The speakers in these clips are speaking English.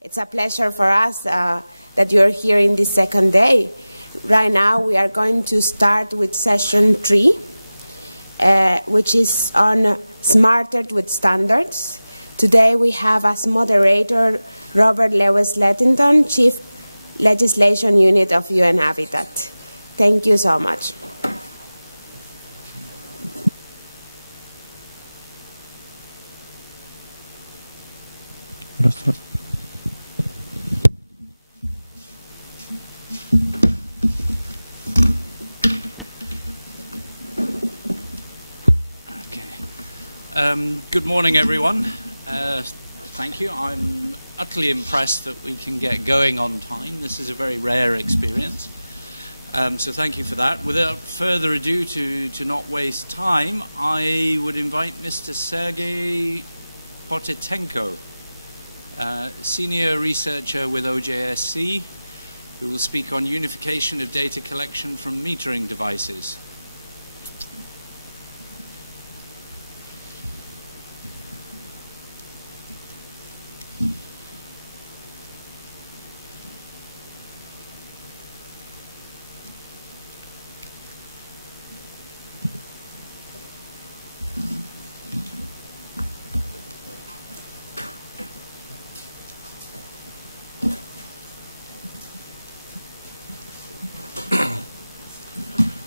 It's a pleasure for us that you're here in this second day. Right now we are going to start with session 3, which is on Smarter with Standards. Today we have as moderator Robert Lewis-Lettington, Chief Legislation Unit of UN Habitat. Thank you so much. Good morning, everyone. Thank you. I'm utterly impressed that we can get going on time. This is a very rare experience. So thank you for that. Without further ado, to not waste time, I would invite Mr. Sergei Potitenko, senior researcher with OJSC, who will speak on unification of data collection from metering devices.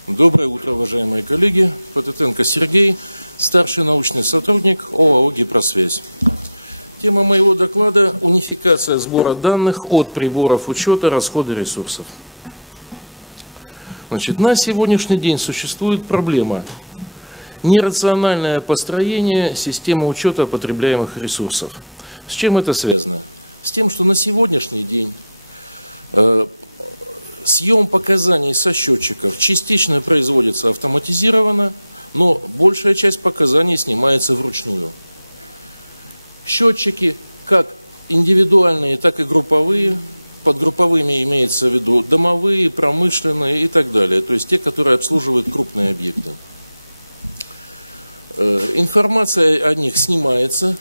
Доброе утро, уважаемые коллеги. Потitenko Сергей, старший научный сотрудник ОАО «Гипросвязь». Тема моего доклада – унификация сбора данных от приборов учета расхода ресурсов. Значит, на сегодняшний день существует проблема нерациональное построение системы учета потребляемых ресурсов. С чем это связано? С тем, что на сегодняшний день съем показаний со счетчиков частично производится автоматизированно, но большая часть показаний снимается вручную. Счетчики, как индивидуальные, так и групповые, под групповыми имеется в виду домовые, промышленные и так далее, то есть те, которые обслуживают крупные объекты. Информация о них снимается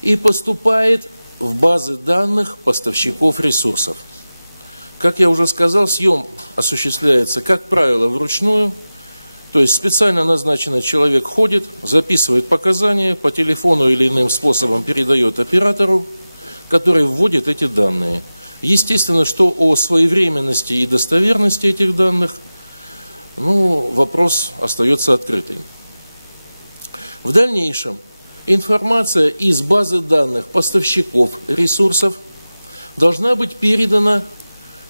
и поступает в базы данных поставщиков ресурсов. Как я уже сказал, съем осуществляется, как правило, вручную, то есть специально назначенный человек ходит, записывает показания, по телефону или иным способом передает оператору, который вводит эти данные. Естественно, что о своевременности и достоверности этих данных, вопрос остается открытым. В дальнейшем информация из базы данных поставщиков ресурсов должна быть передана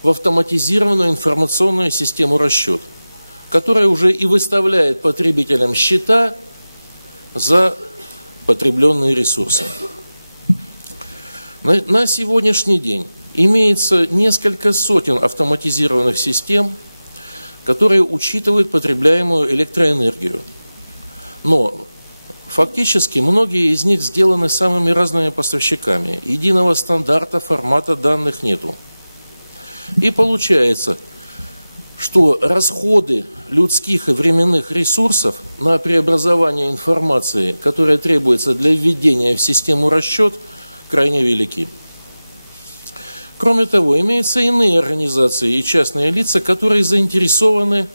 в автоматизированную информационную систему расчет, которая уже и выставляет потребителям счета за потребленные ресурсы. На сегодняшний день имеется несколько сотен автоматизированных систем, которые учитывают потребляемую электроэнергию. Но фактически многие из них сделаны самыми разными поставщиками. Единого стандарта, формата данных нету. И получается, что расходы людских и временных ресурсов на преобразование информации, которая требуется для введения в систему расчет, крайне велики. Кроме того, имеются иные организации и частные лица, которые заинтересованы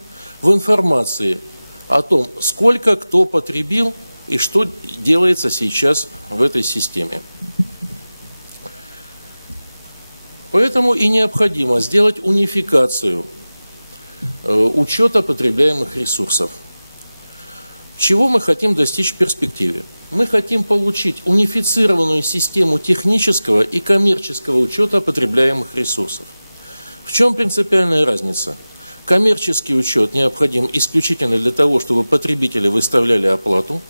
в информации о том, сколько кто потребил и что делается сейчас в этой системе. Поэтому и необходимо сделать унификацию учета потребляемых ресурсов. Чего мы хотим достичь в перспективе? Мы хотим получить унифицированную систему технического и коммерческого учета потребляемых ресурсов. В чем принципиальная разница? Коммерческий учет необходим исключительно для того, чтобы потребители выставляли оплату,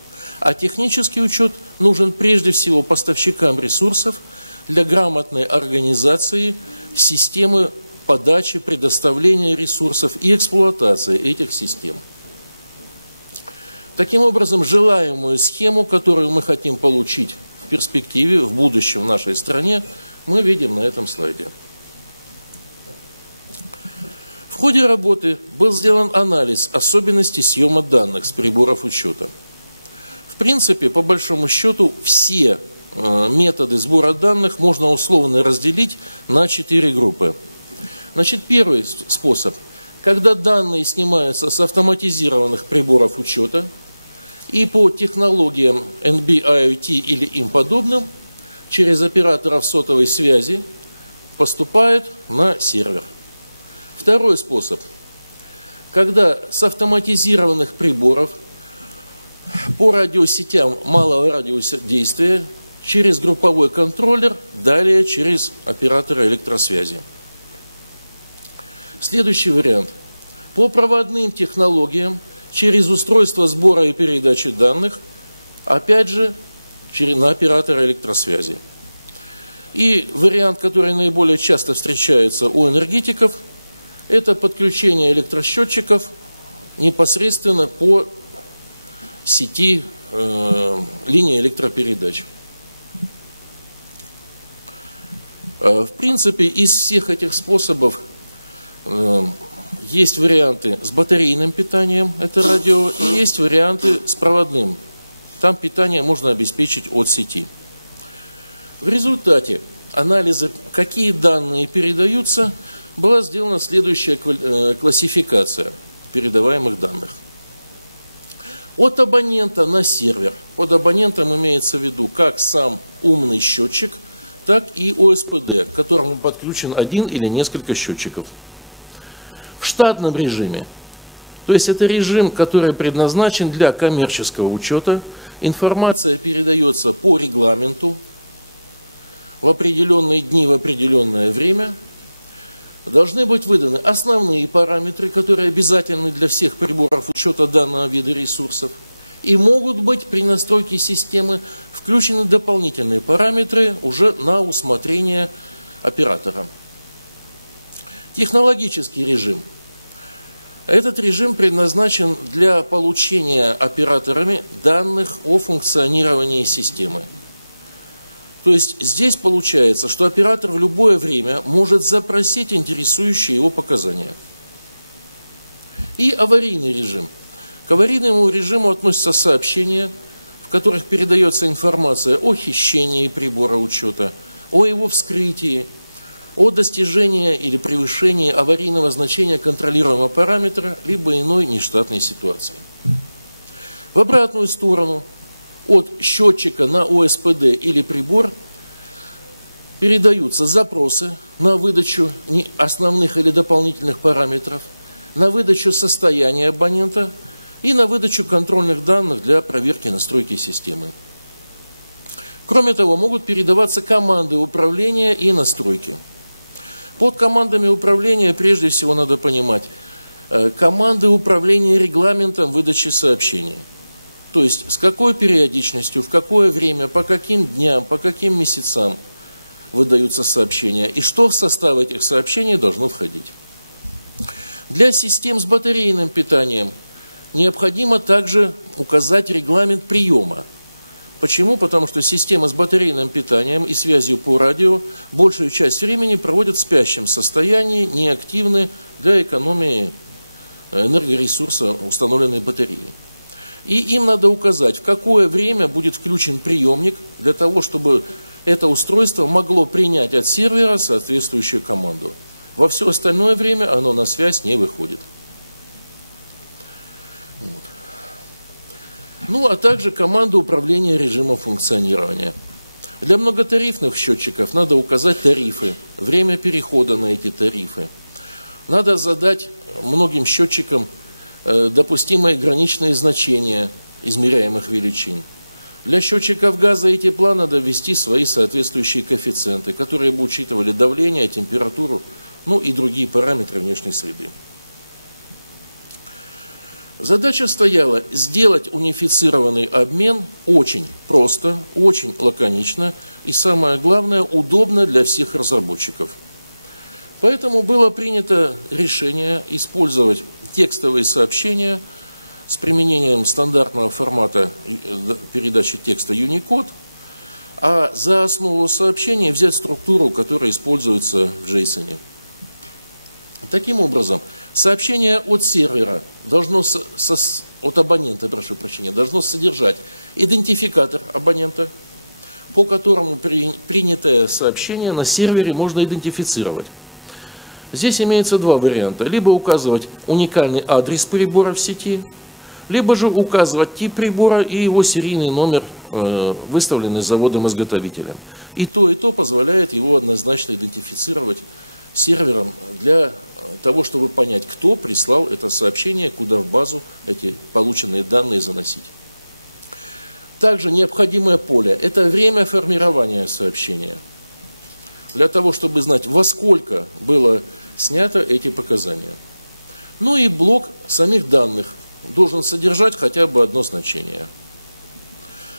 а технический учет нужен прежде всего поставщикам ресурсов для грамотной организации системы подачи, предоставления ресурсов и эксплуатации этих систем. Таким образом, желаемую схему, которую мы хотим получить в перспективе, в будущем в нашей стране, мы видим на этом слайде. В ходе работы был сделан анализ особенностей съема данных с приборов учета. В принципе, по большому счету, все методы сбора данных можно условно разделить на 4 группы. Значит, первый способ, когда данные снимаются с автоматизированных приборов учета и по технологиям NB-IoT или им подобным через операторов сотовой связи поступают на сервер. Второй способ, когда с автоматизированных приборов по радиосетям малого радиуса действия через групповой контроллер, далее через оператора электросвязи. Следующий вариант. По проводным технологиям через устройство сбора и передачи данных, опять же, на оператора электросвязи. И вариант, который наиболее часто встречается у энергетиков, это подключение электросчетчиков непосредственно по сети линии электропередач. В принципе, из всех этих способов есть варианты с батарейным питанием, это радио, и есть варианты с проводным. Там питание можно обеспечить от сети. В результате анализа, какие данные передаются, была сделана следующая классификация передаваемых данных. От абонента на сервер. Под абонентом имеется в виду как сам умный счетчик, так и ОСПД, к которому подключен один или несколько счетчиков. В штатном режиме, то есть это режим, который предназначен для коммерческого учета, информация передается по регламенту в определенные дни, в определенное время. Должны быть выданы основные параметры, которые обязательны для всех приборов учета данного вида ресурсов. И могут быть при настройке системы включены дополнительные параметры уже на усмотрение оператора. Технологический режим. Этот режим предназначен для получения операторами данных о функционировании системы. То есть здесь получается, что оператор в любое время может запросить интересующие его показания. И аварийный режим. К аварийному режиму относятся сообщения, в которых передается информация о хищении прибора учета, о его вскрытии, о достижении или превышении аварийного значения контролируемого параметра, либо иной нештатной ситуации. В обратную сторону, от счетчика на ОСПД или прибор передаются запросы на выдачу основных или дополнительных параметров, на выдачу состояния абонента и на выдачу контрольных данных для проверки настройки системы. Кроме того, могут передаваться команды управления и настройки. Под командами управления прежде всего надо понимать команды управления регламентом выдачи сообщений. То есть с какой периодичностью, в какое время, по каким дням, по каким месяцам выдаются сообщения и что в состав этих сообщений должно входить. Для систем с батарейным питанием необходимо также указать регламент приема. Почему? Потому что система с батарейным питанием и связью по радио большую часть времени проводят в спящем состоянии, неактивны для экономии энергоресурса установленной батареи. И им надо указать, в какое время будет включен приемник для того, чтобы это устройство могло принять от сервера соответствующую команду. Во все остальное время оно на связь не выходит. Вот. Ну, а также команда управления режимом функционирования. Для многотарифных счетчиков надо указать тарифы, время перехода на эти тарифы. Надо задать многим счетчикам допустимые граничные значения измеряемых величин. Для счетчиков газа и тепла надо ввести свои соответствующие коэффициенты, которые бы учитывали давление, температуру, ну и другие параметры внешней среды. Задача стояла сделать унифицированный обмен очень просто, очень лаконично и, самое главное, удобно для всех разработчиков. Поэтому было принято решение использовать текстовые сообщения с применением стандартного формата передачи текста Unicode, а за основу сообщения взять структуру, которая используется в JSON. Таким образом, сообщение от сервера должно, от абонента, прошу прощения, должно содержать идентификатор абонента, по которому принятое сообщение на сервере можно идентифицировать. Здесь имеется два варианта. Либо указывать уникальный адрес прибора в сети, либо же указывать тип прибора и его серийный номер, выставленный заводом-изготовителем. И то позволяет его однозначно идентифицировать сервером для того, чтобы понять, кто прислал это сообщение, куда в базу эти полученные данные заносить. Также необходимое поле – это время формирования сообщения. Для того, чтобы знать, во сколько было снято эти показания. Ну и блок самих данных должен содержать хотя бы одно значение.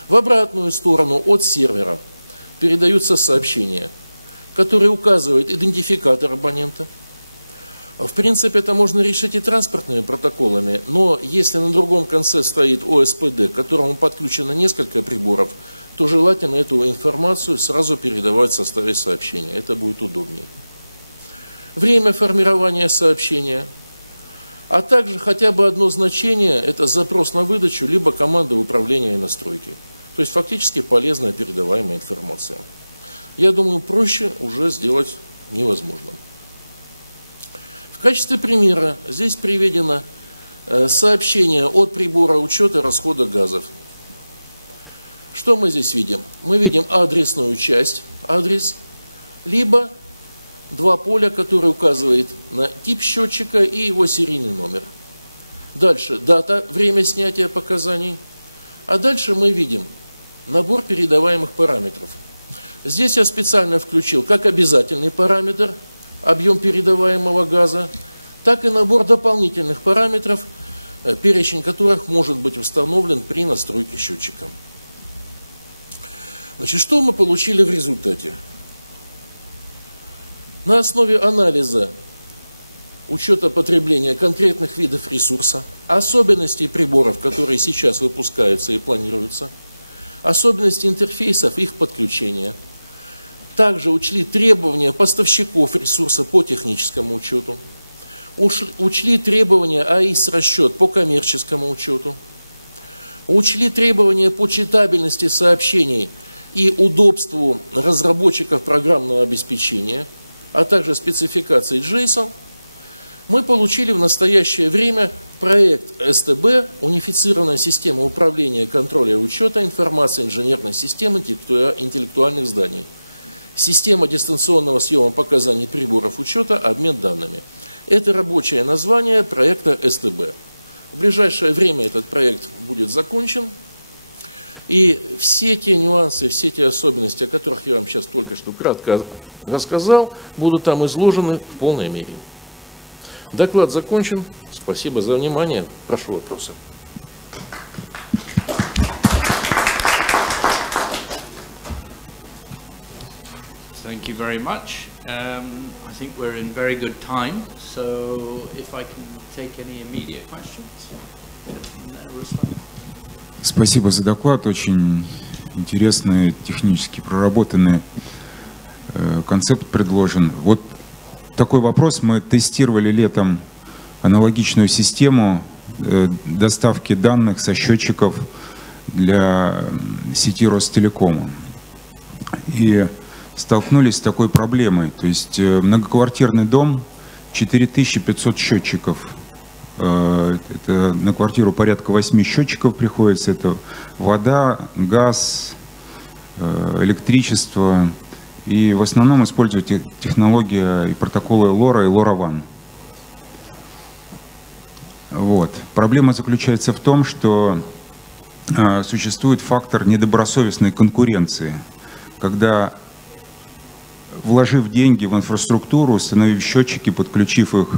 В обратную сторону от сервера передаются сообщения, которые указывают идентификатор абонента. В принципе, это можно решить и транспортными протоколами, но если на другом конце стоит ОСПД, к которому подключено несколько приборов, то желательно эту информацию сразу передавать в составе сообщения. Это будет удобнее. Время формирования сообщения, а также хотя бы одно значение – это запрос на выдачу, либо команда управления и настройки. То есть фактически полезная передаваемая информация. Я думаю, проще уже сделать невозможно. В качестве примера здесь приведено сообщение от прибора учета расхода газов. Что мы здесь видим? Мы видим адресную часть, адрес, либо два поля, которые указывают на тип счетчика и его серийный номер. Дальше дата, время снятия показаний. А дальше мы видим набор передаваемых параметров. Здесь я специально включил как обязательный параметр объем передаваемого газа, так и набор дополнительных параметров, перечень которых может быть установлен при настройке счетчика. Значит, что мы получили в результате? На основе анализа учета потребления конкретных видов ресурса, особенностей приборов, которые сейчас выпускаются и планируются, особенности интерфейсов, их подключения. Также учли требования поставщиков ресурса по техническому учету, учли требования АИС-расчет по коммерческому учету, учли требования по читабельности сообщений и удобству разработчиков программного обеспечения, а также спецификации JSON. Мы получили в настоящее время проект СТБ «Унифицированная система управления, контроля и учета информации инженерной системы интеллектуальных зданий». Система дистанционного съема показаний приборов учета, обмен данными. Это рабочее название проекта СТБ. В ближайшее время этот проект будет закончен. И все те нюансы, все те особенности, о которых я вам сейчас только что кратко рассказал, будут там изложены в полной мере. Доклад закончен. Спасибо за внимание. Прошу вопросы. Thank you very much. I think we're in very good time, so if I can take any immediate questions. Спасибо за доклад. Очень интересный, технически проработанный концепт предложен. Вот такой вопрос. Мы тестировали летом аналогичную систему доставки данных со счетчиков для сети Ростелекома. И столкнулись с такой проблемой. То есть многоквартирный дом, 4500 счетчиков. Это на квартиру порядка 8 счетчиков приходится. Это вода, газ, электричество. И в основном используют технологии и протоколы LoRa и LoRaWAN. Вот. Проблема заключается в том, что существует фактор недобросовестной конкуренции, когда, вложив деньги в инфраструктуру, установив счетчики, подключив их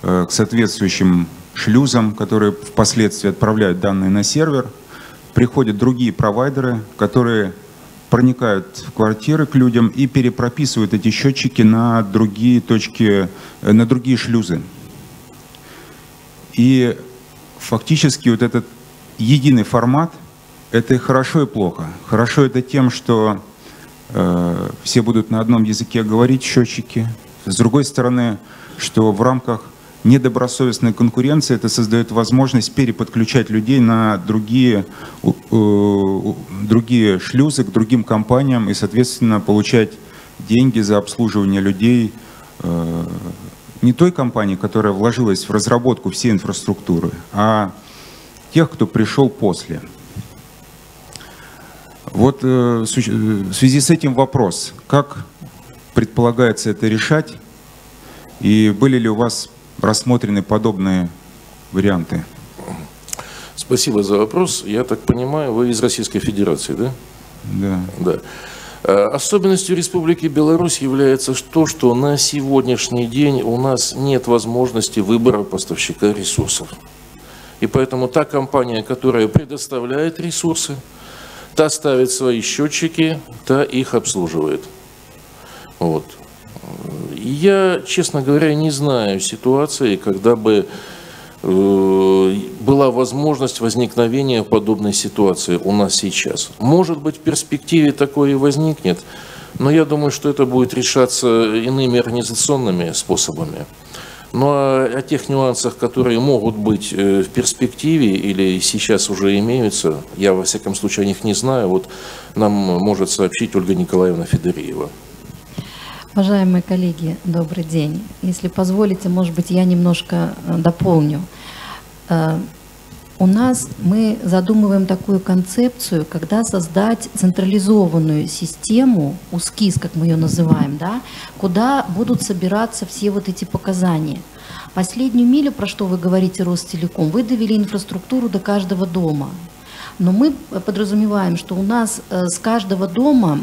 к соответствующим шлюзам, которые впоследствии отправляют данные на сервер, приходят другие провайдеры, которые проникают в квартиры к людям и перепрописывают эти счетчики на другие точки, на другие шлюзы. И фактически вот этот единый формат — это и хорошо, и плохо. Хорошо это тем, что все будут на одном языке говорить, счетчики. С другой стороны, что в рамках недобросовестная конкуренция, это создает возможность переподключать людей на другие шлюзы к другим компаниям и, соответственно, получать деньги за обслуживание людей не той компании, которая вложилась в разработку всей инфраструктуры, а тех, кто пришел после. Вот в связи с этим вопрос, как предполагается это решать, и были ли у вас рассмотрены подобные варианты? Спасибо за вопрос. Я так понимаю, вы из Российской Федерации, да? Да. Да. Особенностью Республики Беларусь является то, что на сегодняшний день у нас нет возможности выбора поставщика ресурсов. И поэтому та компания, которая предоставляет ресурсы, та ставит свои счетчики, та их обслуживает. Вот. Я, честно говоря, не знаю ситуации, когда бы была возможность возникновения подобной ситуации у нас сейчас. Может быть, в перспективе такое и возникнет, но я думаю, что это будет решаться иными организационными способами. Ну а о тех нюансах, которые могут быть в перспективе или сейчас уже имеются, я во всяком случае о них не знаю, вот нам может сообщить Ольга Николаевна Федориева. Уважаемые коллеги, добрый день. Если позволите, может быть, я немножко дополню. У нас мы задумываем такую концепцию, когда создать централизованную систему, УСКИС, как мы ее называем, да, куда будут собираться все вот эти показания. Последнюю милю, про что вы говорите, Ростелеком, вы довели инфраструктуру до каждого дома. Но мы подразумеваем, что у нас с каждого дома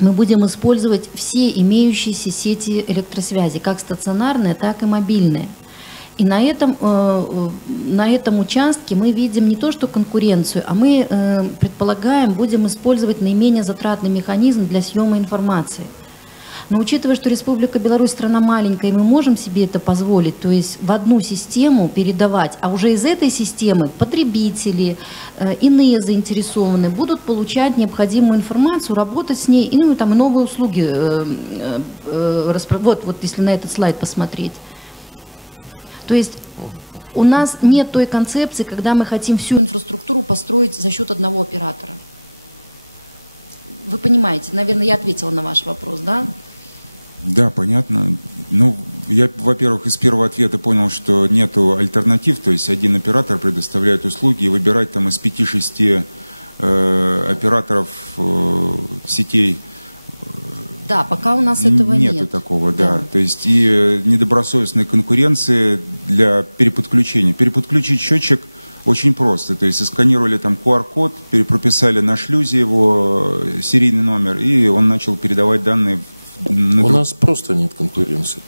мы будем использовать все имеющиеся сети электросвязи, как стационарные, так и мобильные. И на этом участке мы видим не то что конкуренцию, а мы предполагаем, будем использовать наименее затратный механизм для съема информации. Но учитывая, что Республика Беларусь страна маленькая, и мы можем себе это позволить, то есть в одну систему передавать, а уже из этой системы потребители, иные заинтересованные будут получать необходимую информацию, работать с ней, и, ну, там, и новые услуги, вот если на этот слайд посмотреть. То есть у нас нет той концепции, когда мы хотим всю инфраструктуру построить за счет одного оператора. Вы понимаете, наверное, я ответила на ваш вопрос, да? Да, понятно. Ну, я, во-первых, из первого ответа понял, что нету альтернатив, то есть один оператор предоставляет услуги, и выбирать там из 5-6 операторов сетей. Да, пока у нас этого нет. Нету такого, да. То есть и недобросовестной конкуренции для переподключения. Переподключить счетчик очень просто. То есть сканировали там QR-код, прописали на шлюзе его серийный номер, и он начал передавать данные. У нас просто нет конкуренции.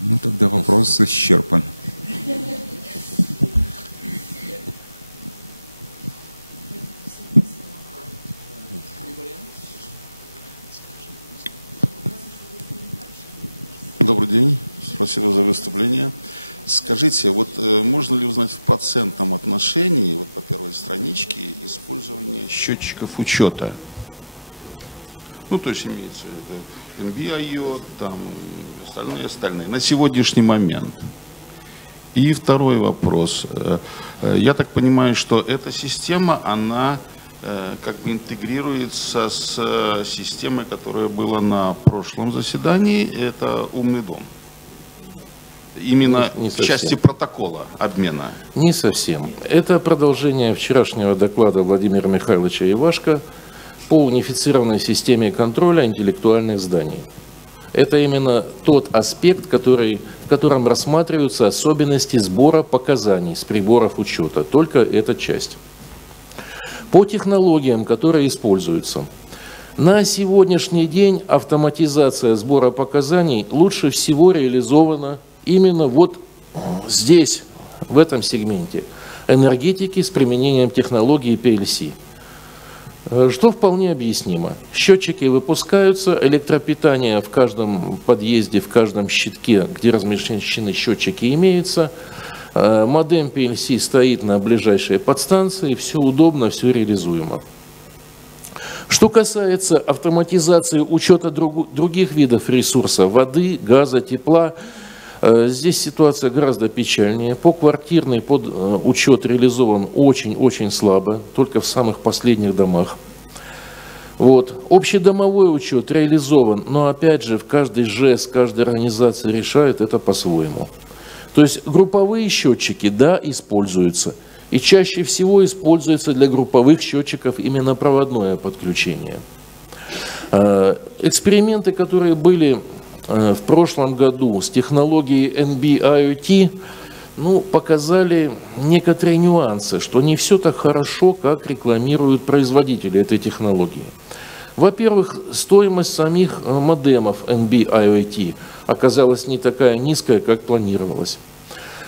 Ну тогда вопрос исчерпан. Добрый день, спасибо за выступление. Скажите, вот можно ли узнать в процентном отношении, вот по первой страничке, использование счетчиков учета? Ну, то есть имеется в виду NB-IO, там остальные, на сегодняшний момент. И второй вопрос. Я так понимаю, что эта система, она как бы интегрируется с системой, которая была на прошлом заседании, это «Умный дом». Именно в части протокола обмена. Не совсем. Это продолжение вчерашнего доклада Владимира Михайловича Ивашко по унифицированной системе контроля интеллектуальных зданий. Это именно тот аспект, в котором рассматриваются особенности сбора показаний с приборов учета. Только эта часть. По технологиям, которые используются. На сегодняшний день автоматизация сбора показаний лучше всего реализована именно вот здесь, в этом сегменте энергетики с применением технологии PLC. Что вполне объяснимо. Счетчики выпускаются, электропитание в каждом подъезде, в каждом щитке, где размещены счетчики, имеется. Модем PLC стоит на ближайшей подстанции, все удобно, все реализуемо. Что касается автоматизации учета других видов ресурсов, воды, газа, тепла, Здесь ситуация гораздо печальнее. Поквартирный учет реализован очень-очень слабо, только в самых последних домах. Вот. Общедомовой учет реализован, но опять же в каждой ЖЭС, каждая организация решает это по-своему. То есть групповые счетчики, да, используются. И чаще всего используется для групповых счетчиков именно проводное подключение. Эксперименты, которые были в прошлом году с технологией NB-IoT, показали некоторые нюансы, что не все так хорошо, как рекламируют производители этой технологии. Во-первых, стоимость самих модемов NB-IoT оказалась не такая низкая, как планировалось.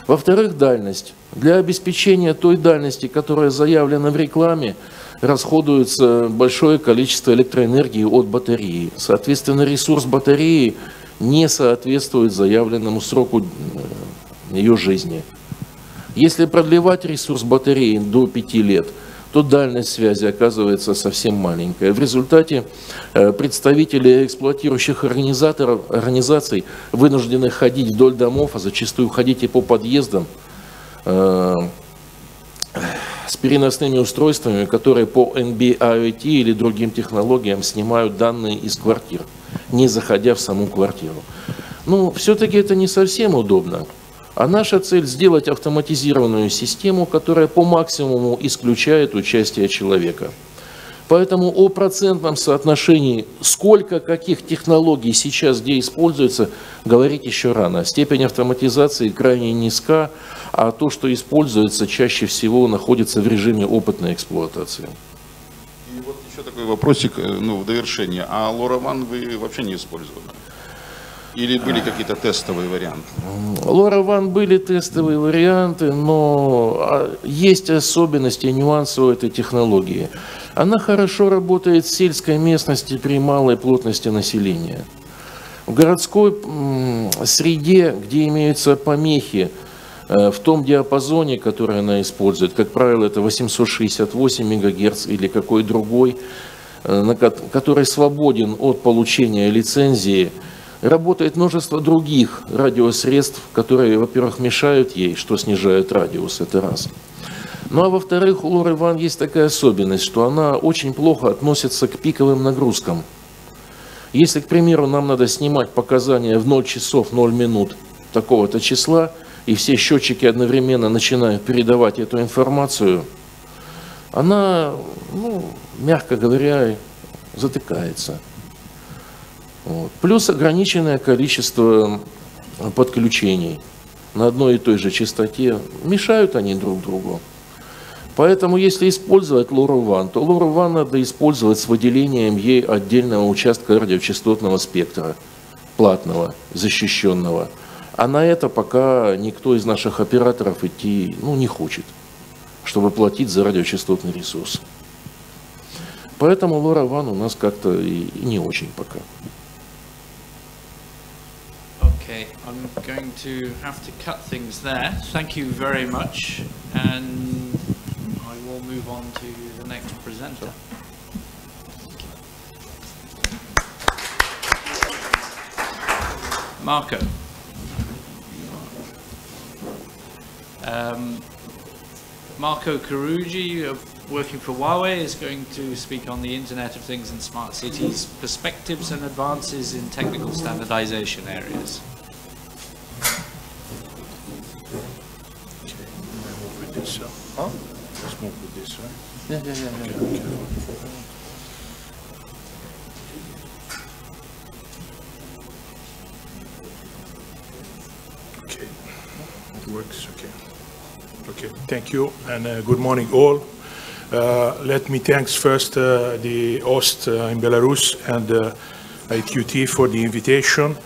Во-вторых, дальность. Для обеспечения той дальности, которая заявлена в рекламе, расходуется большое количество электроэнергии от батареи. Соответственно, ресурс батареи не соответствует заявленному сроку ее жизни. Если продлевать ресурс батареи до 5 лет, то дальность связи оказывается совсем маленькая. В результате представители эксплуатирующих организаций вынуждены ходить вдоль домов, а зачастую ходить и по подъездам с переносными устройствами, которые по NB-IoT или другим технологиям снимают данные из квартир, не заходя в саму квартиру. Все-таки это не совсем удобно. А наша цель сделать автоматизированную систему, которая по максимуму исключает участие человека. Поэтому о процентном соотношении, сколько каких технологий сейчас где используется, говорить еще рано. Степень автоматизации крайне низка, а то, что используется, чаще всего находится в режиме опытной эксплуатации. И вот еще такой вопросик, в довершение. А LoRaWAN вы вообще не использовали? Или были какие-то тестовые варианты? LoRaWAN были тестовые варианты, но есть особенности, нюансы у этой технологии. Она хорошо работает в сельской местности при малой плотности населения. В городской среде, где имеются помехи в том диапазоне, который она использует, как правило, это 868 МГц или какой другой, который свободен от получения лицензии, работает множество других радиосредств, которые, во-первых, мешают ей, что снижает радиус, это раз. А во-вторых, у LoRaWAN есть такая особенность, что она очень плохо относится к пиковым нагрузкам. Если, к примеру, нам надо снимать показания в 0 часов 0 минут такого-то числа, и все счетчики одновременно начинают передавать эту информацию, она, мягко говоря, затыкается. Плюс ограниченное количество подключений на одной и той же частоте. Мешают они друг другу. Поэтому, если использовать LoRaWAN, то LoRaWAN надо использовать с выделением ей отдельного участка радиочастотного спектра, платного, защищенного. А на это пока никто из наших операторов идти не хочет, чтобы платить за радиочастотный ресурс. Поэтому LoRaWAN у нас как-то и не очень пока. Okay, I'm going to have to cut things there. Thank you very much, and I will move on to the next presenter. Marco. Marco Carugi, working for Huawei, is going to speak on the Internet of Things and Smart Cities, perspectives and advances in technical standardization areas. Huh? Let's move with this, right? Yeah. Okay, it works, okay. Okay, thank you, and good morning all. Let me thank first the host in Belarus and ITU for the invitation.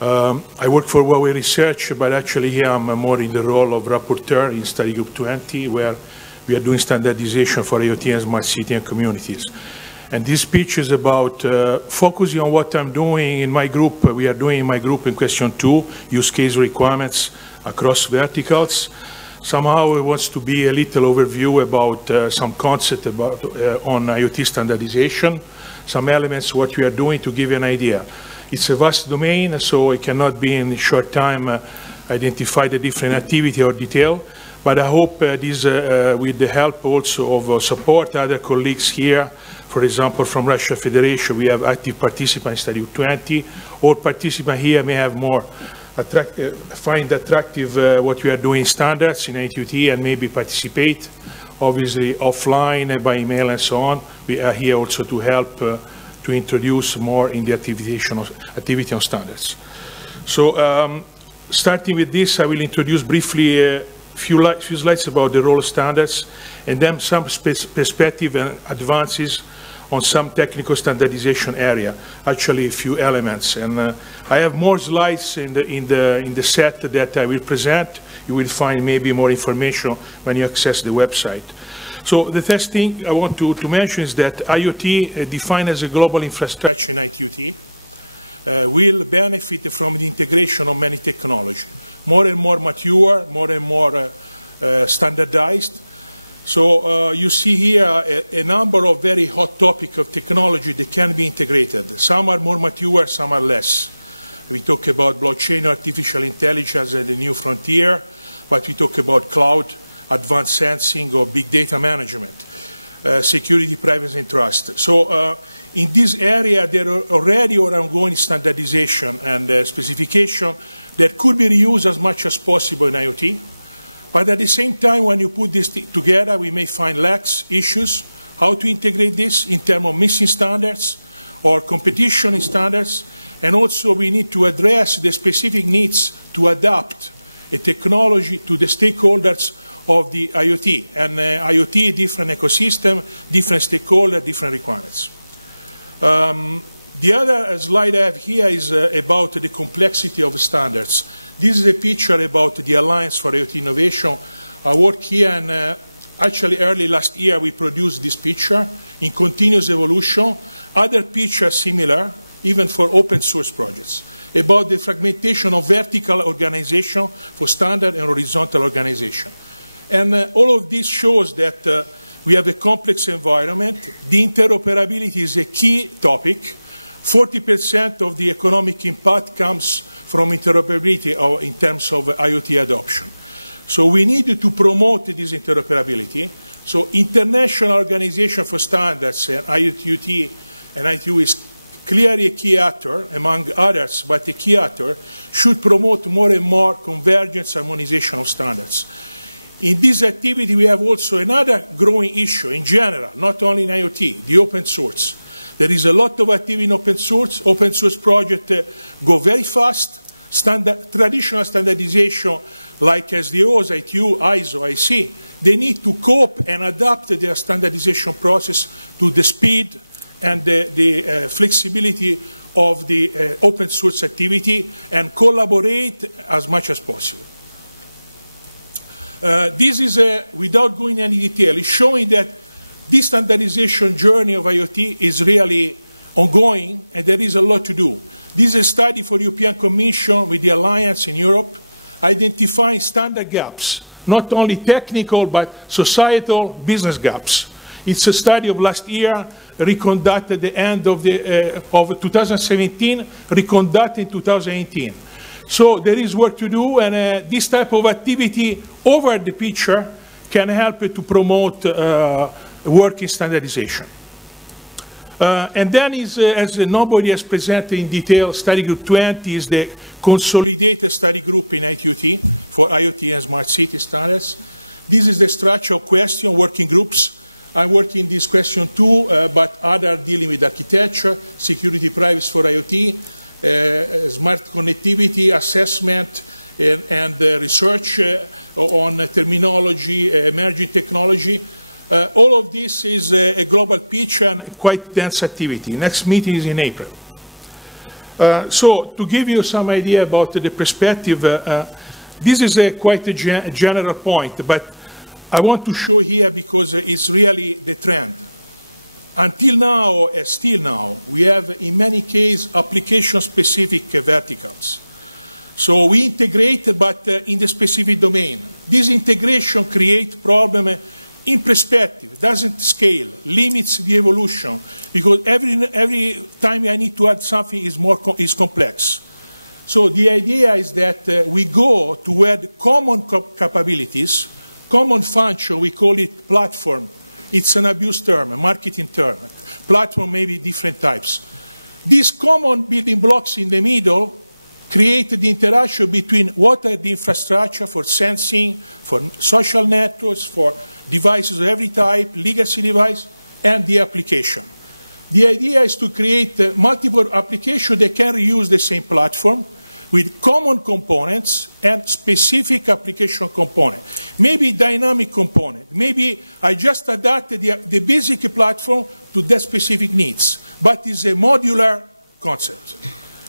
I work for Huawei Research, but actually here I'm more in the role of rapporteur in Study Group 20, where we are doing standardization for IoT and smart city and communities. And this speech is about focusing on what I'm doing in my group. We are doing in my group in question 2, use case requirements across verticals. Somehow it wants to be a little overview about some concept about on IoT standardization, some elements what we are doing to give you an idea. It's a vast domain, so it cannot be in a short time identify the different activity or detail. But I hope this, with the help also of support other colleagues here, for example, from Russia Federation, we have active participants in Study Group 20. All participants here may have more find attractive what we are doing standards in ITU and maybe participate, obviously offline, by email and so on. We are here also to help to introduce more in the activity on standards. So starting with this, I will introduce briefly a few slides about the role of standards and then some perspective and advances on some technical standardization area, actually a few elements. And I have more slides in the set that I will present. You will find maybe more information when you access the website. So the first thing I want to mention is that IoT, defined as a global infrastructure in ITU, will benefit from the integration of many technologies, more and more mature, more and more standardized. So you see here a number of very hot topics of technology that can be integrated. Some are more mature, some are less. We talk about blockchain, artificial intelligence, and the new frontier, but we talk about cloud, advanced sensing, or big data management, security, privacy, and trust. So in this area, there are already ongoing standardization and specification that could be reused as much as possible in IoT. But at the same time, when you put this together, we may find lacks, issues, how to integrate this in terms of missing standards or competition in standards. And also we need to address the specific needs to adapt a technology to the stakeholders of the IoT. And IoT, different ecosystem, different stakeholders, different requirements. The other slide I have here is about the complexity of the standards. This is a picture about the Alliance for IoT Innovation. I work here, and actually early last year we produced this picture in continuous evolution. Other pictures similar, even for open source projects, about the fragmentation of vertical organization for standard and horizontal organization. And all of this shows that we have a complex environment. The interoperability is a key topic. 40% of the economic impact comes from interoperability in terms of IoT adoption. So we need to promote this interoperability. So International Organization for Standards and ITU and ITU is clearly a key actor, among others, but a key actor should promote more and more convergence, harmonization of standards. In this activity, we have also another growing issue in general, not only in IoT, the open source. There is a lot of activity in open source. Open source projects go very fast. Traditional standardization like SDOs, ITU, ISO, IC, they need to cope and adapt their standardization process to the speed and the flexibility of the open source activity and collaborate as much as possible. This is, without going into any detail, is showing that this standardization journey of IoT is really ongoing, and there is a lot to do. This is a study for the European Commission with the Alliance in Europe, identifying standard gaps, not only technical, but societal business gaps. It's a study of last year, reconducted at the end of 2017, reconducted in 2018. So there is work to do, and this type of activity over the picture can help to promote work in standardization. And then is, as nobody has presented in detail, Study Group 20 is the consolidated study group in ITU for IoT and smart city standards. This is the structural question, working groups. I'm working this question too, but others dealing with architecture, security, privacy for IoT, smart connectivity, assessment, and research on terminology, emerging technology. All of this is a global picture and quite dense activity. Next meeting is in April. So to give you some idea about the perspective, this is quite a general point, but I want to show here because it's really the trend. Until now, still now, we have in many cases application-specific verticals. So we integrate, but in the specific domain. This integration creates problems in perspective, doesn't scale, limits the evolution, because every time I need to add something is complex. So the idea is that we go to add common capabilities, common function, we call it platform. It's an abused term, a marketing term. Platform may be different types. These common building blocks in the middle create the interaction between what are the infrastructure for sensing, for social networks, for devices of every type, legacy device, and the application. The idea is to create multiple applications that can reuse the same platform with common components and specific application component. Maybe dynamic component. Maybe I just adapted the basic platform to their specific needs, but it's a modular concept.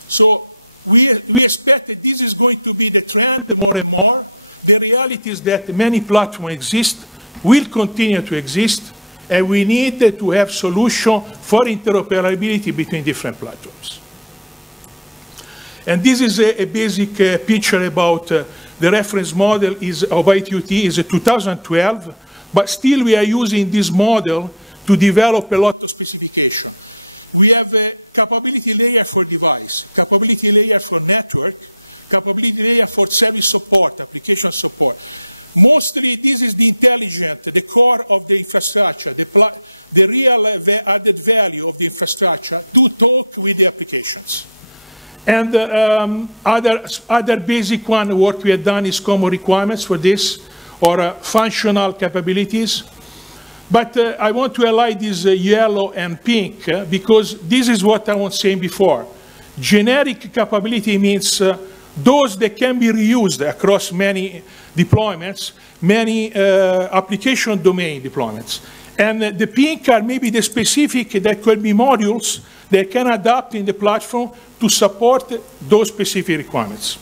So we expect that this is going to be the trend more and more. The reality is that many platforms exist, will continue to exist, and we need to have solution for interoperability between different platforms. And this is a basic picture about the reference model of ITU-T is 2012, but still we are using this model to develop a lot of specification. We have a capability layer for device, capability layer for network, capability layer for service support, application support. Mostly this is the intelligent, the core of the infrastructure, the real added value of the infrastructure to talk with the applications. And other basic work we have done is common requirements for this, or functional capabilities. But I want to highlight this yellow and pink because this is what I was saying before. Generic capability means those that can be reused across many deployments, many application domain deployments. And the pink are maybe the specific that could be modules that can adapt in the platform to support those specific requirements.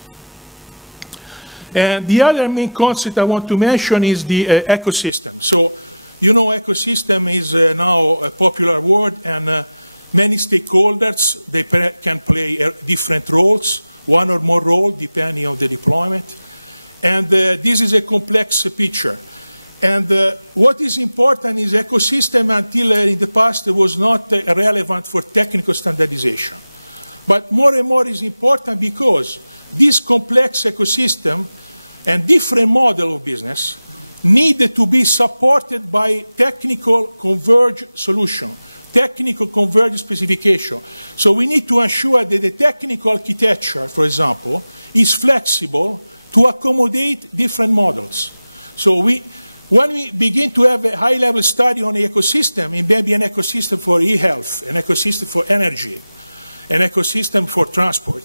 And the other main concept I want to mention is the ecosystem. So, you know, ecosystem is now a popular word, and many stakeholders, they can play different roles, one or more roles, depending on the deployment. And this is a complex picture. And what is important is ecosystem until in the past was not relevant for technical standardization. But more and more is important because this complex ecosystem and different model of business need to be supported by technical converged solution, technical converged specification. So we need to ensure that the technical architecture, for example, is flexible to accommodate different models. So when we begin to have a high-level study on the ecosystem, it may be an ecosystem for e-health, an ecosystem for energy, an ecosystem for transport.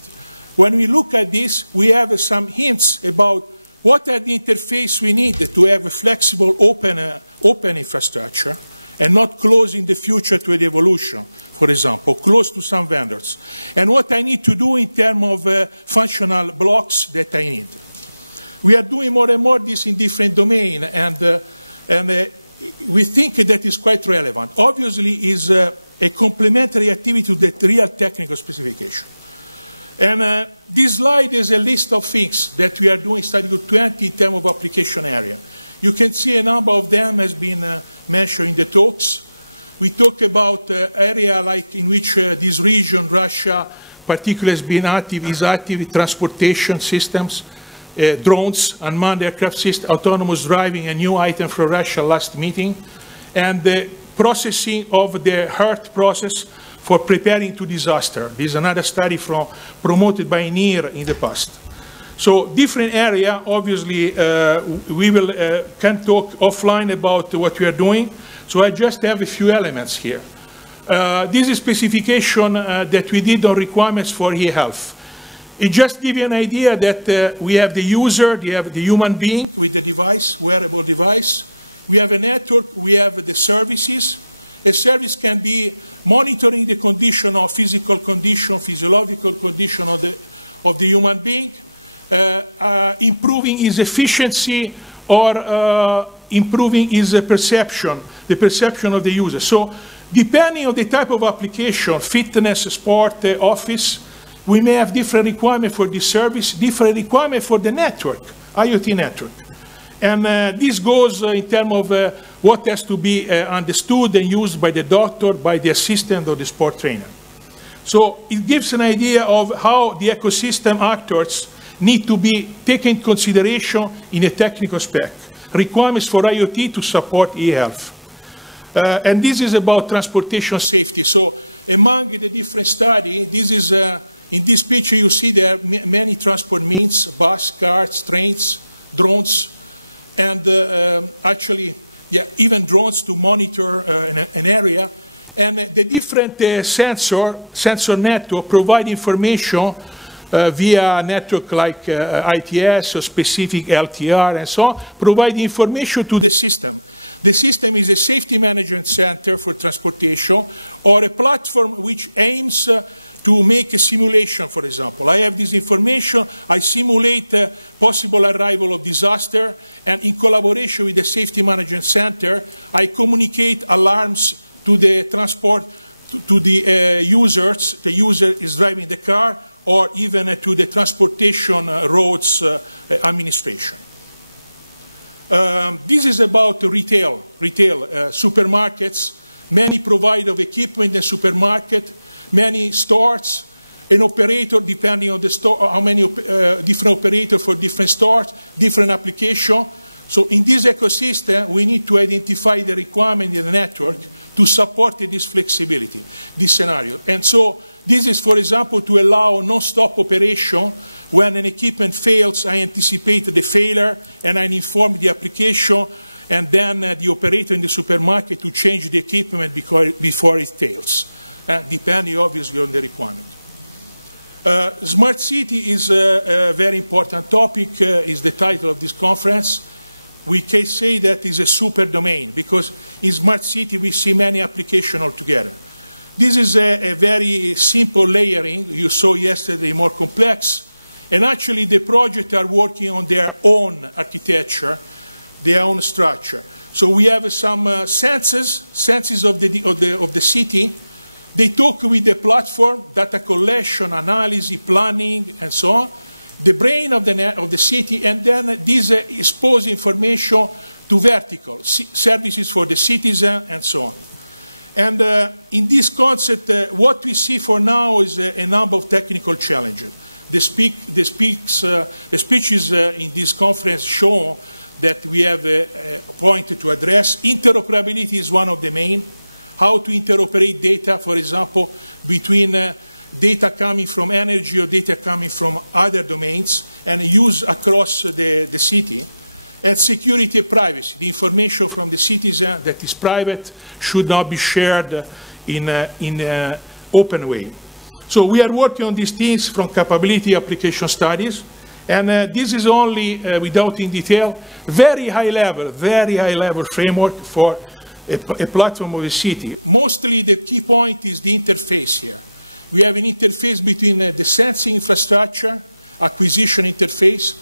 When we look at this, we have some hints about what are the interface we need to have a flexible, open infrastructure and not close in the future to the evolution, for example, close to some vendors. And what I need to do in terms of functional blocks that I need. We are doing more and more this in different domains, and we think that is quite relevant. Obviously, is a complementary activity to the real technical specification. And this slide is a list of things that we are doing, Study Group 20, in terms of application area. You can see a number of them has been mentioned in the talks. We talk about area like in which this region, Russia, particularly has been active, is active, transportation systems, drones, unmanned aircraft systems, autonomous driving, a new item for Russia last meeting, and the processing of the HERT process for preparing to disaster. This is another study promoted by NIR in the past. So different area, obviously, we can talk offline about what we are doing. So I just have a few elements here. This is specification that we did on requirements for e-health. It just gives you an idea that we have the user, we have the human being with the device, wearable device. We have a network, we have the services. A service can be monitoring the condition of physical condition, physiological condition of the human being, improving his efficiency or improving his perception, the perception of the user. So depending on the type of application, fitness, sport, office, we may have different requirements for this service, different requirements for the network, IoT network. And this goes in terms of what has to be understood and used by the doctor, by the assistant, or the sport trainer. So it gives an idea of how the ecosystem actors need to be taken into consideration in a technical spec. Requirements for IoT to support e-health. And this is about transportation safety. So among the different studies, this is, in this picture you see there are many transport means, bus, cars, trains, drones, and actually, yeah, even drones to monitor an area. And the different sensor network provide information via a network like ITS or specific LTR and so on, provide information to the system. The system is a safety management center for transportation or a platform which aims to make a simulation, for example. I have this information, I simulate possible arrival of disaster, and in collaboration with the safety management center, I communicate alarms to the transport, to the users. The user is driving the car, or even to the transportation roads administration. This is about retail, supermarkets. Many provide of equipment in supermarket, many stores, an operator depending on the store, how many different operators for different stores, different application. So in this ecosystem, we need to identify the requirement in the network to support this flexibility, this scenario. And so this is, for example, to allow non-stop operation. When an equipment fails, I anticipate the failure and I inform the application and then the operator in the supermarket to change the equipment before it fails, depending obviously on the requirement. Smart city is a very important topic, is the title of this conference. We can say that is a super domain because in smart city we see many applications altogether. This is a very simple layering. You saw yesterday more complex. And actually the projects are working on their own architecture, their own structure. So we have some senses of the city. They talk with the platform, data collection, analysis, planning, and so on. The brain of the city, and then this expose information to vertical, services for the citizen, and so on. And in this concept, what we see for now is a number of technical challenges. The speeches in this conference show that we have a point to address. Interoperability is one of the main. How to interoperate data, for example, between data coming from energy or data coming from other domains and use across the city. And security and privacy. The information from the citizen that is private should not be shared in an open way. So we are working on these things from capability application studies. And this is only, without in detail, very high level framework for a platform of a city. Mostly the key point is the interface here. We have an interface between the sensing infrastructure, acquisition interface.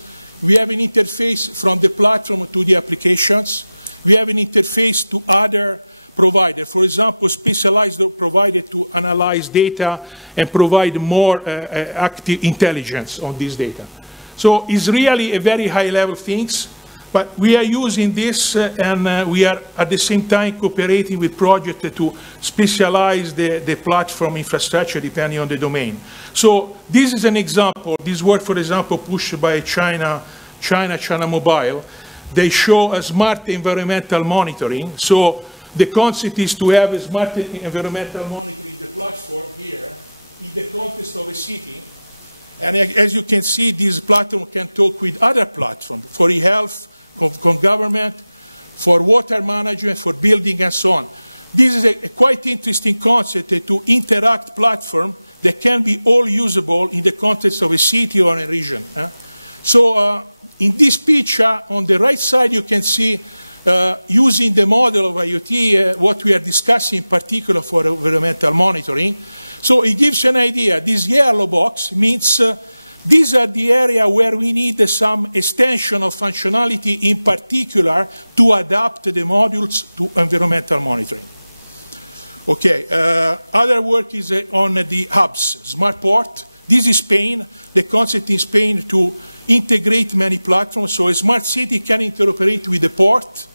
We have an interface from the platform to the applications. We have an interface to other providers. For example, specialized provider to analyze data and provide more active intelligence on this data. So it's really a very high level things. But we are using this and we are at the same time cooperating with projects to specialize the platform infrastructure depending on the domain. So this is an example. This work, for example, pushed by China Mobile. They show a smart environmental monitoring. So the concept is to have a smart environmental monitoring the platform here in the context of a city. And as you can see, this platform can talk with other platforms for e-health, from government, for water management, for building, and so on. This is a quite interesting concept to interact platform that can be all usable in the context of a city or a region. So in this picture, on the right side, you can see using the model of IoT, what we are discussing in particular for environmental monitoring. So it gives you an idea. This yellow box means these are the area where we need some extension of functionality, in particular, to adapt the modules to environmental monitoring. Okay, other work is on the hubs, smart port. This is Spain, the concept in Spain to integrate many platforms. So a smart city can interoperate with the port.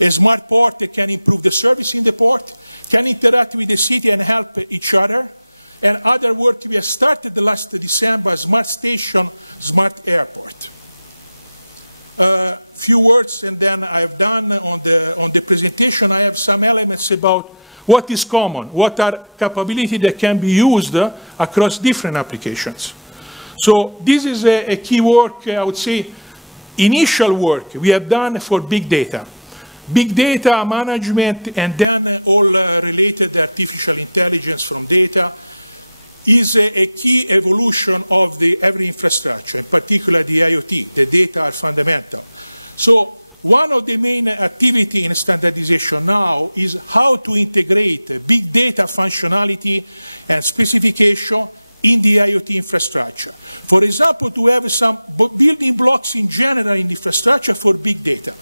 A smart port can improve the service in the port, can interact with the city and help each other. And other work we have started last December, smart station, smart airport. Few words and then I've done on the presentation. I have some elements about what is common, what are capabilities that can be used across different applications. So this is a key work, I would say, initial work we have done for big data. Big data management and then all related artificial intelligence from data is a key evolution of every infrastructure, in particular the IoT. The data are fundamental. So one of the main activity in standardization now is how to integrate big data functionality and specification in the IoT infrastructure. For example, to have some building blocks in general in the infrastructure for big data.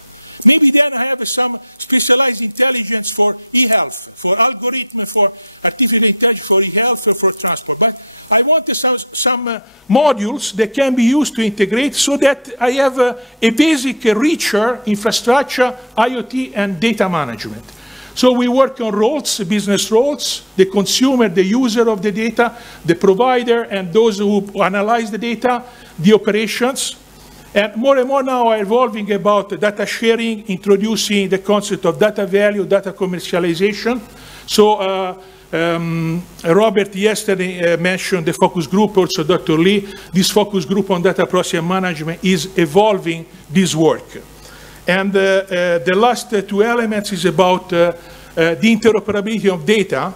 Maybe then I have some specialized intelligence for e-health, for algorithm, for artificial intelligence, for e-health, or for transport. But I want some modules that can be used to integrate so that I have a basic, richer infrastructure, IoT, and data management. So we work on roles, business roles, the consumer, the user of the data, the provider, and those who analyze the data, the operations. And more now are evolving about data sharing, introducing the concept of data value, data commercialization. So Robert yesterday mentioned the focus group, also Dr. Lee. This focus group on data process management is evolving this work. And the last two elements is about the interoperability of data.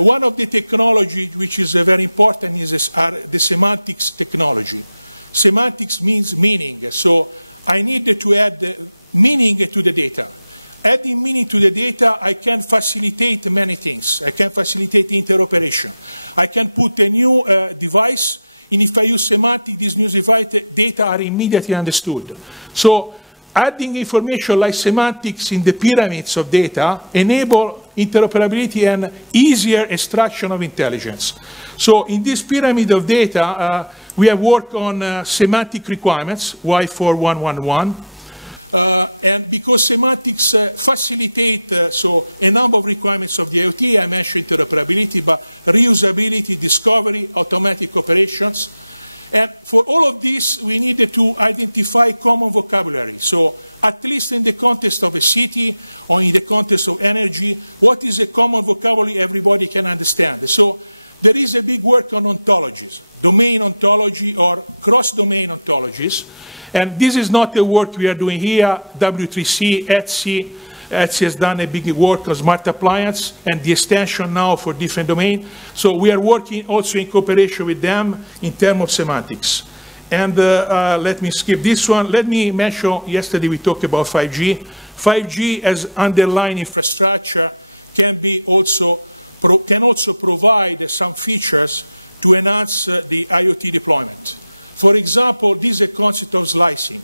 One of the technology which is very important is the semantics technology. Semantics means meaning, so I need to add meaning to the data. Adding meaning to the data, I can facilitate many things. I can facilitate interoperation. I can put a new device, and if I use semantic, this new device, data are immediately understood. So adding information like semantics in the pyramids of data enable interoperability and easier extraction of intelligence. So in this pyramid of data, we have worked on semantic requirements, Y4111, and because semantics facilitate so a number of requirements of the IoT, I mentioned interoperability, but reusability, discovery, automatic operations. And for all of this, we needed to identify common vocabulary. So at least in the context of a city or in the context of energy, what is a common vocabulary everybody can understand? So there is a big work on ontologies, domain ontology or cross-domain ontologies. And this is not the work we are doing here. W3C, Etsy has done a big work on smart appliance and the extension now for different domains. So we are working also in cooperation with them in terms of semantics. And let me skip this one. Let me mention, yesterday we talked about 5G. 5G as underlying infrastructure can also provide some features to enhance the IoT deployment. For example, this is a concept of slicing.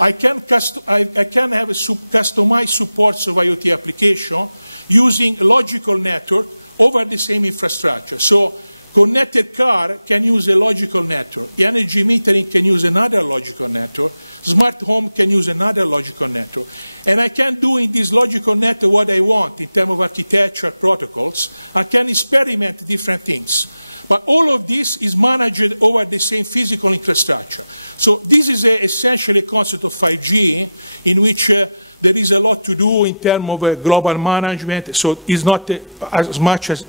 I can have a customized supports of IoT application using a logical network over the same infrastructure. So connected car can use a logical network. The energy metering can use another logical network. Smart home can use another logical network. And I can do in this logical network what I want in terms of architecture protocols. I can experiment different things. But all of this is managed over the same physical infrastructure. So this is essentially a concept of 5G in which there is a lot to do in terms of global management. So it's not as much as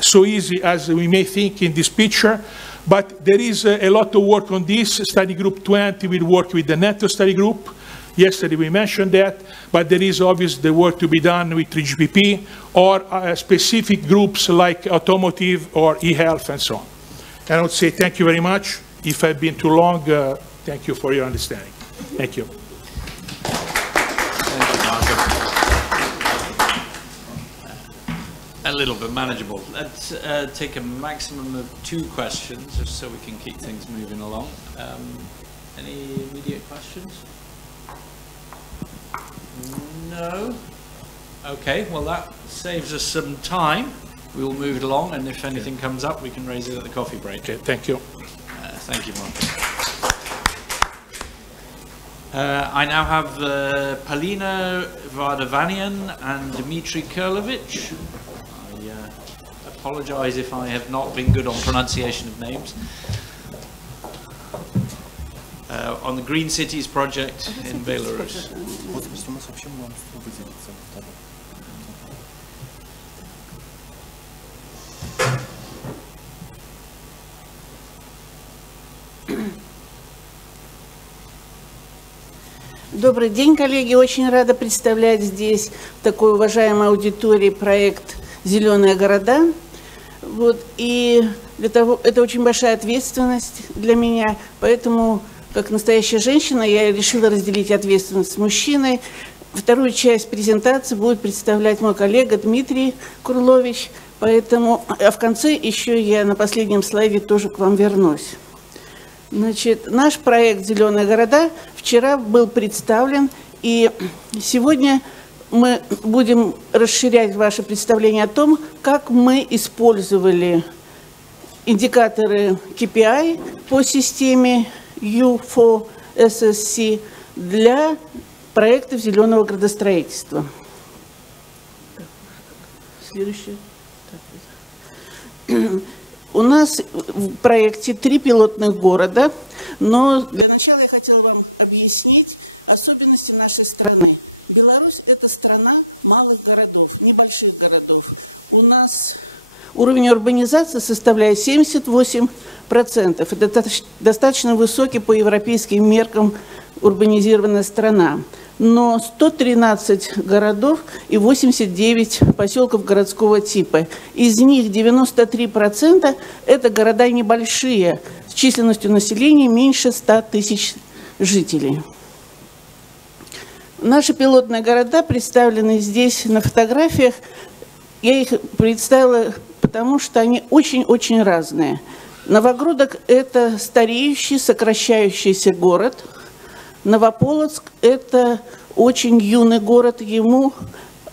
so easy as we may think in this picture. But there is a lot of work on this. Study Group 20 will work with the NATO study group. Yesterday we mentioned that, but there is obviously the work to be done with 3GPP or specific groups like automotive or e-health and so on. And I would say thank you very much. If I've been too long, thank you for your understanding. Thank you. A little bit manageable. Let's take a maximum of 2 questions just so we can keep things moving along. Any immediate questions? No? Okay, well that saves us some time. We'll move it along, and if anything comes up, we can raise it at the coffee break. Okay, thank you. Thank you, Mark. I now have Polina Vardavanian and Dmitry Kurlovich. I apologize if I have not been good on pronunciation of names. On the Green Cities project in Belarus. Добрый день, коллеги. Очень рада представлять здесь в такой уважаемой аудитории проект «Зеленые города». И это очень большая ответственность для меня, поэтому, как настоящая женщина, я решила разделить ответственность с мужчиной. Вторую часть презентации будет представлять мой коллега Дмитрий Курлович, а в конце еще я на последнем слайде тоже к вам вернусь. Значит, наш проект «Зеленые города» вчера был представлен, и сегодня мы будем расширять ваше представление о том, как мы использовали индикаторы KPI по системе U4SSC для проектов зеленого градостроительства. Следующий. У нас в проекте 3 пилотных города, но для начала я хотела вам объяснить особенности нашей страны. Беларусь – это страна малых городов, небольших городов. У нас уровень урбанизации составляет 78%. Это достаточно высокий по европейским меркам урбанизированная страна. Но 113 городов и 89 поселков городского типа. Из них 93% это города небольшие, с численностью населения меньше 100 тысяч жителей. Наши пилотные города представлены здесь на фотографиях. Я их представила, потому что они очень-очень разные. Новогрудок – это стареющий, сокращающийся город. Новополоцк – это очень юный город, ему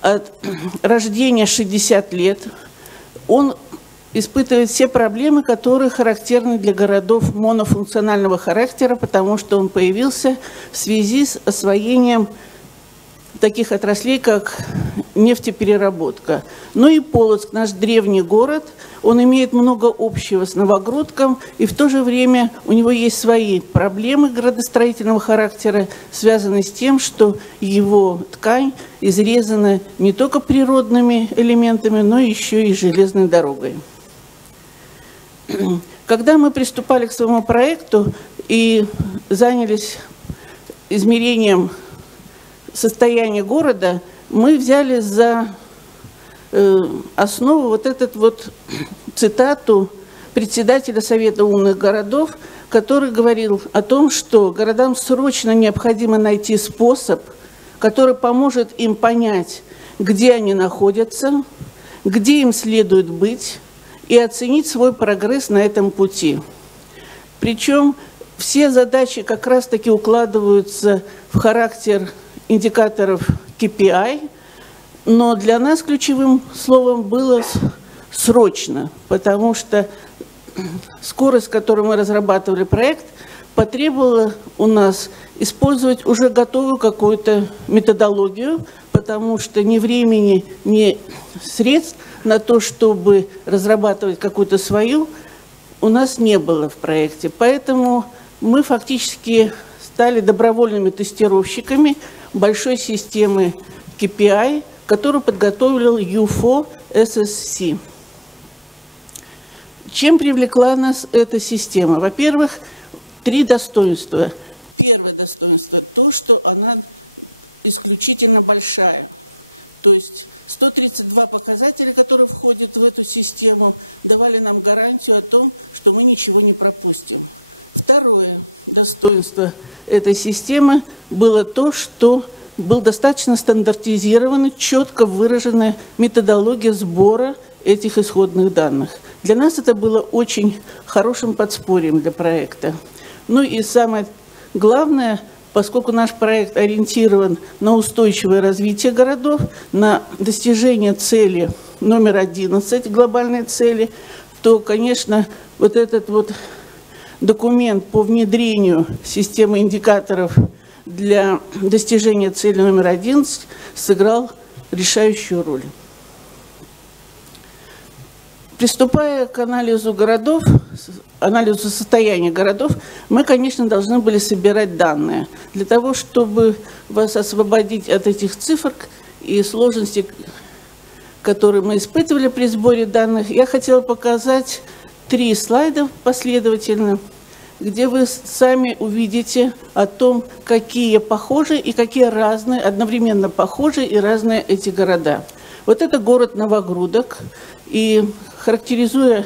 от рождения 60 лет. Он испытывает все проблемы, которые характерны для городов монофункционального характера, потому что он появился в связи с освоением таких отраслей, как нефтепереработка. Ну и Полоцк, наш древний город, он имеет много общего с Новогрудком, и в то же время у него есть свои проблемы градостроительного характера, связанные с тем, что его ткань изрезана не только природными элементами, но еще и железной дорогой. Когда мы приступали к своему проекту и занялись измерением состояния города, мы взяли за основу вот эту вот цитату председателя Совета умных городов, который говорил о том, что городам срочно необходимо найти способ, который поможет им понять, где они находятся, где им следует быть, и оценить свой прогресс на этом пути. Причем все задачи как раз-таки укладываются в характер индикаторов KPI, но для нас ключевым словом было «срочно», потому что скорость, с которой мы разрабатывали проект, потребовала у нас использовать уже готовую какую-то методологию, потому что ни времени, ни средств на то, чтобы разрабатывать какую-то свою, у нас не было в проекте. Поэтому мы фактически стали добровольными тестировщиками большой системы KPI, которую подготовил U4SSC. Чем привлекла нас эта система? Во-первых, 3 достоинства. Первое достоинство – то, что она исключительно большая. То есть 132 показателя, которые входят в эту систему, давали нам гарантию о том, что мы ничего не пропустим. Второе достоинство этой системы было то, что была достаточно стандартизирована, четко выраженная методология сбора этих исходных данных. Для нас это было очень хорошим подспорьем для проекта. Ну и самое главное, поскольку наш проект ориентирован на устойчивое развитие городов, на достижение цели номер 11, глобальной цели, то, конечно, вот этот вот документ по внедрению системы индикаторов для достижения цели номер 11 сыграл решающую роль. Приступая к анализу городов, анализу состояния городов, мы, конечно, должны были собирать данные. Для того, чтобы вас освободить от этих цифр и сложностей, которые мы испытывали при сборе данных, я хотела показать 3 слайда последовательно, где вы сами увидите о том, какие похожие и какие разные, одновременно похожие и разные эти города. Вот это город Новогрудок, и характеризуя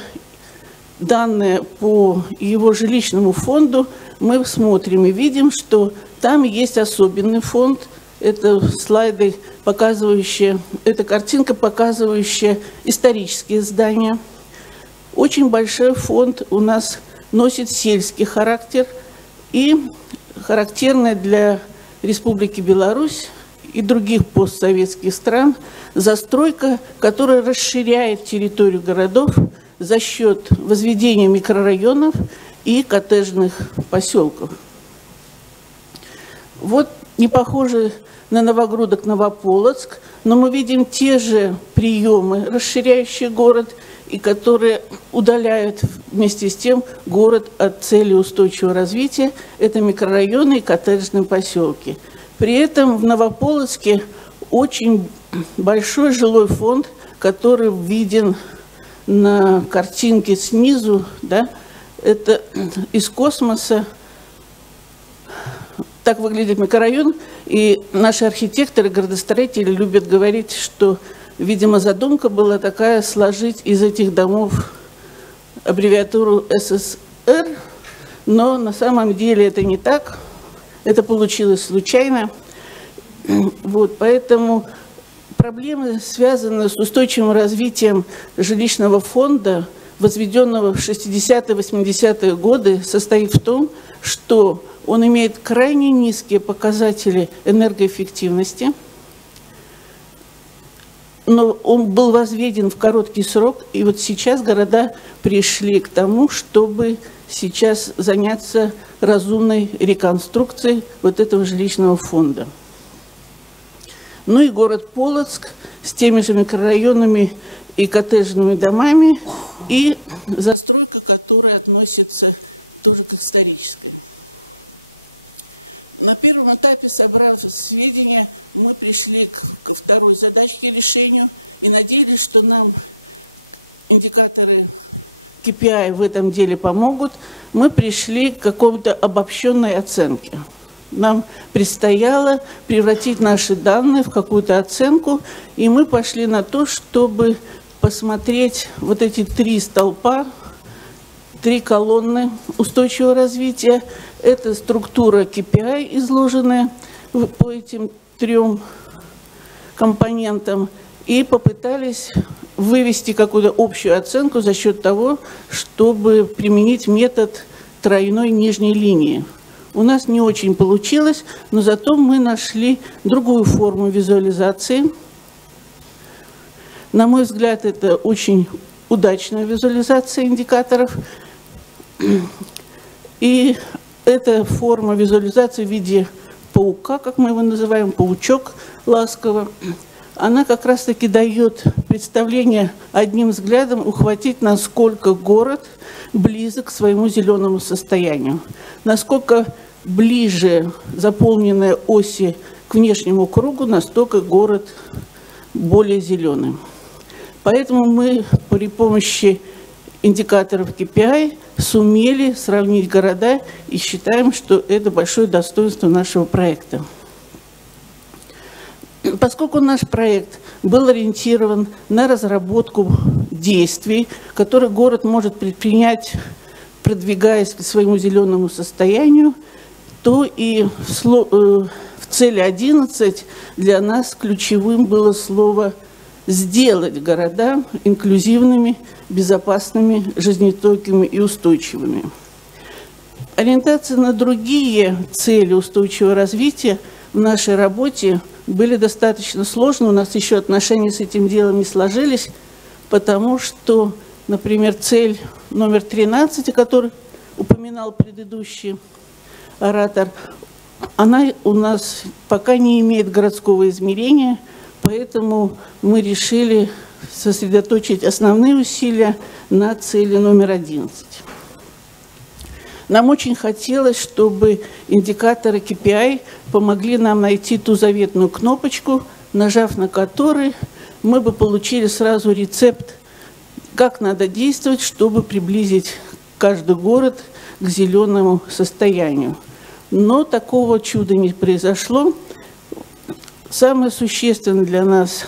данные по его жилищному фонду, мы смотрим и видим, что там есть особенный фонд. Это слайды, показывающие, это картинка, показывающая исторические здания. Очень большой фонд у нас носит сельский характер и характерная для Республики Беларусь и других постсоветских стран застройка, которая расширяет территорию городов за счет возведения микрорайонов и коттеджных поселков. Вот не похоже на Новогрудок, Новополоцк, но мы видим те же приемы, расширяющие город, и которые удаляют вместе с тем город от цели устойчивого развития. Это микрорайоны и коттеджные поселки. При этом в Новополоцке очень большой жилой фонд, который виден на картинке снизу, да, это из космоса. Так выглядит микрорайон, и наши архитекторы, градостроители любят говорить, что, видимо, задумка была такая сложить из этих домов аббревиатуру СССР, но на самом деле это не так, это получилось случайно. Вот, поэтому проблемы, связанные с устойчивым развитием жилищного фонда, возведенного в 60-80-е годы, состоит в том, что он имеет крайне низкие показатели энергоэффективности, но он был возведен в короткий срок, и вот сейчас города пришли к тому, чтобы сейчас заняться разумной реконструкцией вот этого жилищного фонда. Ну и город Полоцк с теми же микрорайонами и коттеджными домами, и застройка, которая относится тоже к исторической. На первом этапе, собрав сведения, мы пришли ко второй задачке решению и надеялись, что нам индикаторы KPI в этом деле помогут. Мы пришли к какой-то обобщенной оценке. Нам предстояло превратить наши данные в какую-то оценку, и мы пошли на то, чтобы посмотреть вот эти 3 столпа, 3 колонны устойчивого развития. Это структура KPI, изложенная по этим 3 компонентам, и попытались вывести какую-то общую оценку за счет того, чтобы применить метод тройной нижней линии. У нас не очень получилось, но зато мы нашли другую форму визуализации. На мой взгляд, это очень удачная визуализация индикаторов. И эта форма визуализации в виде паука, как мы его называем, паучок ласково, она как раз-таки дает представление одним взглядом ухватить, насколько город близок к своему зеленому состоянию, насколько ближе заполненные оси к внешнему кругу, настолько город более зеленый. Поэтому мы при помощи индикаторов KPI сумели сравнить города и считаем, что это большое достоинство нашего проекта. Поскольку наш проект был ориентирован на разработку действий, которые город может предпринять, продвигаясь к своему зеленому состоянию, то и в цели 11 для нас ключевым было слово «сделать города инклюзивными, безопасными, жизнестойкими и устойчивыми». Ориентация на другие цели устойчивого развития в нашей работе были достаточно сложны. У нас еще отношения с этим делом не сложились, потому что, например, цель номер 13, о которой упоминал предыдущий оратор, она у нас пока не имеет городского измерения, поэтому мы решили сосредоточить основные усилия на цели номер 11. Нам очень хотелось, чтобы индикаторы KPI помогли нам найти ту заветную кнопочку, нажав на которую мы бы получили сразу рецепт, как надо действовать, чтобы приблизить каждый город к зеленому состоянию. Но такого чуда не произошло. Самое существенное для нас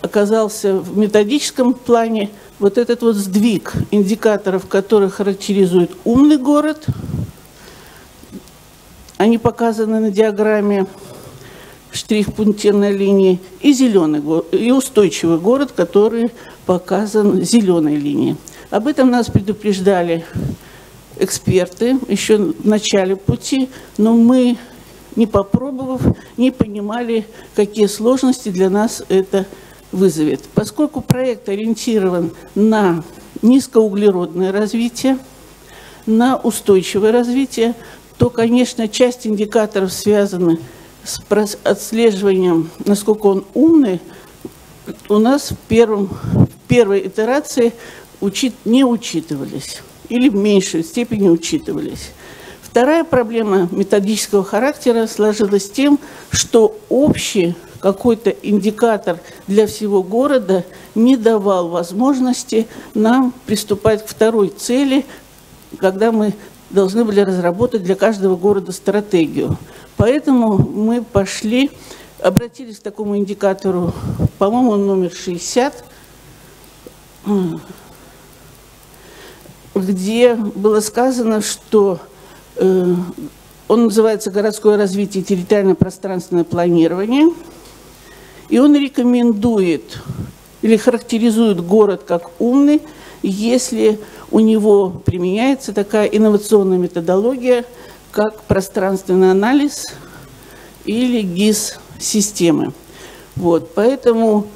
оказался в методическом плане вот этот вот сдвиг индикаторов, которые характеризуют умный город. Они показаны на диаграмме штрих-пунктирной линии, и зеленый город, и устойчивый город, который показан зеленой линией. Об этом нас предупреждали эксперты еще в начале пути, но мы, не попробовав, не понимали, какие сложности для нас это вызовет. Поскольку проект ориентирован на низкоуглеродное развитие, на устойчивое развитие, то, конечно, часть индикаторов связаны с отслеживанием, насколько он умный, у нас в первой итерации не учитывались или в меньшей степени учитывались. Вторая проблема методического характера сложилась тем, что общий какой-то индикатор для всего города не давал возможности нам приступать к второй цели, когда мы должны были разработать для каждого города стратегию. Поэтому мы обратились к такому индикатору, по-моему, номер 60, где было сказано, что он называется «Городское развитие и территориально-пространственное планирование», и он рекомендует или характеризует город как умный, если у него применяется такая инновационная методология, как пространственный анализ или ГИС-системы. Вот, поэтому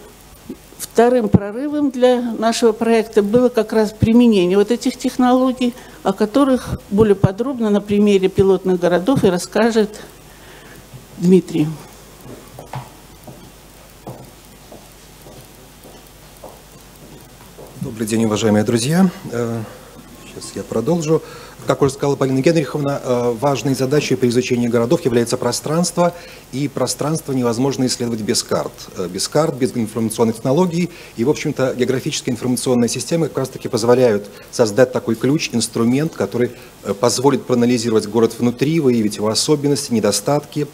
вторым прорывом для нашего проекта было как раз применение вот этих технологий, о которых более подробно на примере пилотных городов и расскажет Дмитрий. Добрый день, уважаемые друзья. Сейчас я продолжу. Как уже сказала Полина Генриховна, важной задачей при изучении городов является пространство, и пространство невозможно исследовать без карт. Без карт, без информационных технологий. И, в общем-то, географические информационные системы как раз-таки позволяют создать такой ключ, инструмент, который позволит проанализировать город внутри, выявить его особенности, недостатки.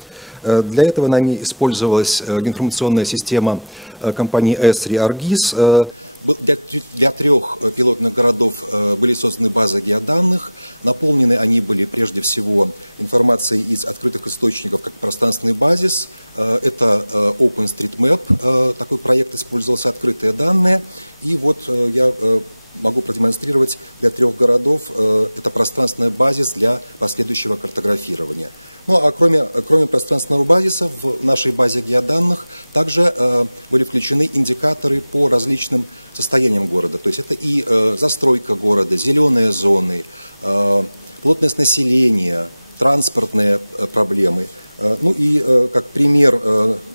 Для этого нами использовалась информационная система компании ESRI ARGIS. Для 3 пилотных городов были созданы базы геоданных. Наполнены они были прежде всего информацией из открытых источников, как пространственный базис. Это OpenStreetMap, такой проект использовался, открытые данные. И вот я могу продемонстрировать для 3 городов это пространственный базис для последующего картографирования. Ну а кроме пространственного базиса в нашей базе геоданных также были включены индикаторы по различным состояниям города. То есть это и застройка города, зеленые зоны, плотность населения, транспортные проблемы. Ну и как пример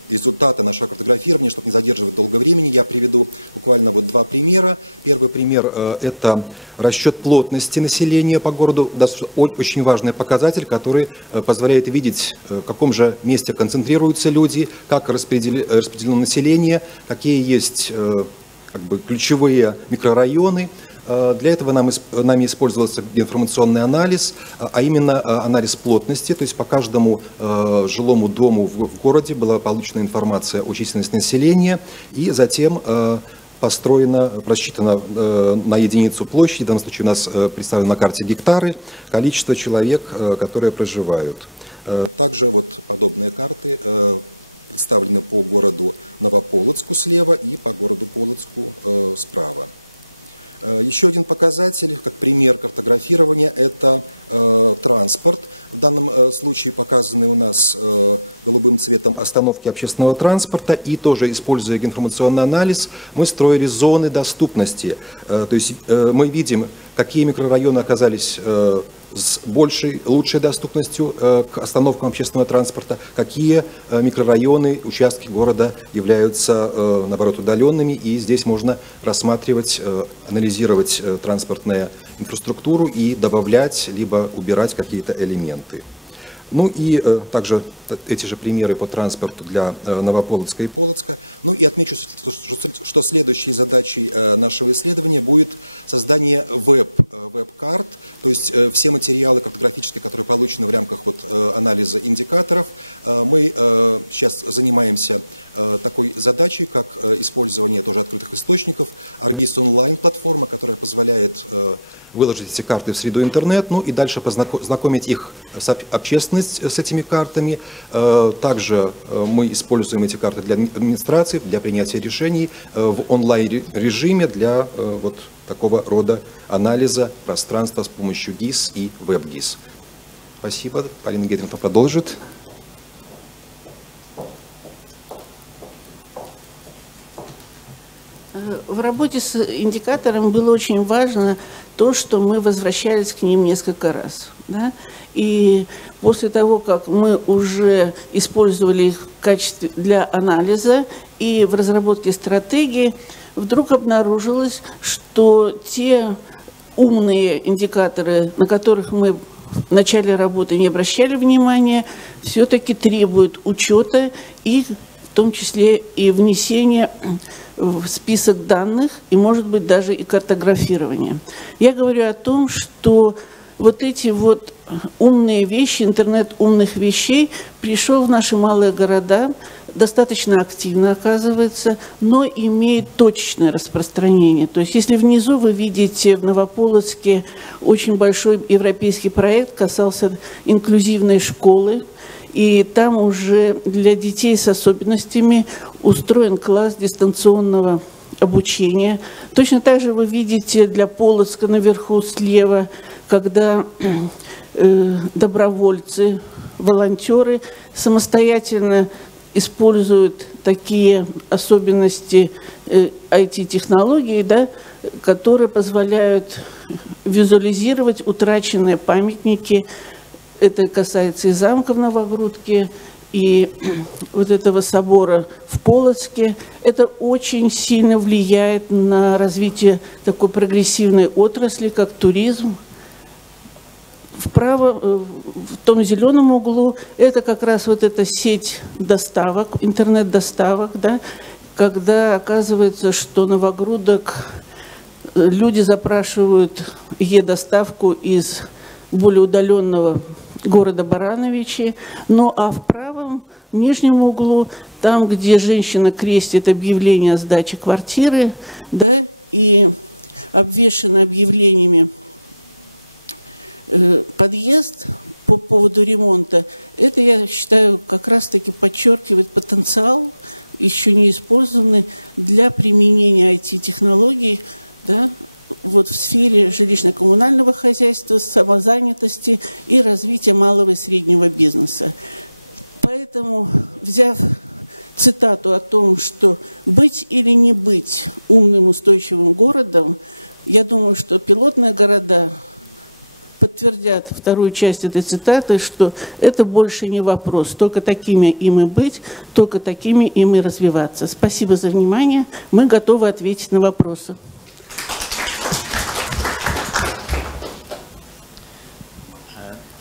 результата нашего картографирования, чтобы не задерживать долго времени, я приведу буквально вот 2 примера. Первый пример – это расчет плотности населения по городу, очень важный показатель, который позволяет видеть, в каком же месте концентрируются люди, как распределено население, какие есть ключевые микрорайоны. Для этого нами использовался информационный анализ, а именно анализ плотности, то есть по каждому жилому дому в городе была получена информация о численности населения, и затем просчитано на единицу площади, в данном случае у нас представлено на карте гектары, количество человек, которые проживают. Также вот подобные карты представлены по городу Новополоцку слева и по городу Полоцку справа. Еще один показатель, как пример картографирования, это транспорт. В данном случае показаны у нас голубым цветом остановки общественного транспорта, и тоже, используя информационный анализ, мы строили зоны доступности. То есть мы видим, какие микрорайоны оказались с лучшей доступностью к остановкам общественного транспорта, какие микрорайоны, участки города являются, наоборот, удаленными, и здесь можно рассматривать, анализировать транспортную инфраструктуру и добавлять, либо убирать какие-то элементы. Ну и также эти же примеры по транспорту для Новополоцка и Полоцка. Ну и отмечу, что следующей задачей нашего исследования будет создание веб-карт, то есть все материалы картографические, которые получены в рамках анализа индикаторов. Мы сейчас занимаемся такой задачей, как использование тоже открытых источников, Argis онлайн-платформа, которая позволяет выложить эти карты в среду интернет, ну и дальше познакомить их общественность с этими картами. Также мы используем эти карты для администрации, для принятия решений в онлайн-режиме для вот такого рода анализа пространства с помощью GIS и WebGIS. Спасибо. Полина Генриховна продолжит. В работе с индикатором было очень важно то, что мы возвращались к ним несколько раз. Да? И после того, как мы уже использовали их в качестве для анализа и в разработке стратегии, вдруг обнаружилось, что те умные индикаторы, на которых мы в начале работы не обращали внимания, все-таки требуют учета и в том числе и внесения в список данных и, может быть, даже и картографирования. Я говорю о том, что вот эти вот умные вещи, интернет умных вещей пришел в наши малые города, достаточно активно оказывается, но имеет точечное распространение. То есть если внизу вы видите в Новополоцке очень большой европейский проект, касался инклюзивной школы, и там уже для детей с особенностями устроен класс дистанционного обучения. Точно так же вы видите для Полоцка наверху слева, когда добровольцы, волонтеры самостоятельно используют такие особенности IT-технологий, да, которые позволяют визуализировать утраченные памятники. Это касается и замка в Новогрудке, и вот этого собора в Полоцке. Это очень сильно влияет на развитие такой прогрессивной отрасли, как туризм. Вправо, в том зеленом углу, это как раз вот эта сеть доставок, интернет-доставок, да, когда оказывается, что Новогрудок, люди запрашивают доставку из более удаленного города Барановичи, а в правом нижнем углу, там, где женщина крестит объявление о сдаче квартиры, да, и обвешено объявлениями подъезд по поводу ремонта, это, я считаю, как раз-таки подчеркивает потенциал, еще не использованный для применения IT-технологий, да, вот в сфере жилищно-коммунального хозяйства, самозанятости и развития малого и среднего бизнеса. Поэтому, взяв цитату о том, что быть или не быть умным, устойчивым городом, я думаю, что пилотные города подтвердят вторую часть этой цитаты, что это больше не вопрос. Только такими им и быть, только такими им и развиваться. Спасибо за внимание. Мы готовы ответить на вопросы.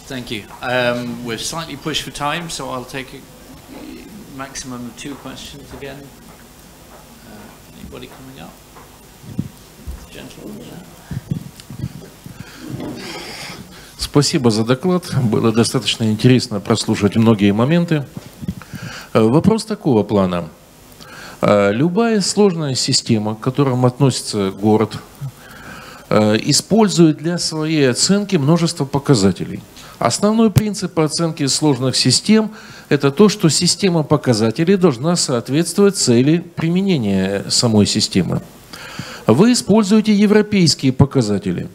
Thank you. We're slightly pushed for time, so I'll take a maximum of 2 questions again. Anybody coming up? Gentlemen there. Спасибо за доклад. Было достаточно интересно прослушать многие моменты. Вопрос такого плана. Любая сложная система, к которой относится город, использует для своей оценки множество показателей. Основной принцип оценки сложных систем – это то, что система показателей должна соответствовать цели применения самой системы. Вы используете европейские показатели.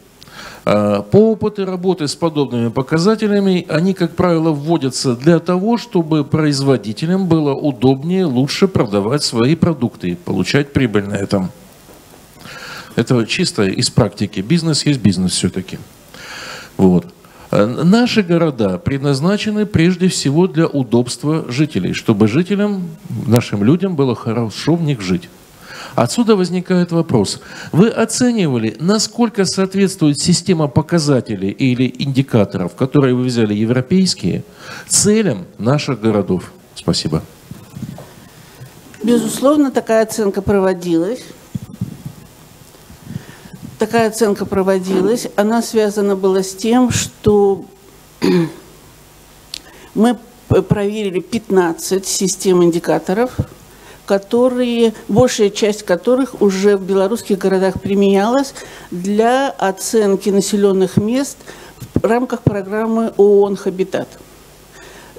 По опыту работы с подобными показателями, они, как правило, вводятся для того, чтобы производителям было удобнее, лучше продавать свои продукты и получать прибыль на этом. Это чисто из практики. Бизнес есть бизнес все-таки. Вот. Наши города предназначены прежде всего для удобства жителей, чтобы жителям, нашим людям было хорошо в них жить. Отсюда возникает вопрос. Вы оценивали, насколько соответствует система показателей или индикаторов, которые вы взяли европейские, целям наших городов? Спасибо. Безусловно, такая оценка проводилась. Она связана была с тем, что мы проверили 15 систем индикаторов, большая часть которых уже в белорусских городах применялась для оценки населенных мест в рамках программы ООН-Хабитат.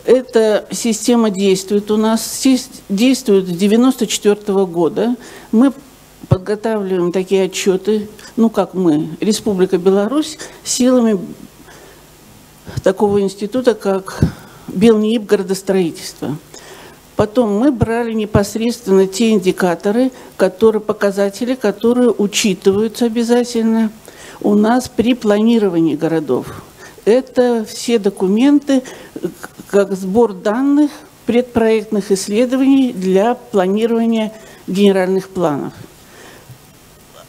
Эта система действует у нас, действует с 1994 года. Мы подготавливаем такие отчеты, Республика Беларусь, силами такого института, как Белниип градостроительство. Потом мы брали непосредственно те индикаторы, показатели, которые учитываются обязательно у нас при планировании городов. Это все документы, как сбор данных предпроектных исследований для планирования генеральных планов.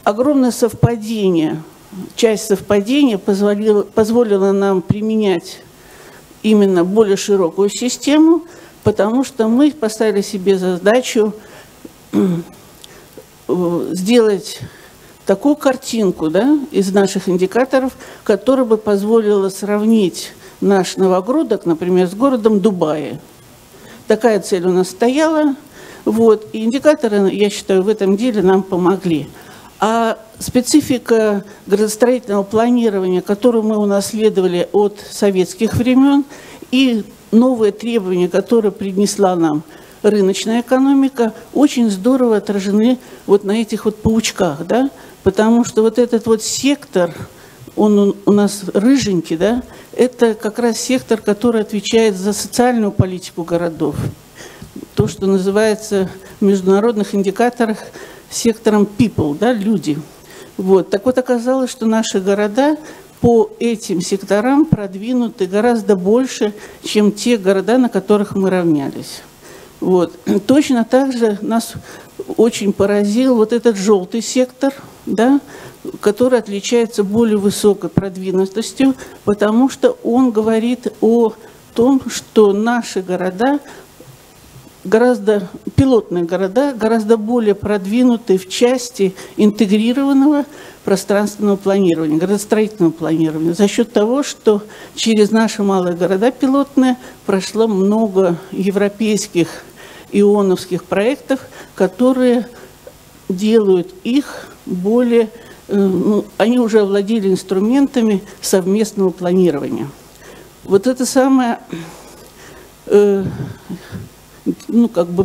Огромное совпадение, часть совпадения позволила нам применять именно более широкую систему, потому что мы поставили себе задачу сделать такую картинку, из наших индикаторов, которая бы позволила сравнить наш Новогрудок, например, с городом Дубае. Такая цель у нас стояла. И индикаторы, я считаю, в этом деле нам помогли. А специфика градостроительного планирования, которую мы унаследовали от советских времен, и новые требования, которые принесла нам рыночная экономика, очень здорово отражены на этих паучках, потому что этот сектор, он у нас рыженький, это как раз сектор, который отвечает за социальную политику городов. То, что называется в международных индикаторах сектором people, люди. Так оказалось, что наши города по этим секторам продвинуты гораздо больше, чем те города, на которых мы равнялись. Точно так же нас очень поразил этот желтый сектор, который отличается более высокой продвинутостью, потому что он говорит о том, что наши города, пилотные города, гораздо более продвинуты в части интегрированного пространственного планирования, градостроительного планирования, за счет того, что через наши малые города пилотные прошло много европейских и ООНовских проектов, которые делают их более, они уже овладели инструментами совместного планирования. Это самое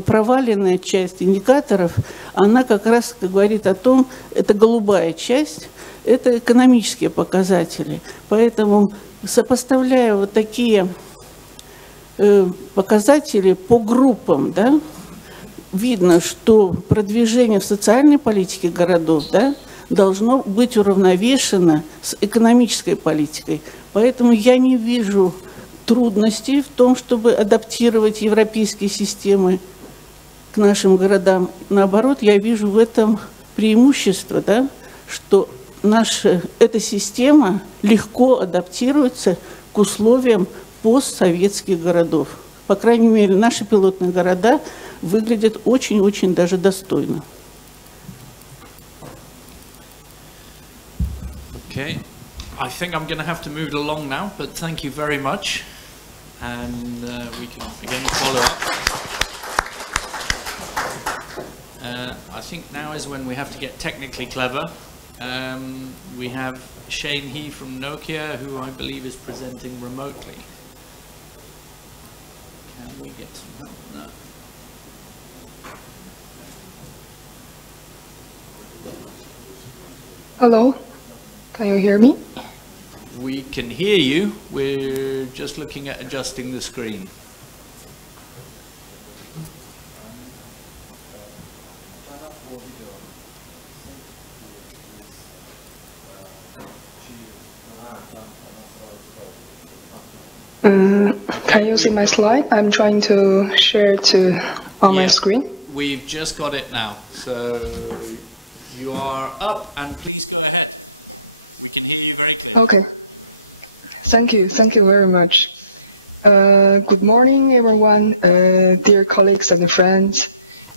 проваленная часть индикаторов, она как раз говорит о том, это голубая часть, это экономические показатели. Поэтому, сопоставляя такие показатели по группам, видно, что продвижение в социальной политике городов должно быть уравновешено с экономической политикой. Поэтому я не вижу трудностей в том, чтобы адаптировать европейские системы к нашим городам. Наоборот, я вижу в этом преимущество, что эта система легко адаптируется к условиям постсоветских городов. По крайней мере, наши пилотные города выглядят очень-очень даже достойно. Okay. I think I'm going to have to move it along now, but thank you very much. And we can again follow up. I think now is when we have to get technically clever. We have Shane He from Nokia, who I believe is presenting remotely. Can we get some help? No. Hello, can you hear me? We can hear you. We're just looking at adjusting the screen. Can you see my slide? I'm trying to share to on my screen. We've just got it now. So you are up and please go ahead. We can hear you very clearly. Okay. Thank you very much. Good morning, everyone, dear colleagues and friends.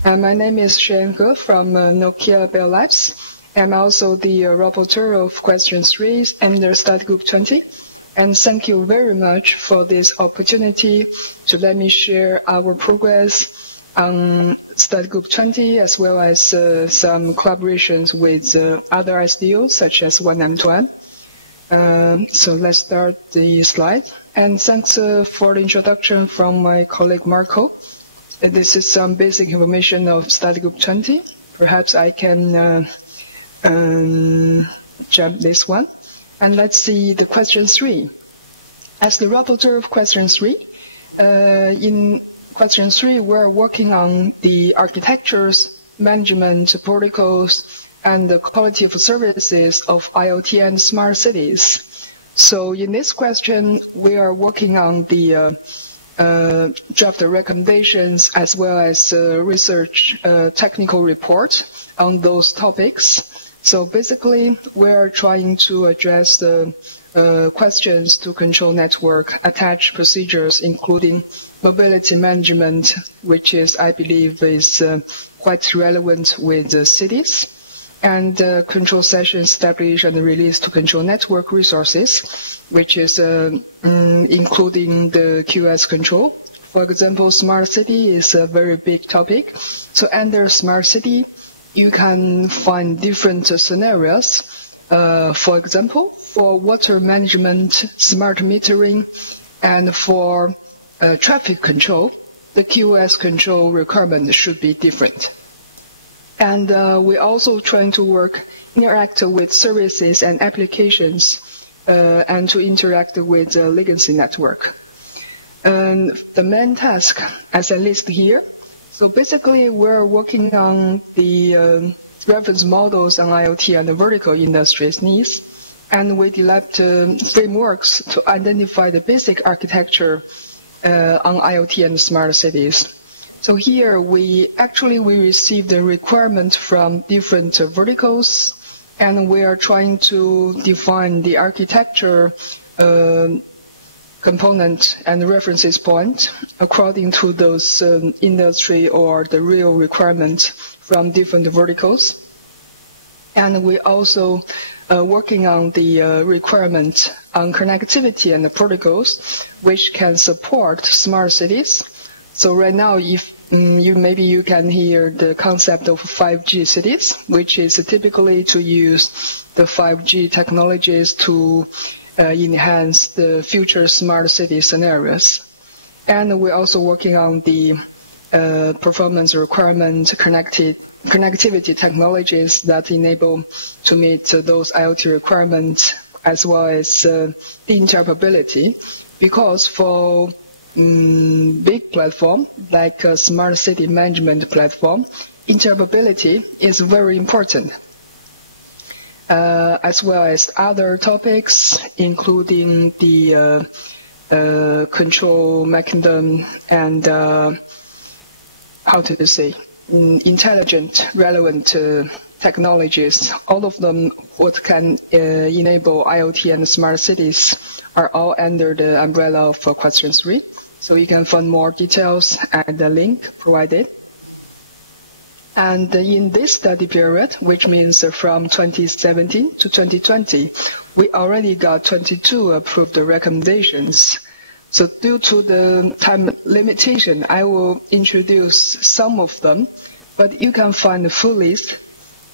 My name is Xuan Ge from Nokia Bell Labs. I'm also the rapporteur of question 3 under Study Group 20. And thank you very much for this opportunity to let me share our progress on Study Group 20 as well as some collaborations with other SDOs such as 1M2M. So let's start the slide. And thanks for the introduction from my colleague Marco. This is some basic information of Study Group 20. Perhaps I can jump this one. And let's see the question 3. As the rapporteur of question 3, in question 3, we're working on the architectures, management, protocols, and the quality of services of IoT and smart cities. So in this question, we are working on the draft recommendations as well as research technical report on those topics. So basically, we are trying to address the questions to control network attached procedures, including mobility management, which is, I believe, is quite relevant with cities, and control sessions established and released to control network resources, which is including the QoS control. For example, smart city is a very big topic. So under smart city, you can find different scenarios. For example, for water management, smart metering, and for traffic control, the QoS control requirement should be different. And we're also trying to interact with services and applications and to interact with the legacy network. And the main task, as I list here, so basically, we're working on the reference models on IoT and the vertical industries needs, and we developed frameworks to identify the basic architecture on IoT and smart cities. So here, we received a requirement from different verticals, and we are trying to define the architecture component and references point according to those industry or the real requirements from different verticals. And we also working on the requirement on connectivity and the protocols which can support smart cities. So right now, if maybe you can hear the concept of 5G cities, which is typically to use the 5G technologies to enhance the future smart city scenarios. And we're also working on the performance requirement connectivity technologies that enable to meet those IoT requirements as well as the interoperability. Because for big platform like a smart city management platform, interoperability is very important. As well as other topics, including the control mechanism and intelligent, relevant technologies. All of them, what can enable IoT and smart cities, are all under the umbrella of question 3. So you can find more details at the link provided. And in this study period, which means from 2017 to 2020, we already got 22 approved recommendations. So due to the time limitation, I will introduce some of them, but you can find the full list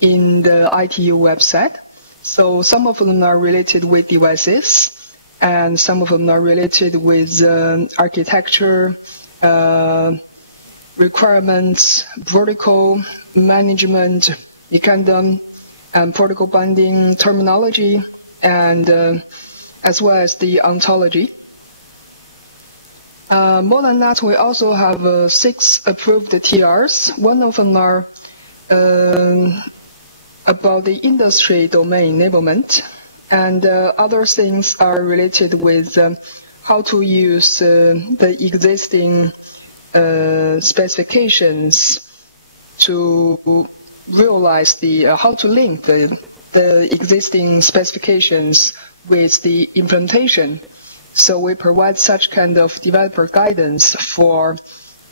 in the ITU website. So some of them are related with devices, and some of them are related with architecture, requirements, protocol management, mechanism, and protocol binding terminology, and as well as the ontology. More than that, we also have 6 approved TRs. One of them are about the industry domain enablement, and other things are related with how to use the existing specifications to realize how to link the existing specifications with the implementation. So we provide such kind of developer guidance for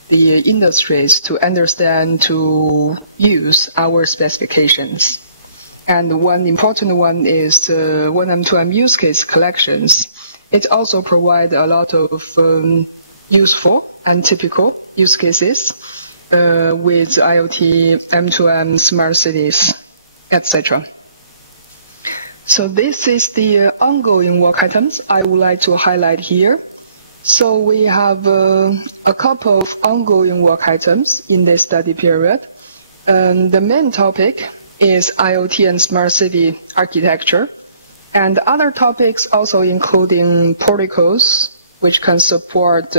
the industries to understand, to use our specifications. And one important one is 1M2M use case collections. It also provides a lot of useful and typical use cases with IoT, M2M, smart cities, etc. So this is the ongoing work items I would like to highlight here. So we have a couple of ongoing work items in this study period. The main topic is IoT and smart city architecture, and other topics also including protocols which can support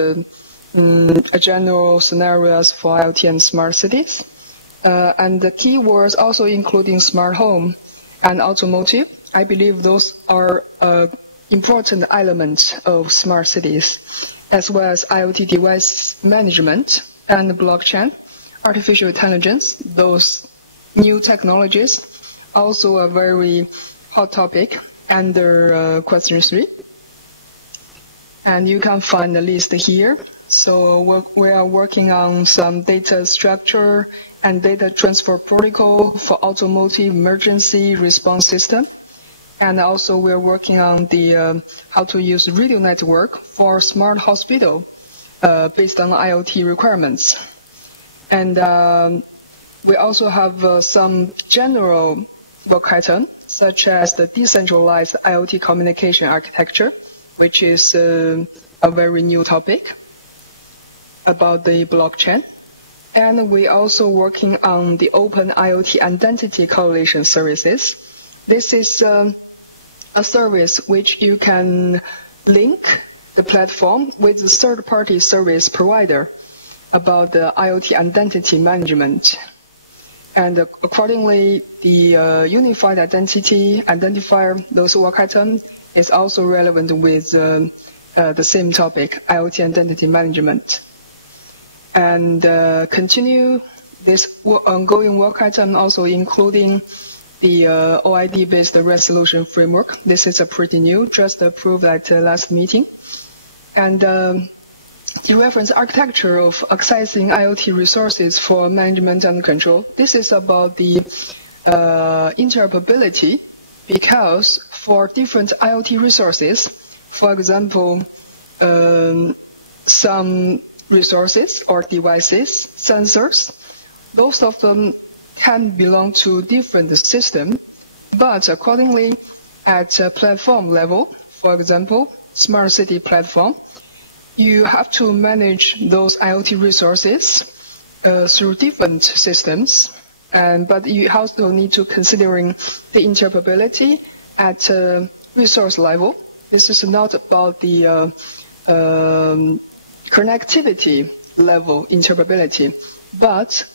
general scenarios for IoT and smart cities, and the keywords also including smart home and automotive. I believe those are important elements of smart cities, as well as IoT device management and blockchain, artificial intelligence. Those new technologies also a very hot topic under question 3. And you can find the list here. So we are working on some data structure and data transfer protocol for automotive emergency response system. And also we're working on the how to use radio network for smart hospital based on IoT requirements. And we also have some general work item, such as the decentralized IoT communication architecture, which is a very new topic about the blockchain. And we're also working on the open IoT identity correlation services. This is a service which you can link the platform with the third-party service provider about the IoT identity management. And accordingly, the unified identity identifier, those work items, is also relevant with the same topic, IoT identity management. And continue this ongoing work item also including the OID-based resolution framework. This is a pretty new, just approved at the last meeting. And the reference architecture of accessing IoT resources for management and control. This is about the interoperability, because for different IoT resources, for example, some resources or devices, sensors, most of them can belong to different systems, but accordingly at a platform level, for example, smart city platform, you have to manage those IoT resources through different systems, but you also need to considering the interoperability at resource level. This is not about the connectivity level interoperability, but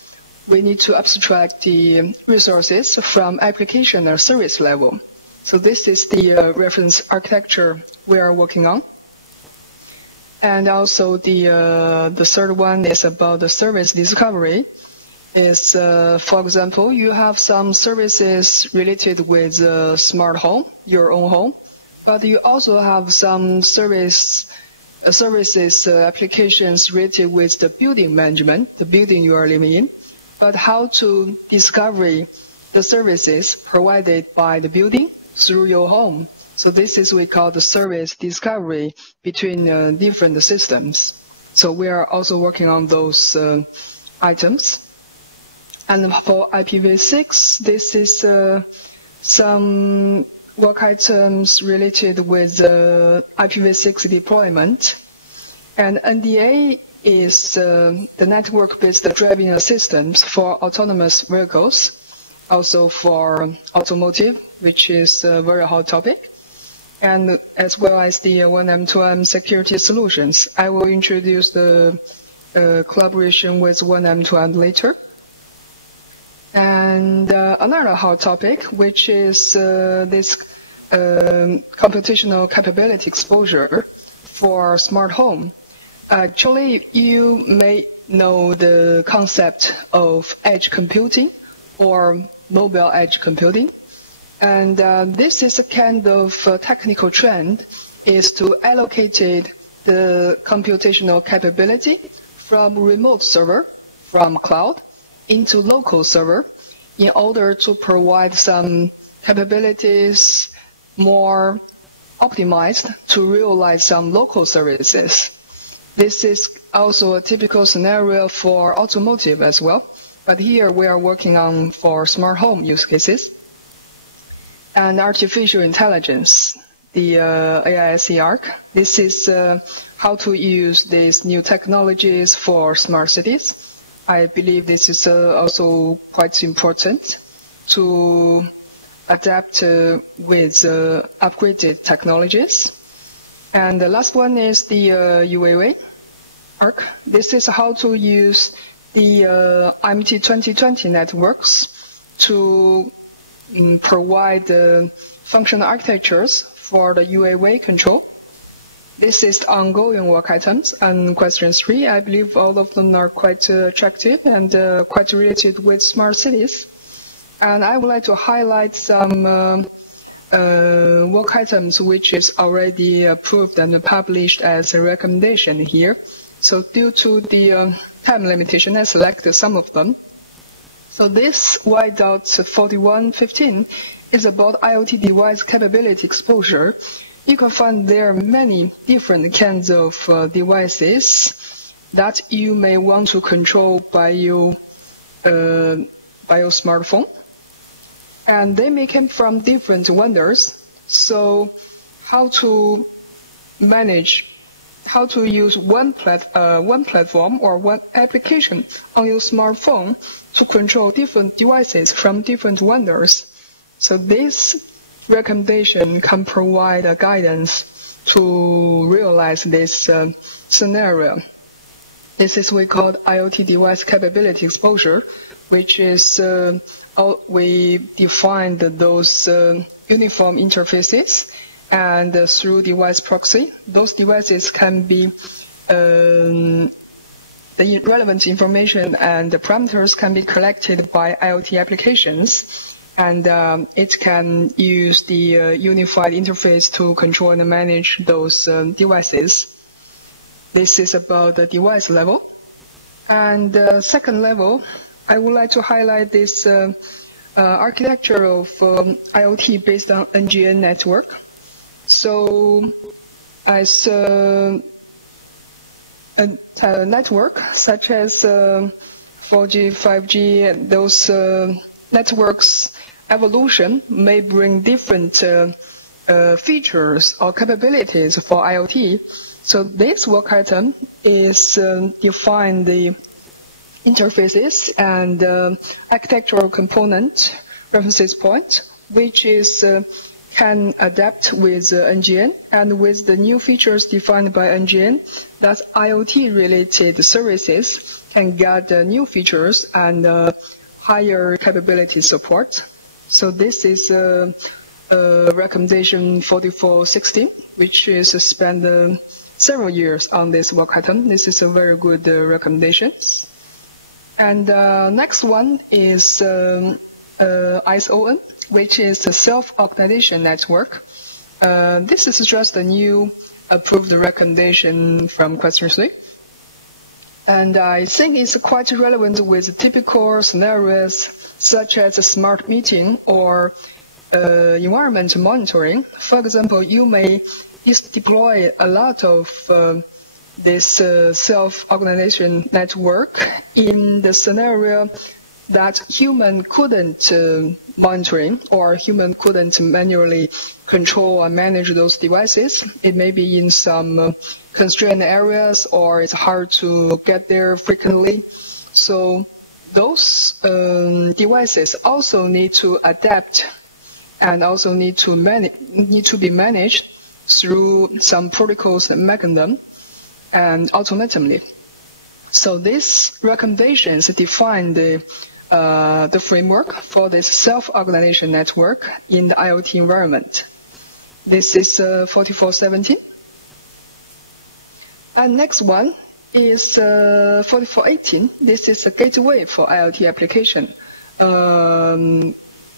we need to abstract the resources from application or service level. So this is the reference architecture we are working on. And also the third one is about the service discovery. Is for example, you have some services related with smart home, your own home, but you also have some services applications related with the building management, the building you are living in. But how to discover the services provided by the building through your home. So this is we call the service discovery between different systems. So we are also working on those items. And for IPv6, this is some work items related with IPv6 deployment. And NDA is the network-based driving assistance for autonomous vehicles, also for automotive, which is a very hot topic, and as well as the 1M2M security solutions. I will introduce the collaboration with 1M2M later. And another hot topic, which is this computational capability exposure for smart home. Actually, you may know the concept of edge computing or mobile edge computing. And this is a kind of technical trend, is to allocate the computational capability from remote server, from cloud, into local server in order to provide some capabilities more optimized to realize some local services. This is also a typical scenario for automotive as well, but here we are working on for smart home use cases. And artificial intelligence, the AISC ARC. This is how to use these new technologies for smart cities. I believe this is also quite important to adapt with upgraded technologies. And the last one is the UAV ARC. This is how to use the IMT 2020 networks to provide functional architectures for the UAV control. This is the ongoing work items. And question 3, I believe all of them are quite attractive and quite related with smart cities. And I would like to highlight some work items which is already approved and published as a recommendation here. So due to the time limitation, I selected some of them. So this Y.4115 is about IoT device capability exposure. You can find there are many different kinds of devices that you may want to control by your smartphone. And they may come from different vendors. So how to manage, how to use one platform or one application on your smartphone to control different devices from different vendors. So this recommendation can provide a guidance to realize this scenario. This is what we call IoT device capability exposure, which is we defined those uniform interfaces, and through device proxy, those devices can be the relevant information and the parameters can be collected by IoT applications. And it can use the unified interface to control and manage those devices. This is about the device level. And second level, I would like to highlight this architecture of IoT based on NGN network. So as a network such as 4G, 5G, and those networks evolution may bring different features or capabilities for IoT. So this work item is define the interfaces and architectural component references point, which is can adapt with NGN, and with the new features defined by NGN, that IoT related services can get new features and higher capability support. So this is recommendation 4416, which is spent several years on this work item. This is a very good recommendation. And next one is ISON, which is a self-organization network. This is just a new approved recommendation from question 3. And I think it's quite relevant with typical scenarios such as a smart meeting or environment monitoring. For example, you may deploy a lot of this self-organization network in the scenario that human couldn't monitoring, or human couldn't manually control and manage those devices. It may be in some constrained areas, or it's hard to get there frequently. So those devices also need to adapt and also need to be managed through some protocols and mechanisms and automatically. So these recommendations define the framework for this self-organization network in the IoT environment. This is 4417. And next one is 4418. This is a gateway for IoT application.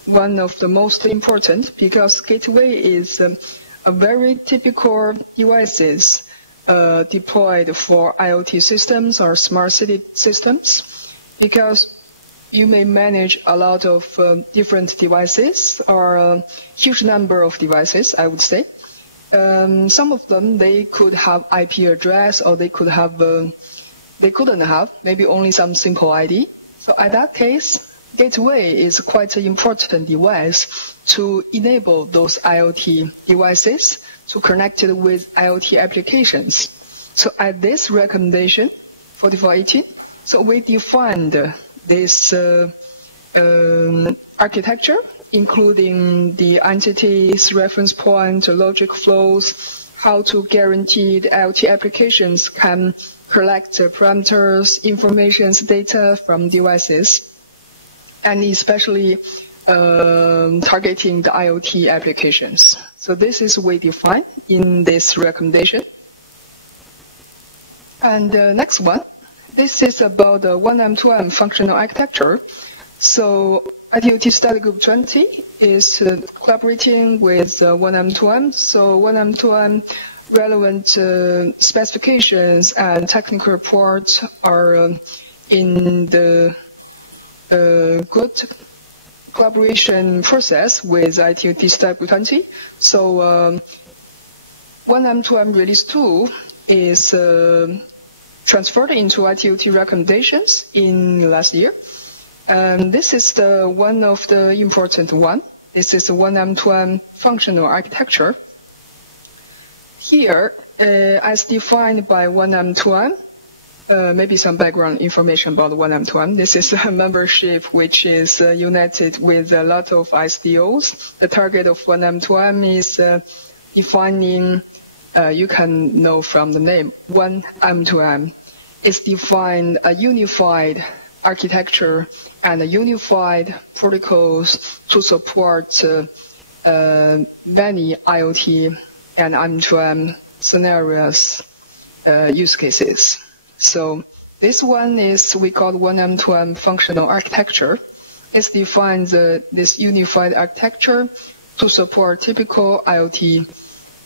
One of the most important, because gateway is a very typical devices deployed for IoT systems or smart city systems, because you may manage a lot of different devices or a huge number of devices, I would say. Some of them, they could have IP address, or they couldn't have, maybe only some simple ID. So at that case, gateway is quite an important device to enable those IoT devices to connect it with IoT applications. So at this recommendation, 4418, so we defined this architecture, including the entities, reference point, logic flows, how to guarantee the IoT applications can collect parameters, information, data from devices, and especially targeting the IoT applications. So this is we define in this recommendation. And the next one, this is about the 1M2M functional architecture. So ITU Study Group 20 is collaborating with 1M2M. So 1M2M relevant specifications and technical reports are in the good collaboration process with ITU Study Group 20. So 1M2M release 2 is transferred into ITU recommendations in last year. And this is the one of the important one. This is the 1M2M functional architecture. Here, as defined by 1M2M, maybe some background information about 1M2M. This is a membership which is united with a lot of ISDOs. The target of 1M2M is defining, you can know from the name, 1M2M. It's defined a unified architecture and a unified protocols to support many IoT and M2M scenarios use cases. So this one is, we call 1M2M functional architecture. It defines this unified architecture to support typical IoT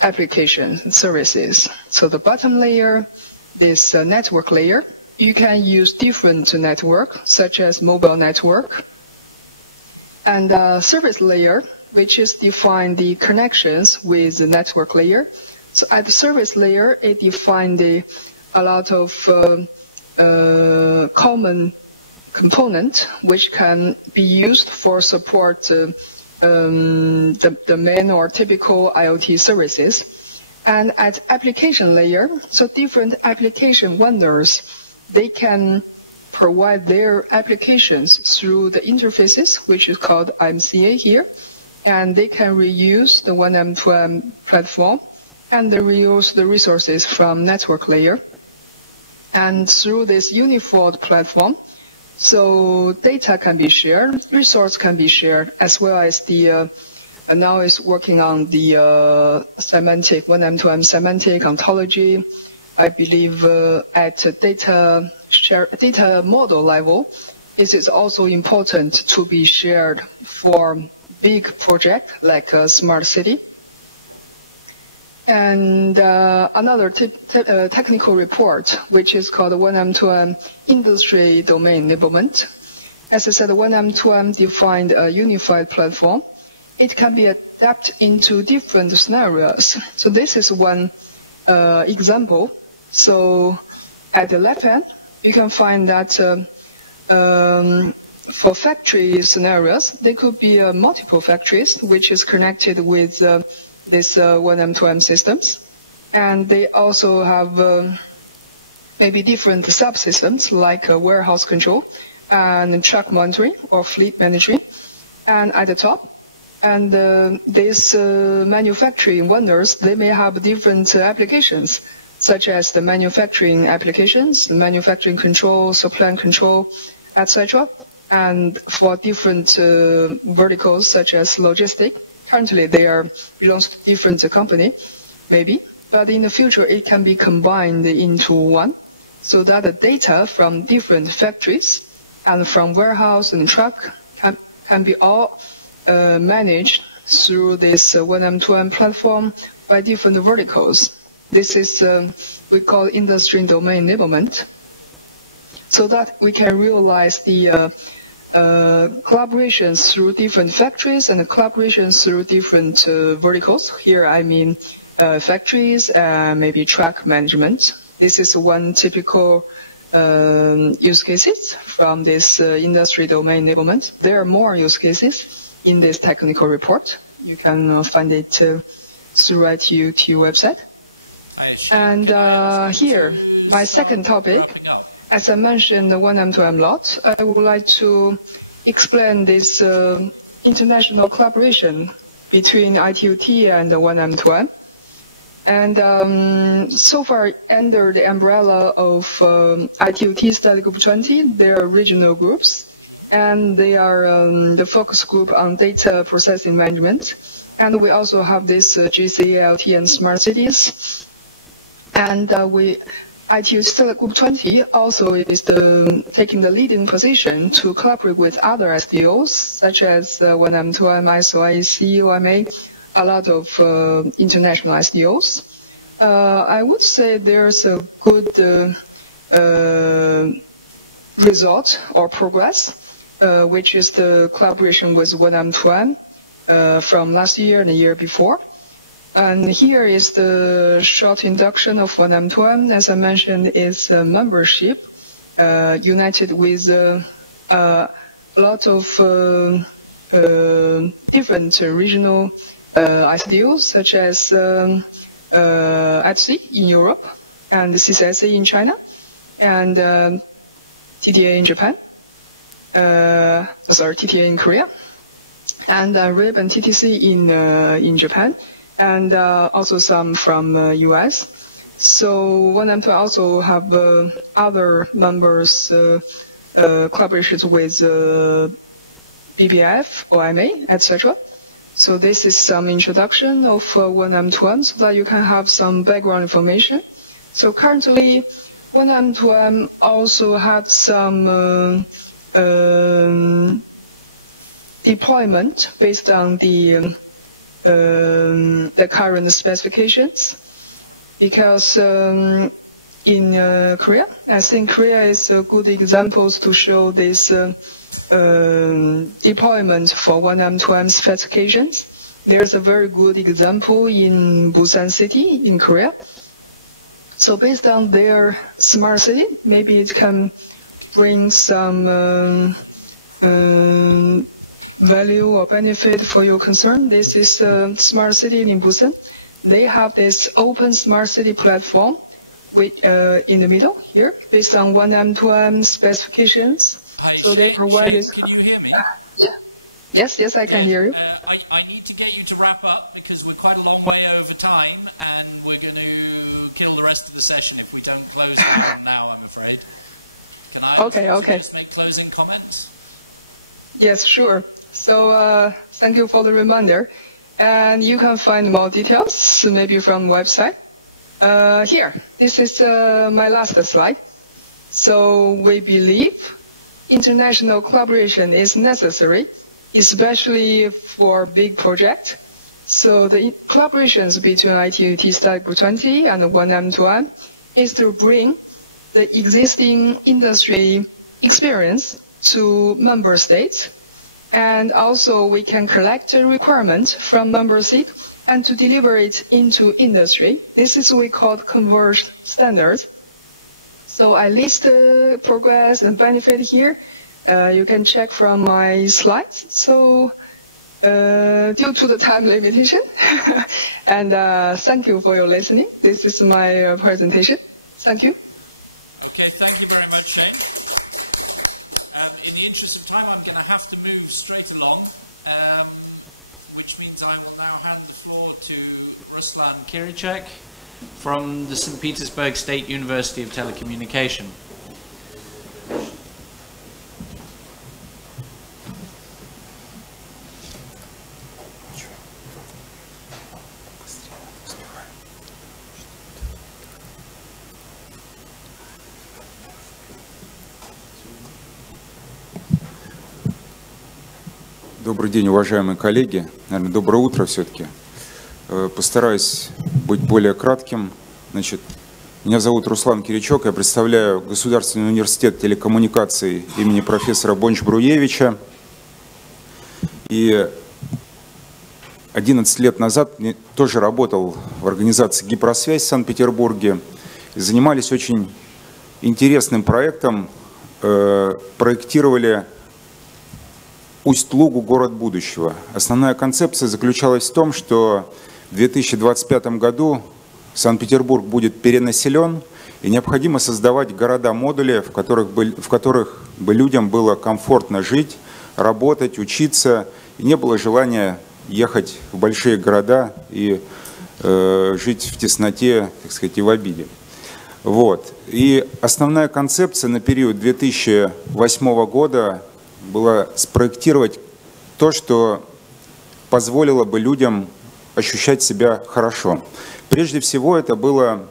applications and services. So the bottom layer, this network layer, you can use different network, such as mobile network. And service layer, which is define the connections with the network layer. So at the service layer, it defined a lot of common component which can be used for support the main or typical IoT services. And at application layer, so different application vendors, they can provide their applications through the interfaces, which is called MCA here, and they can reuse the 1M2M platform and they reuse the resources from network layer. And through this unified platform, so data can be shared, resource can be shared, as well as the now is working on the semantic 1M2M semantic ontology. I believe at data model level, it is also important to be shared for big project like a smart city. And another technical report, which is called 1M2M Industry Domain Enablement. As I said, 1M2M defined a unified platform. It can be adapted into different scenarios. So this is one example. So at the left hand, you can find that for factory scenarios, there could be multiple factories which is connected with this 1M2M systems. And they also have maybe different subsystems like warehouse control and truck monitoring or fleet managing. And at the top, and these manufacturing vendors, they may have different applications, such as the manufacturing applications, the manufacturing control, supply control, etc. And for different verticals, such as logistic, currently they belongs to different company, maybe, but in the future it can be combined into one, so that the data from different factories and from warehouse and truck can be all managed through this 1M2M platform by different verticals. This is we call industry domain enablement, so that we can realize the collaborations through different factories and collaborations through different verticals. Here I mean factories, maybe truck management. This is one typical use cases from this industry domain enablement. There are more use cases in this technical report. You can find it through ITU website. Hi, Shane, and can I ask you here, to my start second topic, wrapping up? as I mentioned, the 1M2M lot, I would like to explain this international collaboration between ITU-T and the 1M2M. And so far, under the umbrella of ITU-T Study Group 20, there are regional groups, and they are the focus group on data processing management. And we also have this GCALT and smart cities. And ITU Study Group 20 also is taking the leading position to collaborate with other SDOs, such as 1M2M, ISO, IEC, OMA, a lot of international SDOs. I would say there's a good result or progress, which is the collaboration with 1M2M from last year and the year before. And here is the short introduction of 1M2M. As I mentioned, it's a membership united with a lot of different regional ISDOs, such as ETSI in Europe, and CCSA in China, and TTA in Japan, TTA in Korea, and RIB and TTC in Japan, and also some from US. So 1M2 also have other members collaborations with BBF, OMA, etc. So this is some introduction of 1M2M so that you can have some background information. So currently 1M2M also had some deployment based on the current specifications, because in Korea, I think Korea is a good example to show this deployment for 1M2M specifications. There's a very good example in Busan City in Korea. So based on their smart city, maybe it can bring some value or benefit for your concern. This is a smart city in Busan. They have this open smart city platform with, in the middle here, based on 1M2M specifications. Hi, so Shane, can you hear me? Yeah. Yes, I can hear you. I need to get you to wrap up because we're quite a long way over time and we're going to kill the rest of the session if we don't close down now, I'm afraid. Can I ask you to just make closing comments? Yes, sure. So thank you for the reminder. And you can find more details maybe from website. Here, this is my last slide. So we believe international collaboration is necessary, especially for big projects. So the collaborations between ITU-T Study Group 20 and 1M2M is to bring the existing industry experience to member states. And also we can collect a requirement from member state and to deliver it into industry. This is what we call converged standards. So I list the progress and benefit here. You can check from my slides. So due to the time limitation, and thank you for your listening. This is my presentation. Thank you. Okay, thank you very much, Shane. In the interest of time, I'm going to have to move straight along, which means I will now hand the floor to Ruslan Kiricek from the St. Petersburg State University of Telecommunication. Добрый день, уважаемые коллеги. Наверное, доброе утро все-таки. Постараюсь быть более кратким. Значит, меня зовут Руслан Киричок, я представляю Государственный университет телекоммуникаций имени профессора Бонч-Бруевича. И 11 лет назад я тоже работал в организации «Гипросвязь» в Санкт-Петербурге. И занимались очень интересным проектом, проектировали Усть-Лугу, город будущего. Основная концепция заключалась в том, что в 2025 году Санкт-Петербург будет перенаселен, и необходимо создавать города-модули, в которых бы людям было комфортно жить, работать, учиться, и не было желания ехать в большие города и жить в тесноте, так сказать, и в обиде. Вот. И основная концепция на период 2008 года была спроектировать то, что позволило бы людям ощущать себя хорошо. Прежде всего, это было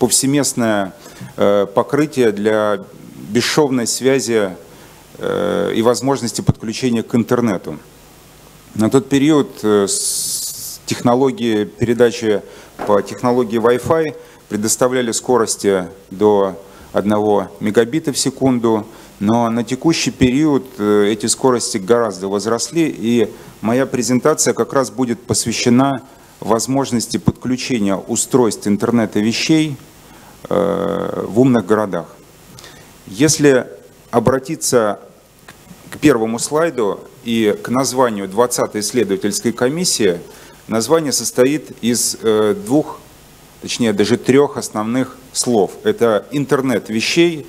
повсеместное покрытие для бесшовной связи и возможности подключения к интернету. На тот период технологии передачи по технологии Wi-Fi предоставляли скорости до 1 мегабита в секунду, но на текущий период эти скорости гораздо возросли, и моя презентация как раз будет посвящена возможности подключения устройств интернета вещей в умных городах. Если обратиться к первому слайду и к названию 20-й исследовательской комиссии, название состоит из двух, точнее даже трех основных слов. Это интернет вещей,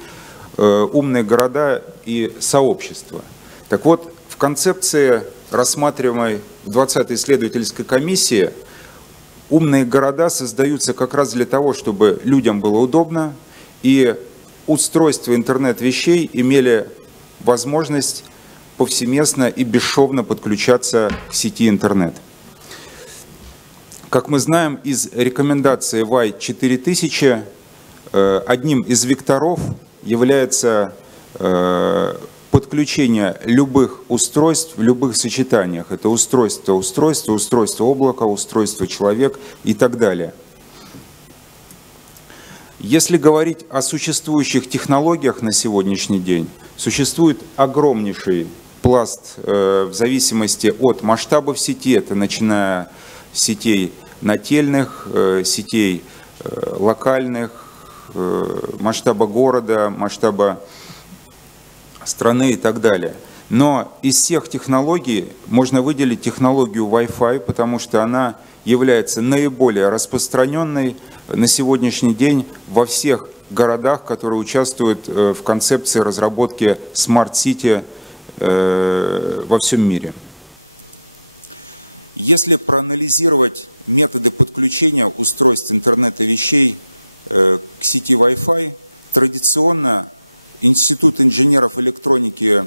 умные города и сообщество. Так вот, в концепции, рассматриваемой в 20-й исследовательской комиссии, умные города создаются как раз для того, чтобы людям было удобно, и устройства интернет-вещей имели возможность повсеместно и бесшовно подключаться к сети интернет. Как мы знаем из рекомендации Y4000, одним из векторов является подключение любых устройств в любых сочетаниях. Это устройство облака, устройство человек и так далее. Если говорить о существующих технологиях на сегодняшний день, существует огромнейший пласт в зависимости от масштабов сети, это начиная с сетей нательных, сетей локальных, масштаба города, масштаба страны и так далее. Но из всех технологий можно выделить технологию Wi-Fi, потому что она является наиболее распространенной на сегодняшний день во всех городах, которые участвуют в концепции разработки Smart City во всем мире. Если проанализировать методы подключения устройств интернета вещей к сети Wi-Fi, традиционно Институт инженеров электроники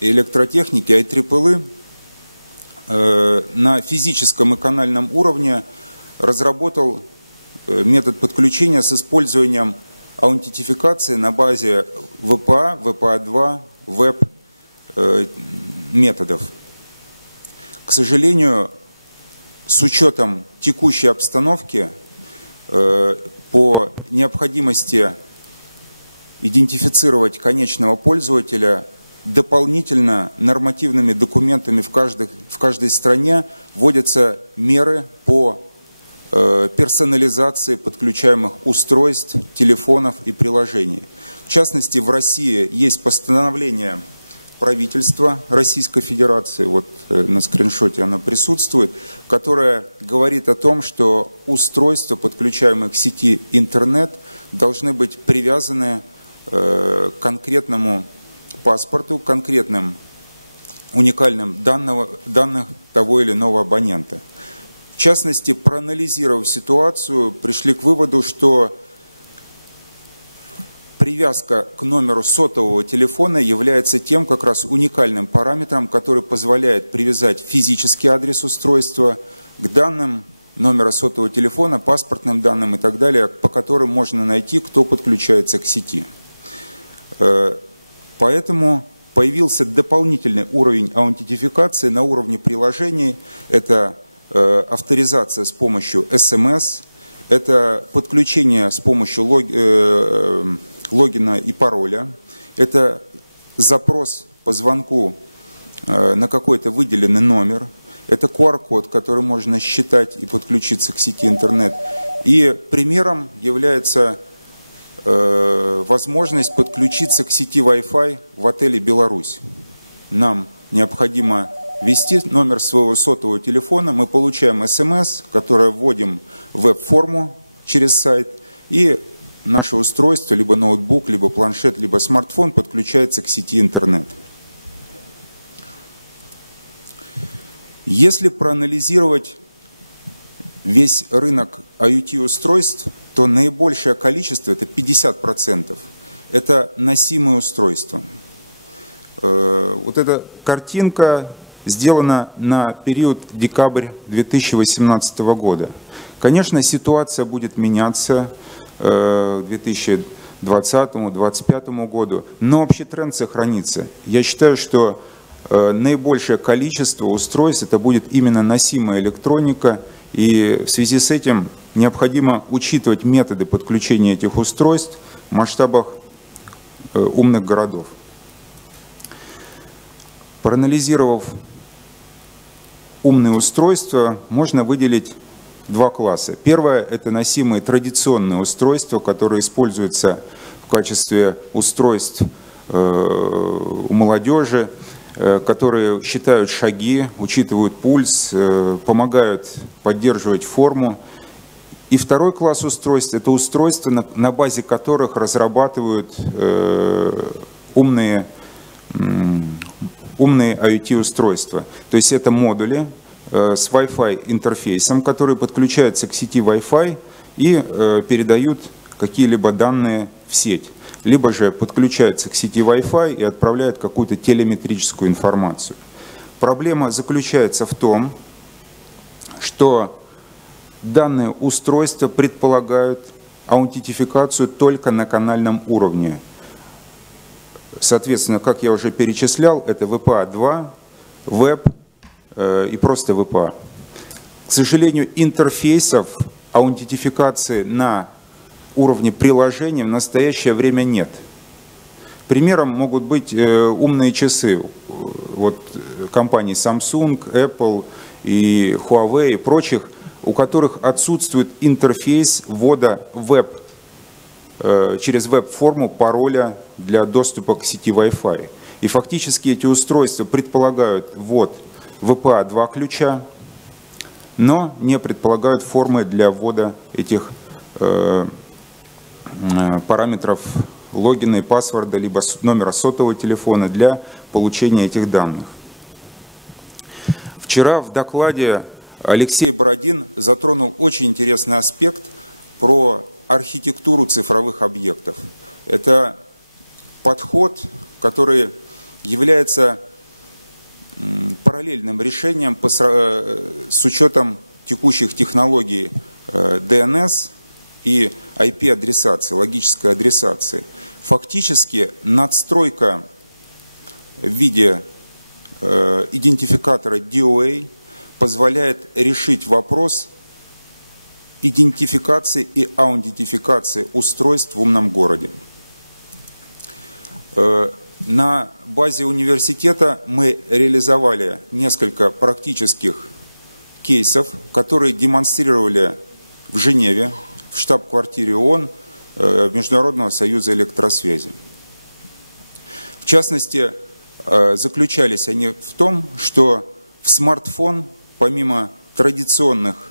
и электротехники IEEE на физическом и канальном уровне разработал метод подключения с использованием аутентификации на базе VPA, VPA2, веб методов. К сожалению, с учетом текущей обстановки, по необходимости идентифицировать конечного пользователя, дополнительно нормативными документами в каждой стране вводятся меры по персонализации подключаемых устройств, телефонов и приложений. В частности, в России есть постановление правительства Российской Федерации, вот на скриншоте оно присутствует, которое говорит о том, что устройства, подключаемые к сети интернет, должны быть привязаны к конкретному паспорту, конкретным уникальным данных того или иного абонента. В частности, проанализировав ситуацию, пришли к выводу, что привязка к номеру сотового телефона является тем как раз уникальным параметром, который позволяет привязать физический адрес устройства к данным номера сотового телефона, паспортным данным и так далее, по которым можно найти, кто подключается к сети. Поэтому появился дополнительный уровень аутентификации на уровне приложений. Это авторизация с помощью СМС, это подключение с помощью логина и пароля, это запрос по звонку на какой-то выделенный номер, это QR-код, который можно считать и подключиться к сети интернет. И примером является возможность подключиться к сети Wi-Fi в отеле «Беларусь». Нам необходимо ввести номер своего сотового телефона, мы получаем СМС, которое вводим в веб-форму через сайт, и наше устройство, либо ноутбук, либо планшет, либо смартфон подключается к сети интернет. Если проанализировать весь рынок IoT-устройств, то наибольшее количество, это 50%, это носимые устройства. Вот эта картинка сделана на период декабрь 2018 года. Конечно, ситуация будет меняться к 2020-2025 году, но общий тренд сохранится. Я считаю, что наибольшее количество устройств это будет именно носимая электроника, и в связи с этим необходимо учитывать методы подключения этих устройств в масштабах умных городов. Проанализировав умные устройства, можно выделить два класса. Первое – это носимые традиционные устройства, которые используются в качестве устройств у молодежи, которые считают шаги, учитывают пульс, помогают поддерживать форму. И второй класс устройств – это устройства, на базе которых разрабатывают умные IoT-устройства. То есть это модули с Wi-Fi интерфейсом, которые подключаются к сети Wi-Fi и передают какие-либо данные в сеть. Либо же подключаются к сети Wi-Fi и отправляют какую-то телеметрическую информацию. Проблема заключается в том, что данные устройства предполагают аутентификацию только на канальном уровне. Соответственно, как я уже перечислял, это WPA2, веб и просто WPA. К сожалению, интерфейсов аутентификации на уровне приложения в настоящее время нет. Примером могут быть умные часы. Вот компании Samsung, Apple и Huawei и прочих, у которых отсутствует интерфейс ввода через веб-форму пароля для доступа к сети Wi-Fi. И фактически эти устройства предполагают ввод WPA2 ключа, но не предполагают формы для ввода этих параметров логина и паспорта, либо номера сотового телефона для получения этих данных. Вчера в докладе Алексей Бородин затронул очень интересный аспект про архитектуру цифровых объектов. Это подход, который является параллельным решением с учетом текущих технологий DNS и IP-адресации, логической адресации. Фактически надстройка в виде идентификатора DOA позволяет решить вопрос идентификации и аутентификации устройств в умном городе. На базе университета мы реализовали несколько практических кейсов, которые демонстрировали в Женеве, в штаб-квартире ООН, Международного союза электросвязи. В частности, заключались они в том, что в смартфон, помимо традиционных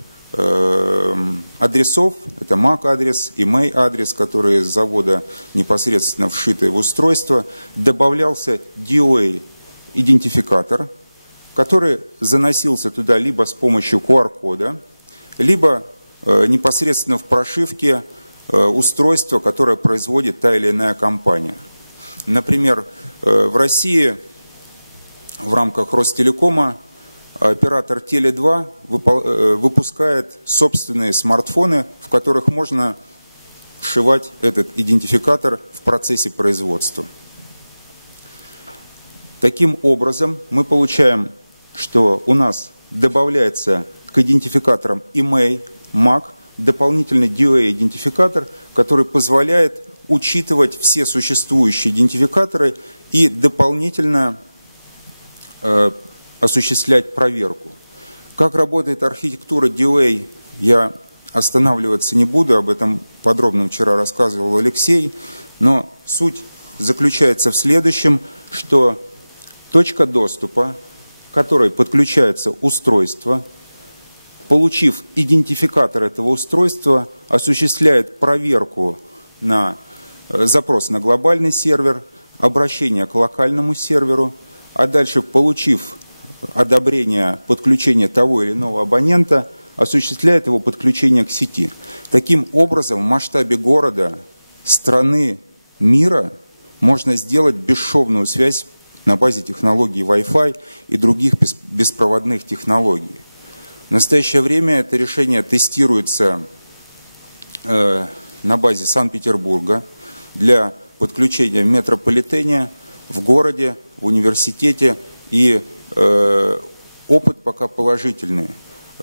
адресов, это MAC-адрес и MEI-адрес, которые с завода непосредственно вшиты в устройство, добавлялся DOA-идентификатор, который заносился туда либо с помощью QR-кода, либо непосредственно в прошивке устройства, которое производит та или иная компания. Например, в России в рамках Ростелекома оператор Теле2 выпускает собственные смартфоны, в которых можно вшивать этот идентификатор в процессе производства. Таким образом, мы получаем, что у нас добавляется к идентификаторам email, MAC, дополнительный DOA-идентификатор, который позволяет учитывать все существующие идентификаторы и дополнительно осуществлять проверку. Как работает архитектура DOA, я останавливаться не буду, об этом подробно вчера рассказывал Алексей, но суть заключается в следующем, что точка доступа, к которой подключается устройство, получив идентификатор этого устройства, осуществляет проверку на запрос на глобальный сервер, обращение к локальному серверу, а дальше, получив одобрение подключения того или иного абонента, осуществляет его подключение к сети. Таким образом, в масштабе города, страны, мира можно сделать бесшовную связь на базе технологий Wi-Fi и других беспроводных технологий. В настоящее время это решение тестируется на базе Санкт-Петербурга для подключения в метрополитене, в городе, в университете, и опыт пока положительный.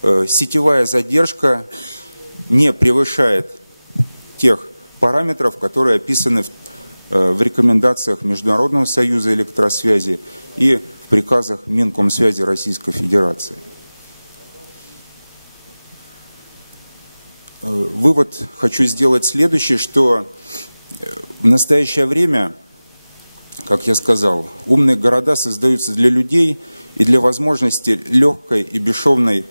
Сетевая задержка не превышает тех параметров, которые описаны в рекомендациях Международного союза электросвязи и в приказах Минкомсвязи Российской Федерации. Вывод хочу сделать следующий, что в настоящее время, как я сказал, умные города создаются для людей и для возможности легкой и бесшовной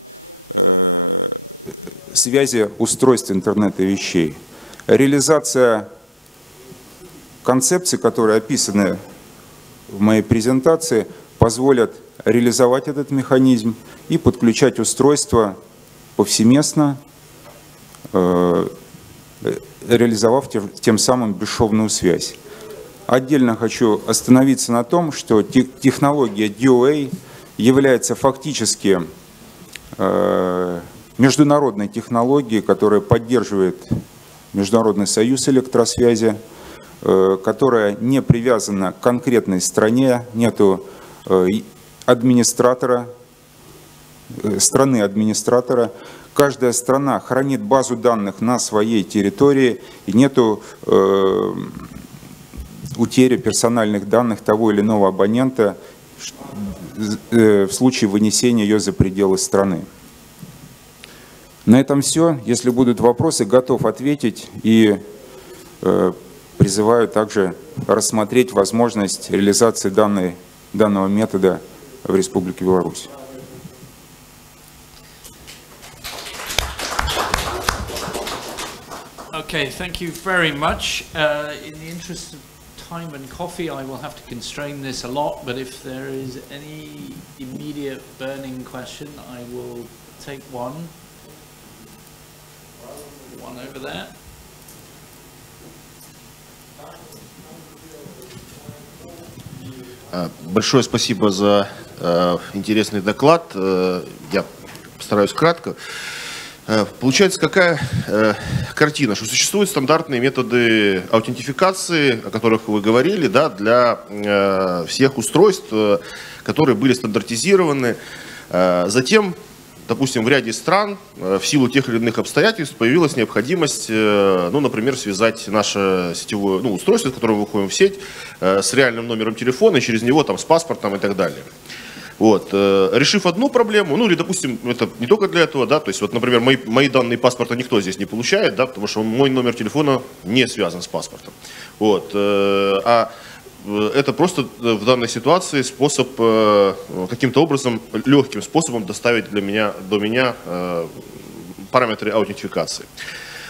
связи устройств интернета вещей. Реализация концепций, которые описаны в моей презентации, позволят реализовать этот механизм и подключать устройства повсеместно, реализовав тем самым бесшовную связь. Отдельно хочу остановиться на том, что технология DOA является фактически международной технологией, которая поддерживает Международный союз электросвязи, которая не привязана к конкретной стране, нету администратора, страны-администратора. Каждая страна хранит базу данных на своей территории, и нету утери персональных данных того или иного абонента в случае вынесения ее за пределы страны. На этом все. Если будут вопросы, готов ответить и призываю также рассмотреть возможность реализации данного метода в Республике Беларусь. Okay, thank you very much. In the interest of time and coffee, I will have to constrain this a lot, but if there is any immediate burning question, I will take one. One over there. Большое спасибо за интересный доклад. Я постараюсь кратко. Получается, какая картина, что существуют стандартные методы аутентификации, о которых вы говорили, да, для всех устройств, которые были стандартизированы. Затем, допустим, в ряде стран в силу тех или иных обстоятельств появилась необходимость, ну, например, связать наше сетевое устройство, с которым мы выходим в сеть, с реальным номером телефона, и через него там, с паспортом и так далее. Вот. Решив одну проблему, ну или, допустим, это не только для этого, да, то есть, вот, например, мои данные паспорта никто здесь не получает, да, потому что мой номер телефона не связан с паспортом. Вот. А это просто в данной ситуации способ, каким-то образом, легким способом доставить до меня параметры аутентификации.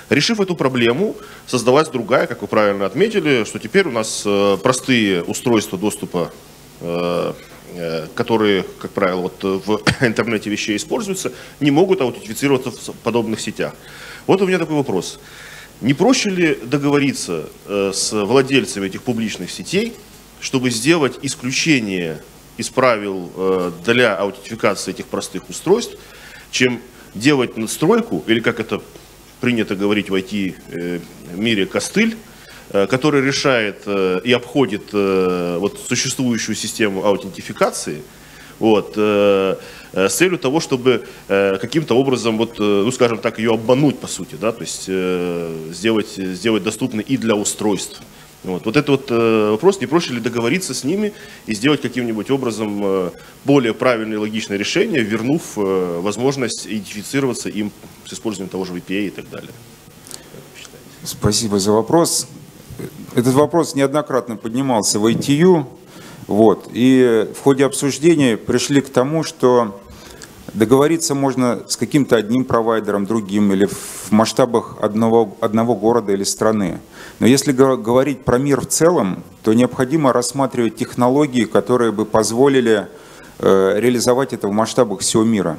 Решив эту проблему, создалась другая, как вы правильно отметили, что теперь у нас простые устройства доступа, которые, как правило, вот в интернете вещей используются, не могут аутентифицироваться в подобных сетях. Вот у меня такой вопрос. Не проще ли договориться с владельцами этих публичных сетей, чтобы сделать исключение из правил для аутентификации этих простых устройств, чем делать надстройку, или как это принято говорить в IT-мире, костыль, который решает и обходит вот существующую систему аутентификации, вот, с целью того, чтобы каким-то образом, вот, ну, скажем так, ее обмануть, по сути, да, то есть сделать доступной и для устройств. Вот это вот вопрос, не проще ли договориться с ними и сделать каким-нибудь образом более правильное и логичное решение, вернув возможность идентифицироваться им с использованием того же VPA и так далее. Спасибо за вопрос. Этот вопрос неоднократно поднимался в ITU, вот, и в ходе обсуждения пришли к тому, что договориться можно с каким-то одним провайдером, другим, или в масштабах одного города или страны. Но если говорить про мир в целом, то необходимо рассматривать технологии, которые бы позволили реализовать это в масштабах всего мира.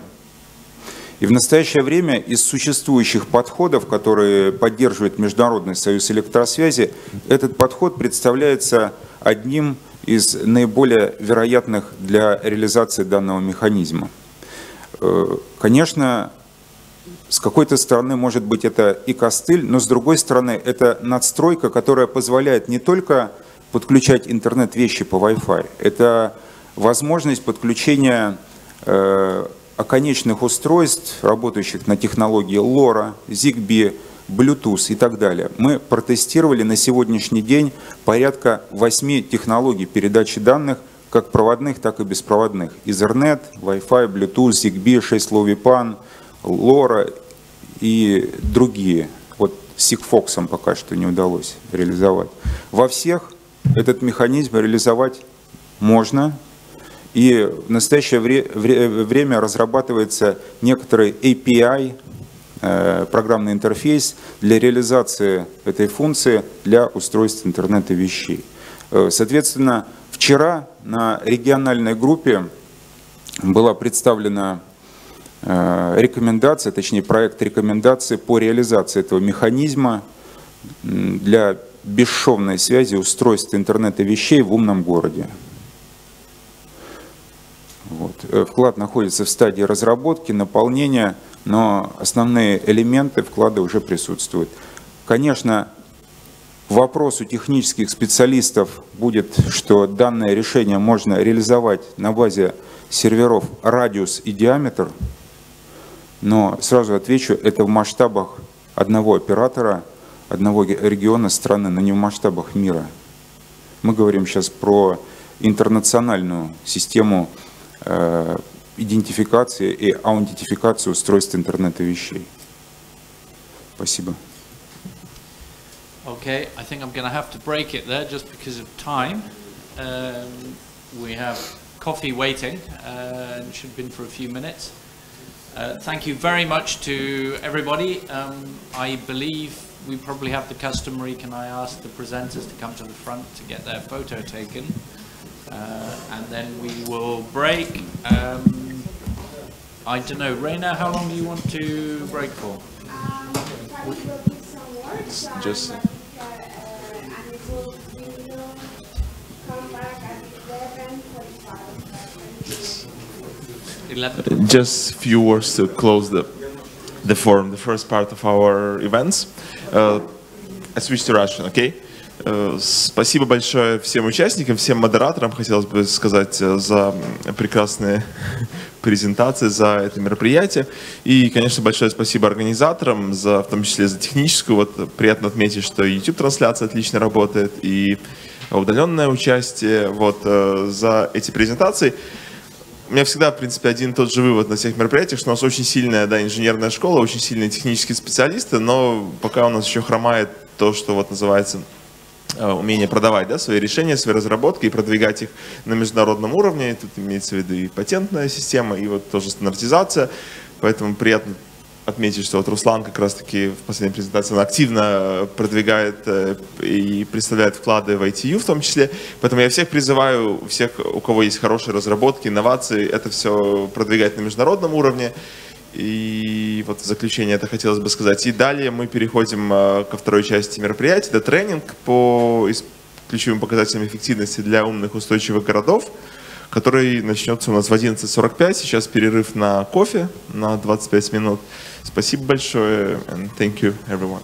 И в настоящее время из существующих подходов, которые поддерживает Международный союз электросвязи, этот подход представляется одним из наиболее вероятных для реализации данного механизма. Конечно, с какой-то стороны, может быть, это и костыль, но с другой стороны, это надстройка, которая позволяет не только подключать интернет-вещи по Wi-Fi, это возможность подключения оконечных устройств, работающих на технологии LoRa, ZigBee, Bluetooth и так далее. Мы протестировали на сегодняшний день порядка 8 технологий передачи данных, как проводных, так и беспроводных. Ethernet, Wi-Fi, Bluetooth, ZigBee, 6LoWPAN, LoRa и другие. Вот с Sigfox пока что не удалось реализовать. Во всех этот механизм реализовать можно. И в настоящее время разрабатывается некоторый API, программный интерфейс для реализации этой функции для устройств интернета вещей. Соответственно, вчера на региональной группе была представлена рекомендация, точнее проект рекомендации по реализации этого механизма для бесшовной связи устройств интернета вещей в умном городе. Вот. Вклад находится в стадии разработки, наполнения, но основные элементы вклада уже присутствуют. Конечно, вопрос у технических специалистов будет, что данное решение можно реализовать на базе серверов радиус и диаметр, но сразу отвечу, это в масштабах одного оператора, одного региона страны, но не в масштабах мира. Мы говорим сейчас про интернациональную систему идентификации и аутентификации устройств интернета вещей. Спасибо. Okay, I think I'm going to have to break it there just because of time. We have coffee waiting, and should have been for a few minutes. Thank you very much to everybody. I believe we probably have the customary, can I ask the presenters to come to the front to get their photo taken? And then we will break. I don't know, Reina, how long do you want to break for? Just a few words to close the forum, the first part of our events. I switch to Russian, okay? Спасибо большое всем участникам, всем модераторам, хотелось бы сказать, за прекрасные презентации, за это мероприятие. И, конечно, большое спасибо организаторам, в том числе за техническую. Вот приятно отметить, что YouTube-трансляция отлично работает и удаленное участие за эти презентации. У меня всегда, в принципе, один и тот же вывод на всех мероприятиях, что у нас очень сильная инженерная школа, очень сильные технические специалисты, но пока у нас еще хромает то, что называется умение продавать свои решения, свои разработки и продвигать их на международном уровне. Тут имеется в виду и патентная система, и тоже стандартизация. Поэтому приятно отметить, что Руслан как раз-таки в последней презентации он активно продвигает и представляет вклады в ITU в том числе. Поэтому я всех призываю, всех, у кого есть хорошие разработки, инновации, это все продвигать на международном уровне. И в заключение это хотелось бы сказать. И далее мы переходим ко второй части мероприятия. Это тренинг по ключевым показателям эффективности для умных устойчивых городов, который начнется у нас в 11:45. Сейчас перерыв на кофе на 25 минут. Спасибо большое. And thank you, everyone.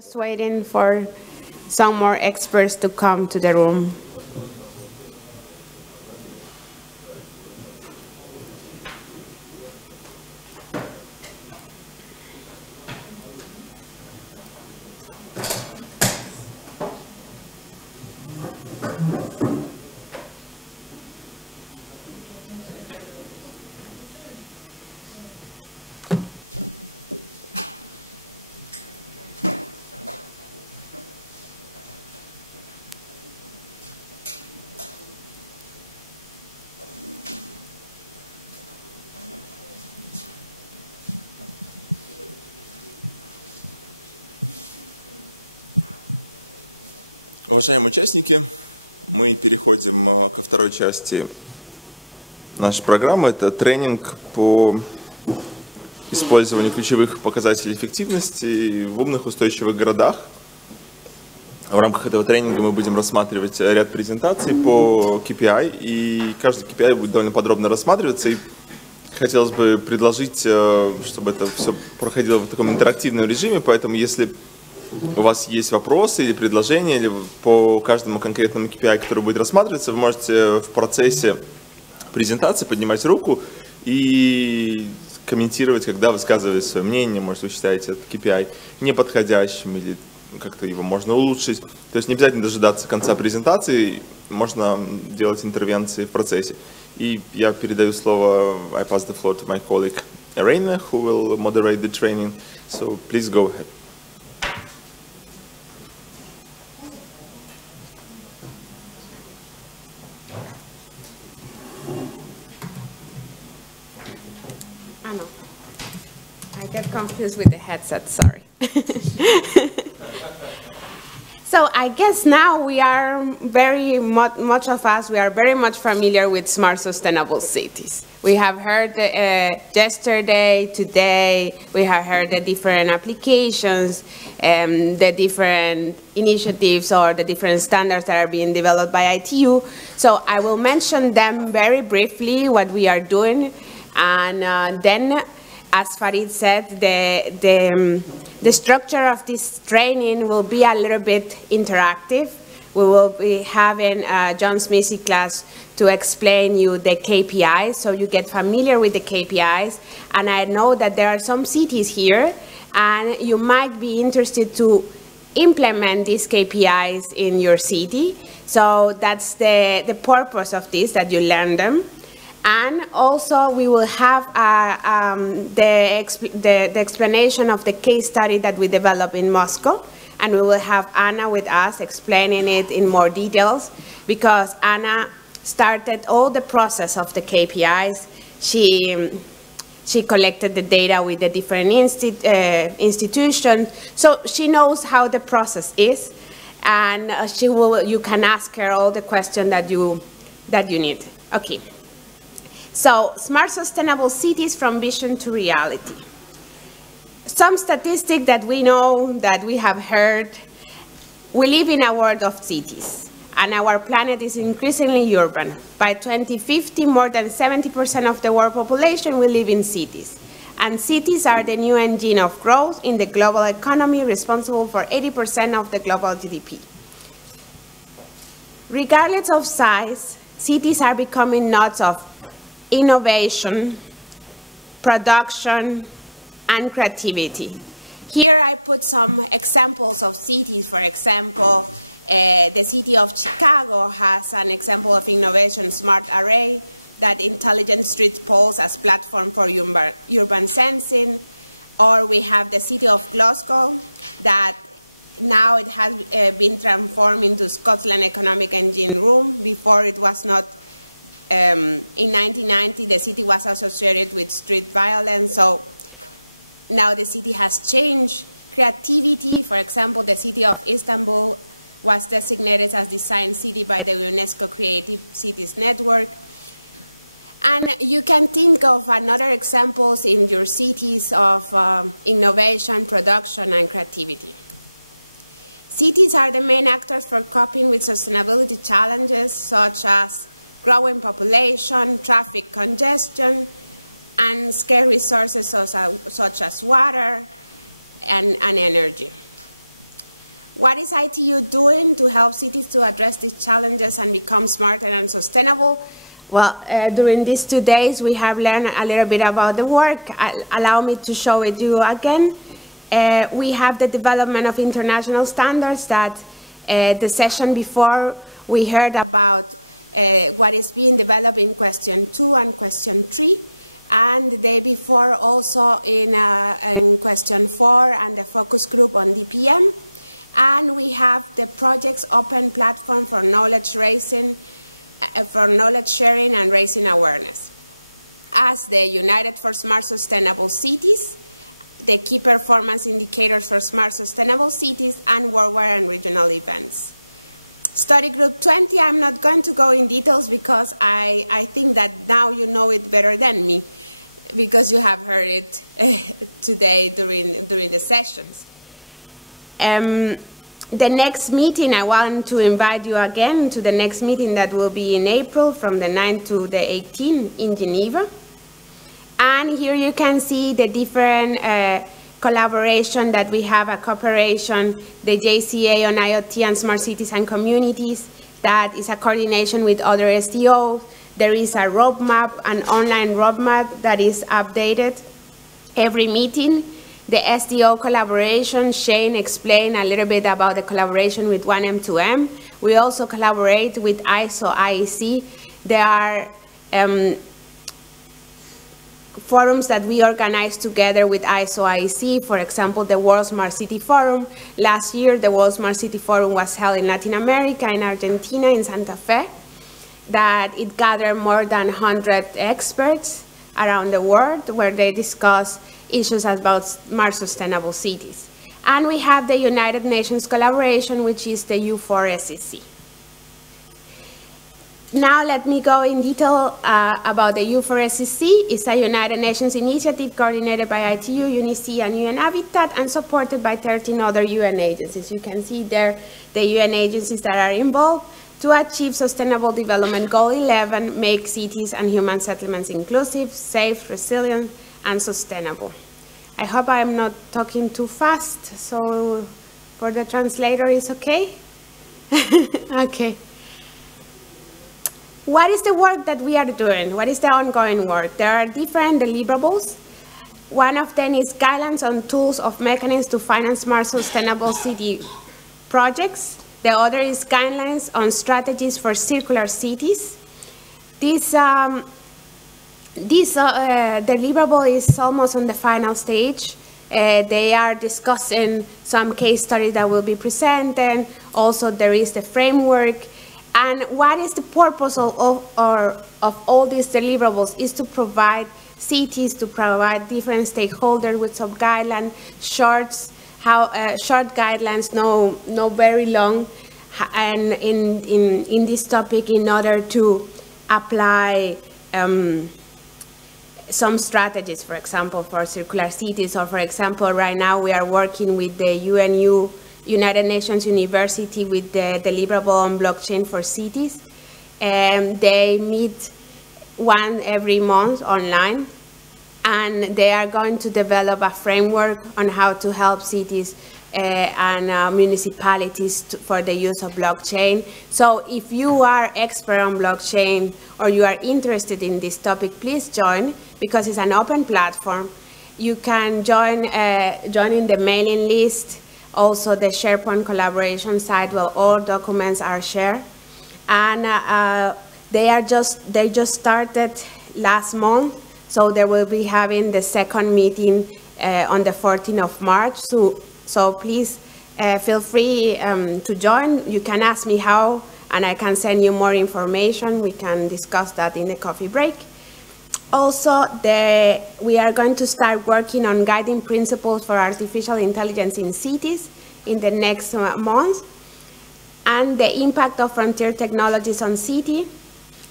Just waiting for some more experts to come to the room. Уважаемые участники, мы переходим ко второй части нашей программы. Это тренинг по использованию ключевых показателей эффективности в умных устойчивых городах. В рамках этого тренинга мы будем рассматривать ряд презентаций по KPI, и каждый KPI будет довольно подробно рассматриваться. И хотелось бы предложить, чтобы это все проходило в таком интерактивном режиме, поэтому если у вас есть вопросы или предложения или по каждому конкретному KPI, который будет рассматриваться, вы можете в процессе презентации поднимать руку и комментировать, когда высказываете свое мнение. Может, вы считаете этот KPI неподходящим или как-то его можно улучшить. То есть не обязательно дожидаться конца презентации, можно делать интервенции в процессе. И я передаю слово, I pass the floor to my colleague Irene, who will moderate the training. So please go ahead. I get confused with the headset, sorry. So I guess now we are much of us, we are very much familiar with smart sustainable cities. We have heard yesterday, today, we have heard the different applications, the different initiatives or the different standards that are being developed by ITU. So I will mention them very briefly, what we are doing, and then, as Farid said, the structure of this training will be a little bit interactive. We will be having John Smithy class to explain you the KPIs, so you get familiar with the KPIs. And I know that there are some cities here, and you might be interested to implement these KPIs in your city. So that's the purpose of this, that you learn them. And also we will have the explanation of the case study that we developed in Moscow. And we will have Anna with us explaining it in more details, because Anna started all the process of the KPIs. She collected the data with the different institutions, so she knows how the process is, and you can ask her all the questions that you need. Okay. So, smart sustainable cities from vision to reality. Some statistic that we know, that we have heard, we live in a world of cities, and our planet is increasingly urban. By 2050, more than 70% of the world population will live in cities. And cities are the new engine of growth in the global economy, responsible for 80% of the global GDP. Regardless of size, cities are becoming nodes of innovation, production, and creativity. Here I put some examples of cities. For example, the city of Chicago has an example of innovation, Smart Array, that intelligent street poles as platform for urban sensing. Or we have the city of Glasgow, that now it has been transformed into Scotland Economic Engine Room. Before it was not. In 1990, the city was associated with street violence, so now the city has changed. Creativity, for example, the city of Istanbul was designated as Design City by the UNESCO Creative Cities Network. And you can think of another examples in your cities of innovation, production, and creativity. Cities are the main actors for coping with sustainability challenges, such as growing population, traffic congestion, and scarce resources such as water and energy. What is ITU doing to help cities to address these challenges and become smarter and sustainable? Well, during these 2 days, we have learned a little bit about the work. Allow me to show it you again. We have the development of international standards that the session before we heard about what is being developed in question 2 and question 3. And the day before also in question 4 and the focus group on DPM. And we have the project's open platform for knowledge raising, for knowledge sharing and raising awareness. As the United for Smart Sustainable Cities, the key performance indicators for smart sustainable cities, and worldwide and regional events. Study group 20, I'm not going to go in details because I think that now you know it better than me, because you have heard it today during the sessions. The next meeting, I want to invite you again to the next meeting that will be in April from the 9th to the 18th in Geneva. And here you can see the different collaboration that we have, a cooperation, the JCA on IoT and smart cities and communities, that is a coordination with other SDOs. There is a roadmap, an online roadmap that is updated every meeting. The SDO collaboration, Shane explained a little bit about the collaboration with 1M2M. We also collaborate with ISO IEC. There are forums that we organize together with ISO IEC, for example, the World Smart City Forum. Last year, the World Smart City Forum was held in Latin America, in Argentina, in Santa Fe, that it gathered more than 100 experts around the world where they discuss issues about smart sustainable cities. And we have the United Nations collaboration, which is the U4SCC. Now let me go in detail about the U4SCC. It's a United Nations initiative coordinated by ITU, UNICE, and UN-Habitat, and supported by 13 other UN agencies. You can see there the UN agencies that are involved to achieve Sustainable Development Goal 11, make cities and human settlements inclusive, safe, resilient, and sustainable. I hope I'm not talking too fast, so for the translator, it's okay? Okay. What is the work that we are doing? What is the ongoing work? There are different deliverables. One of them is guidelines on tools of mechanisms to finance smart sustainable city projects. The other is guidelines on strategies for circular cities. This deliverable is almost on the final stage. They are discussing some case studies that will be presented. Also, there is the framework. And what is the purpose of all these deliverables is to provide cities, to provide different stakeholders with some guidelines, short guidelines, no very long, and in this topic in order to apply some strategies, for example, for circular cities, or for example, right now we are working with the United Nations University with the deliverable on blockchain for cities. They meet one every month online, and they are going to develop a framework on how to help cities and municipalities for the use of blockchain. So if you are expert on blockchain or you are interested in this topic, please join, because it's an open platform. You can join in the mailing list, also the SharePoint collaboration site where all documents are shared. And they just started last month, so they will be having the second meeting on the 14th of March. So please feel free to join. You can ask me how, and I can send you more information. We can discuss that in the coffee break. Also, we are going to start working on guiding principles for artificial intelligence in cities in the next month, and the impact of frontier technologies on city.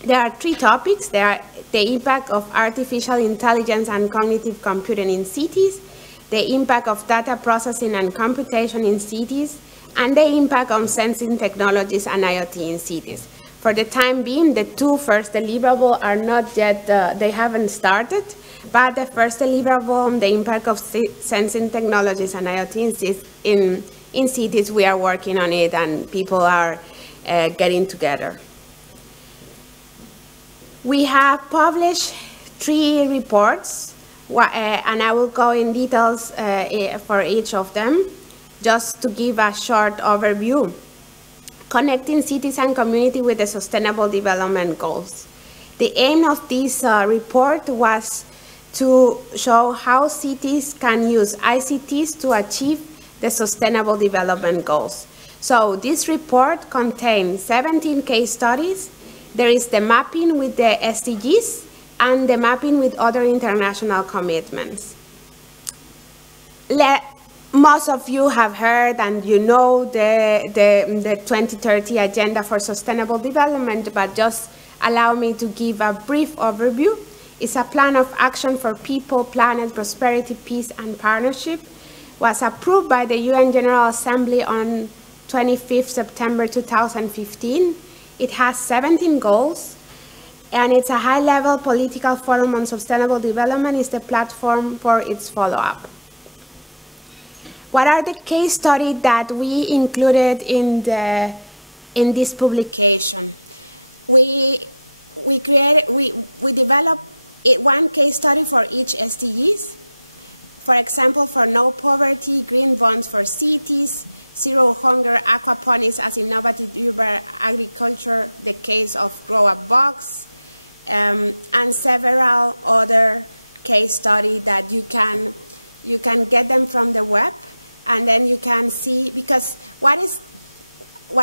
There are three topics. There are the impact of artificial intelligence and cognitive computing in cities, the impact of data processing and computation in cities, and the impact on sensing technologies and IoT in cities. For the time being, the two first deliverables are not yet, they haven't started, but the first deliverable on the impact of sensing technologies and IoT in in cities we are working on it and people are getting together. We have published 3 reports, and I will go in details for each of them, just to give a short overview. Connecting cities and community with the Sustainable Development Goals. The aim of this report was to show how cities can use ICTs to achieve the Sustainable Development Goals. So this report contains 17 case studies. There is the mapping with the SDGs and the mapping with other international commitments. Most of you have heard and you know the 2030 Agenda for Sustainable Development, but just allow me to give a brief overview. It's a plan of action for people, planet, prosperity, peace, and partnership. Was approved by the UN General Assembly on 25th September 2015. It has 17 goals, and it's a high-level political forum on sustainable development. Is the platform for its follow-up. What are the case studies that we included in this publication? We developed one case study for each SDGs. For example, for no poverty, green bonds for cities, zero hunger, aquaponics as innovative urban agriculture, the case of grow up box, and several other case studies that you can get them from the web. And then you can see, because what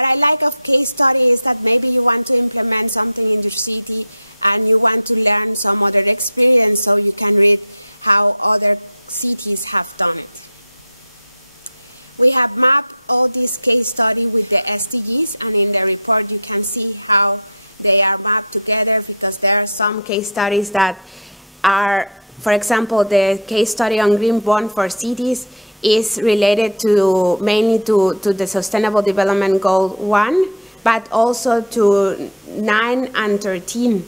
I like of case study is that maybe you want to implement something in your city and you want to learn some other experience, so you can read how other cities have done it. We have mapped all these case studies with the SDGs, and in the report you can see how they are mapped together, because there are some case studies that are, for example, the case study on green bond for cities is related to mainly to the Sustainable Development Goal 1, but also to 9 and 13,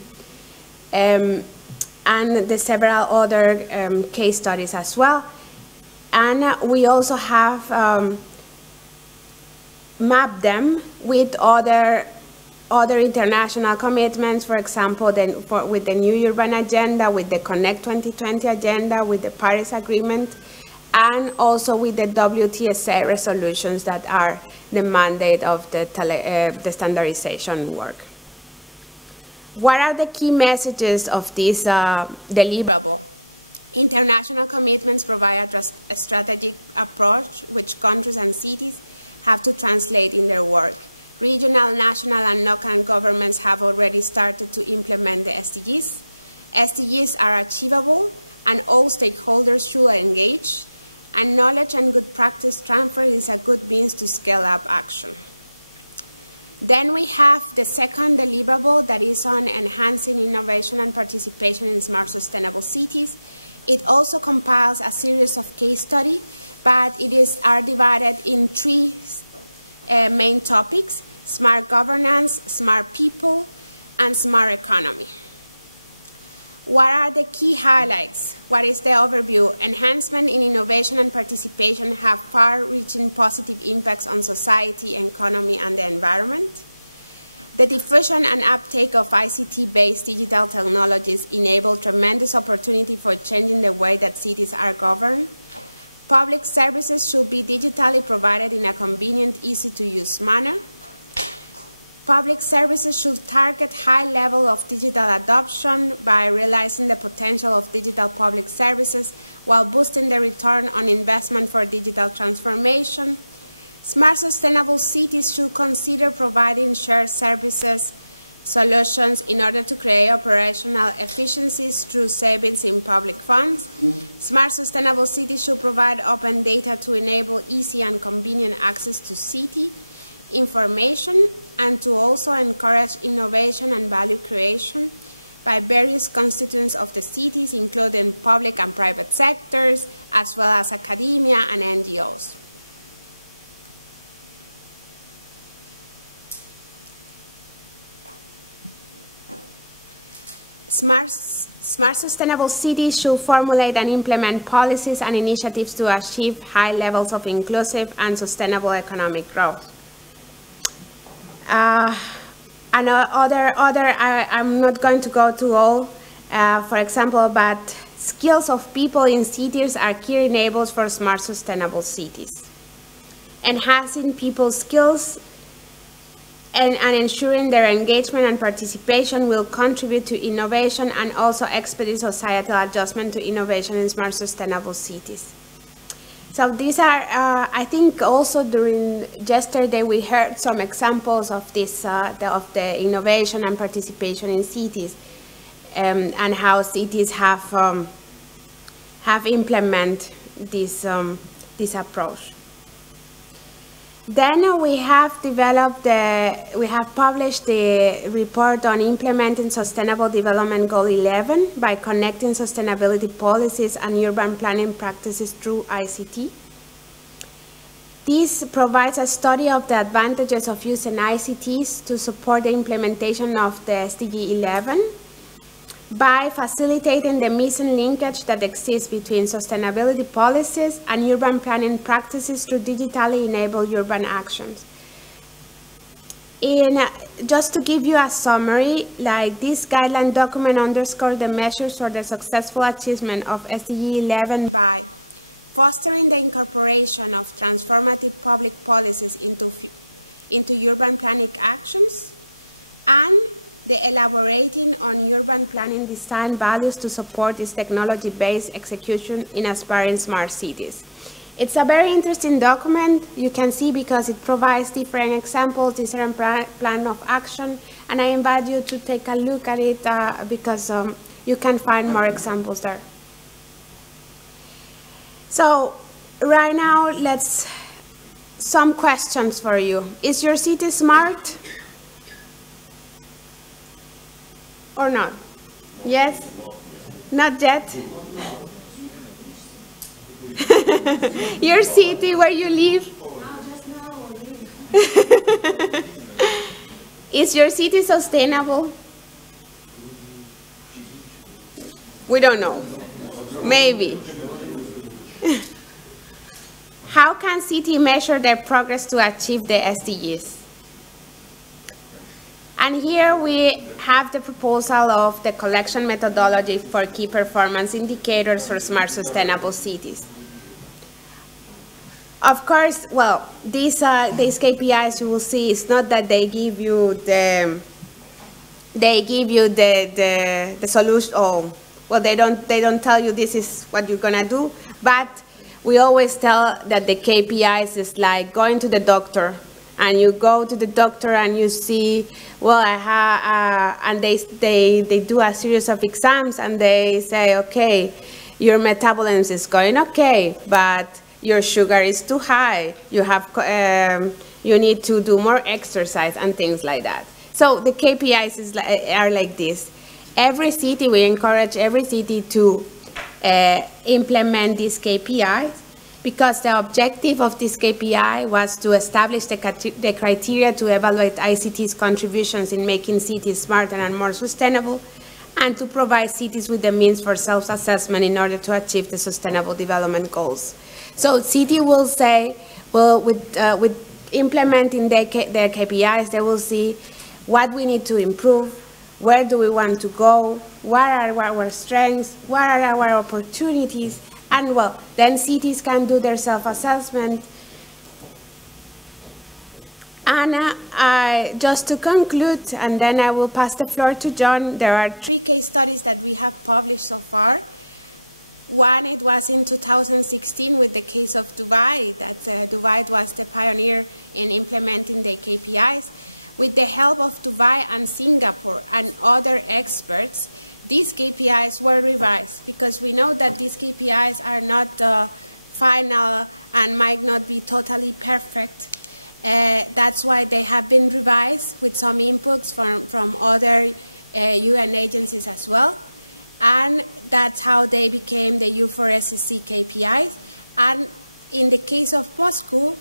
and the several other case studies as well. And we also have mapped them with other international commitments, for example, with the New Urban Agenda, with the Connect 2020 Agenda, with the Paris Agreement, and also with the WTSA resolutions that are the mandate of the standardization work. What are the key messages of this deliverable? International commitments provide a strategic approach which countries and cities have to translate in their work. Regional, national, and local governments have already started to implement the SDGs. SDGs are achievable, and all stakeholders should engage, and knowledge and good practice transfer is a good means to scale up action. Then we have the second deliverable that is on enhancing innovation and participation in smart sustainable cities. It also compiles a series of case studies, but are divided in 3 main topics: smart governance, smart people, and smart economy. What are the key highlights? What is the overview? Enhancement in innovation and participation have far-reaching positive impacts on society, economy, and the environment. The diffusion and uptake of ICT-based digital technologies enable tremendous opportunity for changing the way that cities are governed. Public services should be digitally provided in a convenient, easy-to-use manner. Public services should target high level of digital adoption by realizing the potential of digital public services while boosting the return on investment for digital transformation. Smart sustainable cities should consider providing shared services solutions in order to create operational efficiencies through savings in public funds. Smart sustainable cities should provide open data to enable easy and convenient access to city information, and to also encourage innovation and value creation by various constituents of the cities, including public and private sectors, as well as academia and NGOs. Smart sustainable cities should formulate and implement policies and initiatives to achieve high levels of inclusive and sustainable economic growth. I'm not going to go to all, for example, but skills of people in cities are key enablers for smart sustainable cities. Enhancing people's skills and ensuring their engagement and participation will contribute to innovation and also expedite societal adjustment to innovation in smart sustainable cities. So these are, I think also during yesterday we heard some examples of this, of the innovation and participation in cities and how cities have implemented this approach. Then we have published the report on implementing Sustainable Development Goal 11 by connecting sustainability policies and urban planning practices through ICT. This provides a study of the advantages of using ICTs to support the implementation of the SDG 11 by facilitating the missing linkage that exists between sustainability policies and urban planning practices through digitally enabled urban actions. Just to give you a summary, like this guideline document underscores the measures for the successful achievement of SDG 11 by fostering the incorporation of transformative public policies into urban planning actions, and the elaborating on urban planning design values to support this technology-based execution in aspiring smart cities. It's a very interesting document, you can see, because it provides different examples, different plan of action, and I invite you to take a look at it because you can find more examples there. So right now, some questions for you. Is your city smart? Or not? Yes? Not yet? Your city where you live? Is your city sustainable? We don't know. Maybe. How can city measure their progress to achieve the SDGs? And here we have the proposal of the collection methodology for key performance indicators for smart sustainable cities. Of course, well, these KPIs you will see, it's not that they give you the solution. Oh, well, they don't tell you this is what you're gonna do, but we always tell that the KPIs is like going to the doctor. And you go to the doctor and you see, well, and they do a series of exams and they say, okay, your metabolism is going okay, but your sugar is too high. You need to do more exercise and things like that. So the KPIs are like this. Every city, we encourage every city to implement these KPIs, because the objective of this KPI was to establish the criteria to evaluate ICT's contributions in making cities smarter and more sustainable, and to provide cities with the means for self-assessment in order to achieve the Sustainable Development Goals. So city will say, well, with implementing their KPIs, they will see what we need to improve, where do we want to go, what are our strengths, what are our opportunities, and well, then cities can do their self-assessment. And just to conclude, and then I will pass the floor to John, there are 3 case studies that we have published so far. One, it was in 2016 with the case of Dubai, that Dubai was the pioneer in implementing the KPIs. With the help of Dubai and Singapore and other experts, these KPIs were revised, because we know that these KPIs are not final and might not be totally perfect. That's why they have been revised with some inputs from other UN agencies as well. And that's how they became the U4SCC KPIs. And in the case of Moscow,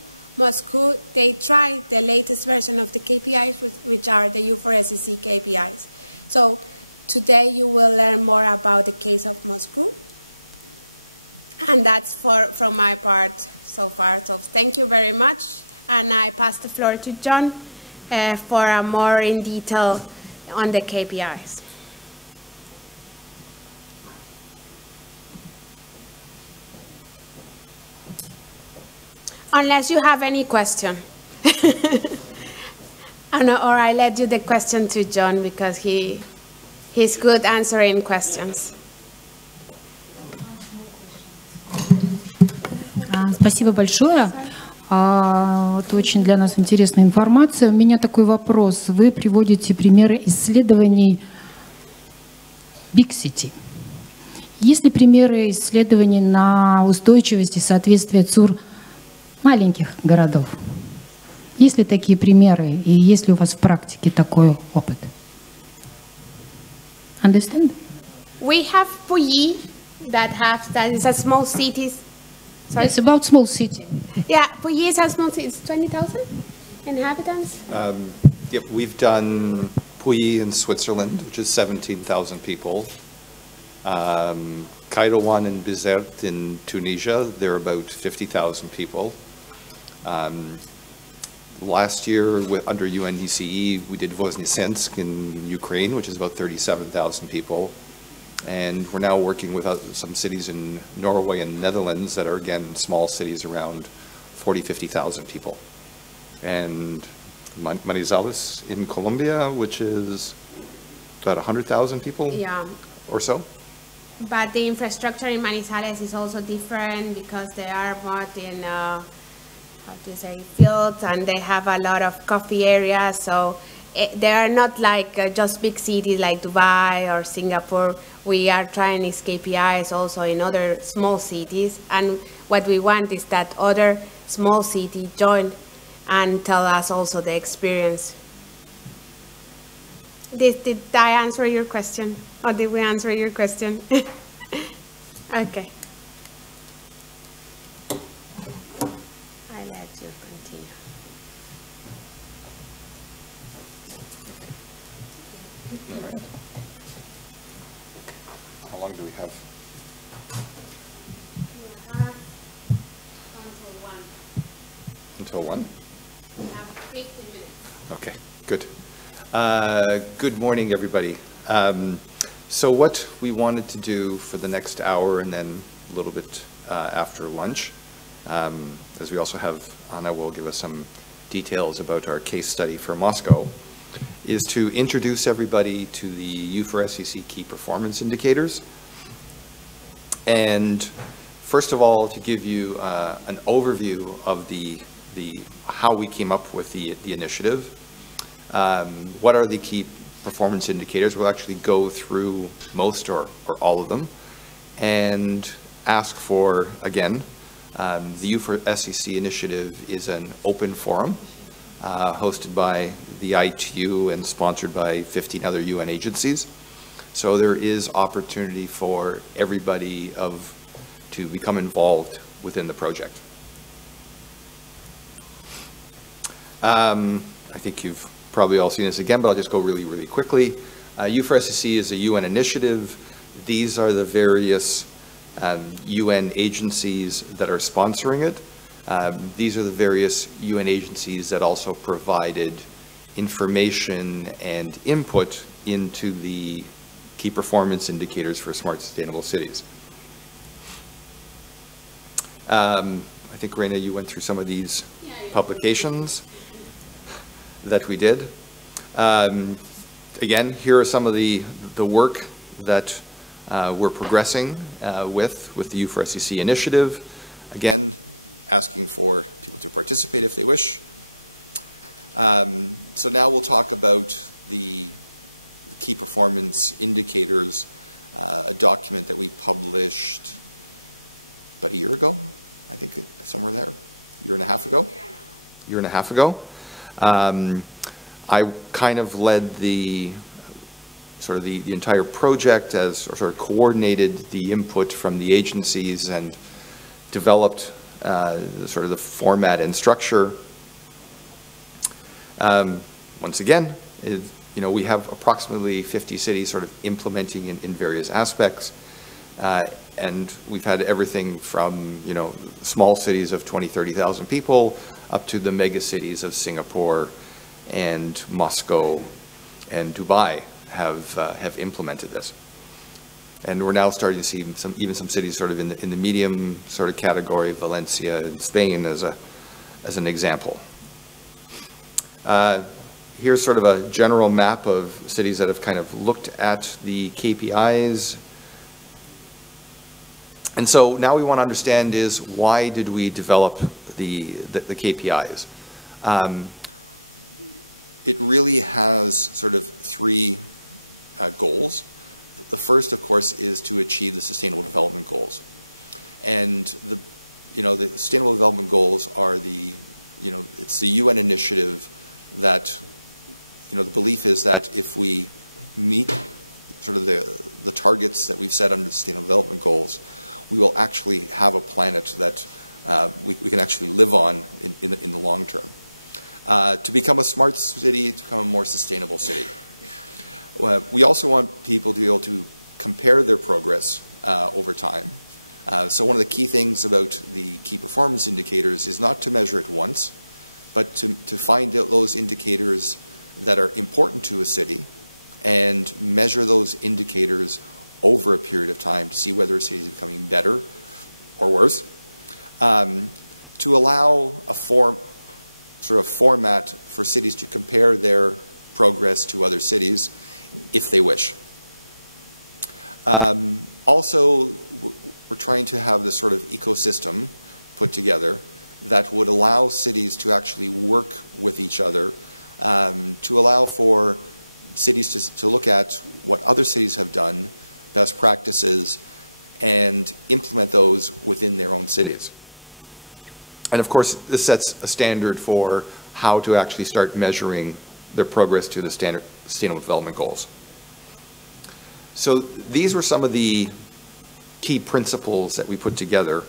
they tried the latest version of the KPIs, which are the U4SCC KPIs. So Today you will learn more about the case of Moscow. And that's from my part so far. So thank you very much. And I pass the floor to John for a more in detail on the KPIs. Unless you have any question. Or I let you the question to John because he's good answering questions. Спасибо большое. Это очень для нас интересная информация. У меня такой вопрос. Вы приводите примеры исследований Big City. Есть ли примеры исследований на устойчивость и соответствие ЦУР маленьких городов? Есть ли такие примеры и есть ли у вас в практике такой опыт? Understand? We have Puyi that is a small city. Sorry? It's about small city. Yeah, Puyi is a small city. It's 20,000 inhabitants. Yep, we've done Puyi in Switzerland, which is 17,000 people. Kairouan and Bizerte in Tunisia, they're about 50,000 people. Last year, under UNDCE, we did Voznesensk in Ukraine, which is about 37,000 people. And we're now working with some cities in Norway and Netherlands that are, again, small cities around 40,000, 50,000 people. And Manizales in Colombia, which is about 100,000 people or so. But the infrastructure in Manizales is also different because they are more in fields, and they have a lot of coffee areas. So they are not like just big cities like Dubai or Singapore. We are trying these KPIs also in other small cities. And what we want is that other small cities join and tell us also the experience. Did I answer your question? Or did we answer your question? Okay. I let you continue. All right. How long do we have? We have until 1. Until 1? We have 15 minutes. Okay, good. Good morning, everybody. So what we wanted to do for the next hour and then a little bit after lunch, as we also have Anna will give us some details about our case study for Moscow, is to introduce everybody to the U4SEC key performance indicators. And first of all, to give you an overview of how we came up with the initiative. What are the key performance indicators? We'll actually go through most or all of them and ask for, again, the U4SEC initiative is an open forum hosted by the ITU and sponsored by 15 other UN agencies. So there is opportunity for everybody to become involved within the project. I think you've probably all seen this again, but I'll just go really, really quickly. U4SEC is a UN initiative. These are the various UN agencies that are sponsoring it. These are the various UN agencies that also provided information and input into the key performance indicators for smart, sustainable cities. I think, Reina, you went through some of these publications that we did. Again, here are some of the work that we're progressing with the U4SEC initiative. Again, asking for people to participate if they wish. So now we'll talk about the key performance indicators, a document that we published about a year ago, I think, somewhere there, year and a half ago. I kind of led the entire project or sort of coordinated the input from the agencies and developed sort of the format and structure. Once again, we have approximately 50 cities sort of implementing in various aspects. And we've had everything from, small cities of 20, 30,000 people up to the mega cities of Singapore and Moscow and Dubai have implemented this. And we're now starting to see even some cities sort of in the medium sort of category, Valencia in Spain as an example. Here's sort of a general map of cities that have kind of looked at the KPIs. And so now we want to understand is why did we develop the KPIs? It really has sort of three goals. The first, of course, is to achieve the Sustainable Development Goals. And the Sustainable Development Goals are it's the UN initiative that, the belief is that if we meet sort of the targets that we've set under the Sustainable Development Goals, we will actually have a planet that we can actually live on in the long term. To become a smart city, to become a more sustainable city. We also want people to be able to compare their progress over time. So one of the key things about the key performance indicators is not to measure it once, but to find out those indicators that are important to a city and measure those indicators over a period of time to see whether a city is becoming better or worse. To allow a format for cities to compare their progress to other cities if they wish. Also, we're trying to have this sort of ecosystem put together that would allow cities to actually work with each other, to allow for cities to look at what other cities have done, best practices, and implement those within their own cities. And of course, this sets a standard for how to actually start measuring their progress to the Sustainable Development Goals. So these were some of the key principles that we put together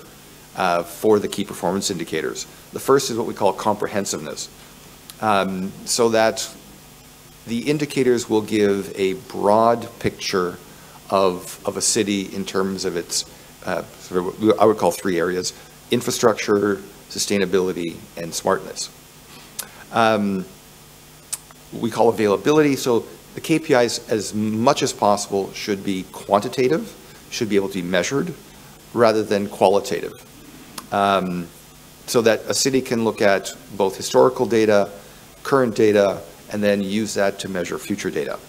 for the key performance indicators. The first is what we call comprehensiveness, so that the indicators will give a broad picture of a city in terms of its, sort of what I would call three areas: infrastructure, sustainability, and smartness. We call availability, so the KPIs as much as possible should be quantitative, should be able to be measured, rather than qualitative. So that a city can look at both historical data, current data, and then use that to measure future data.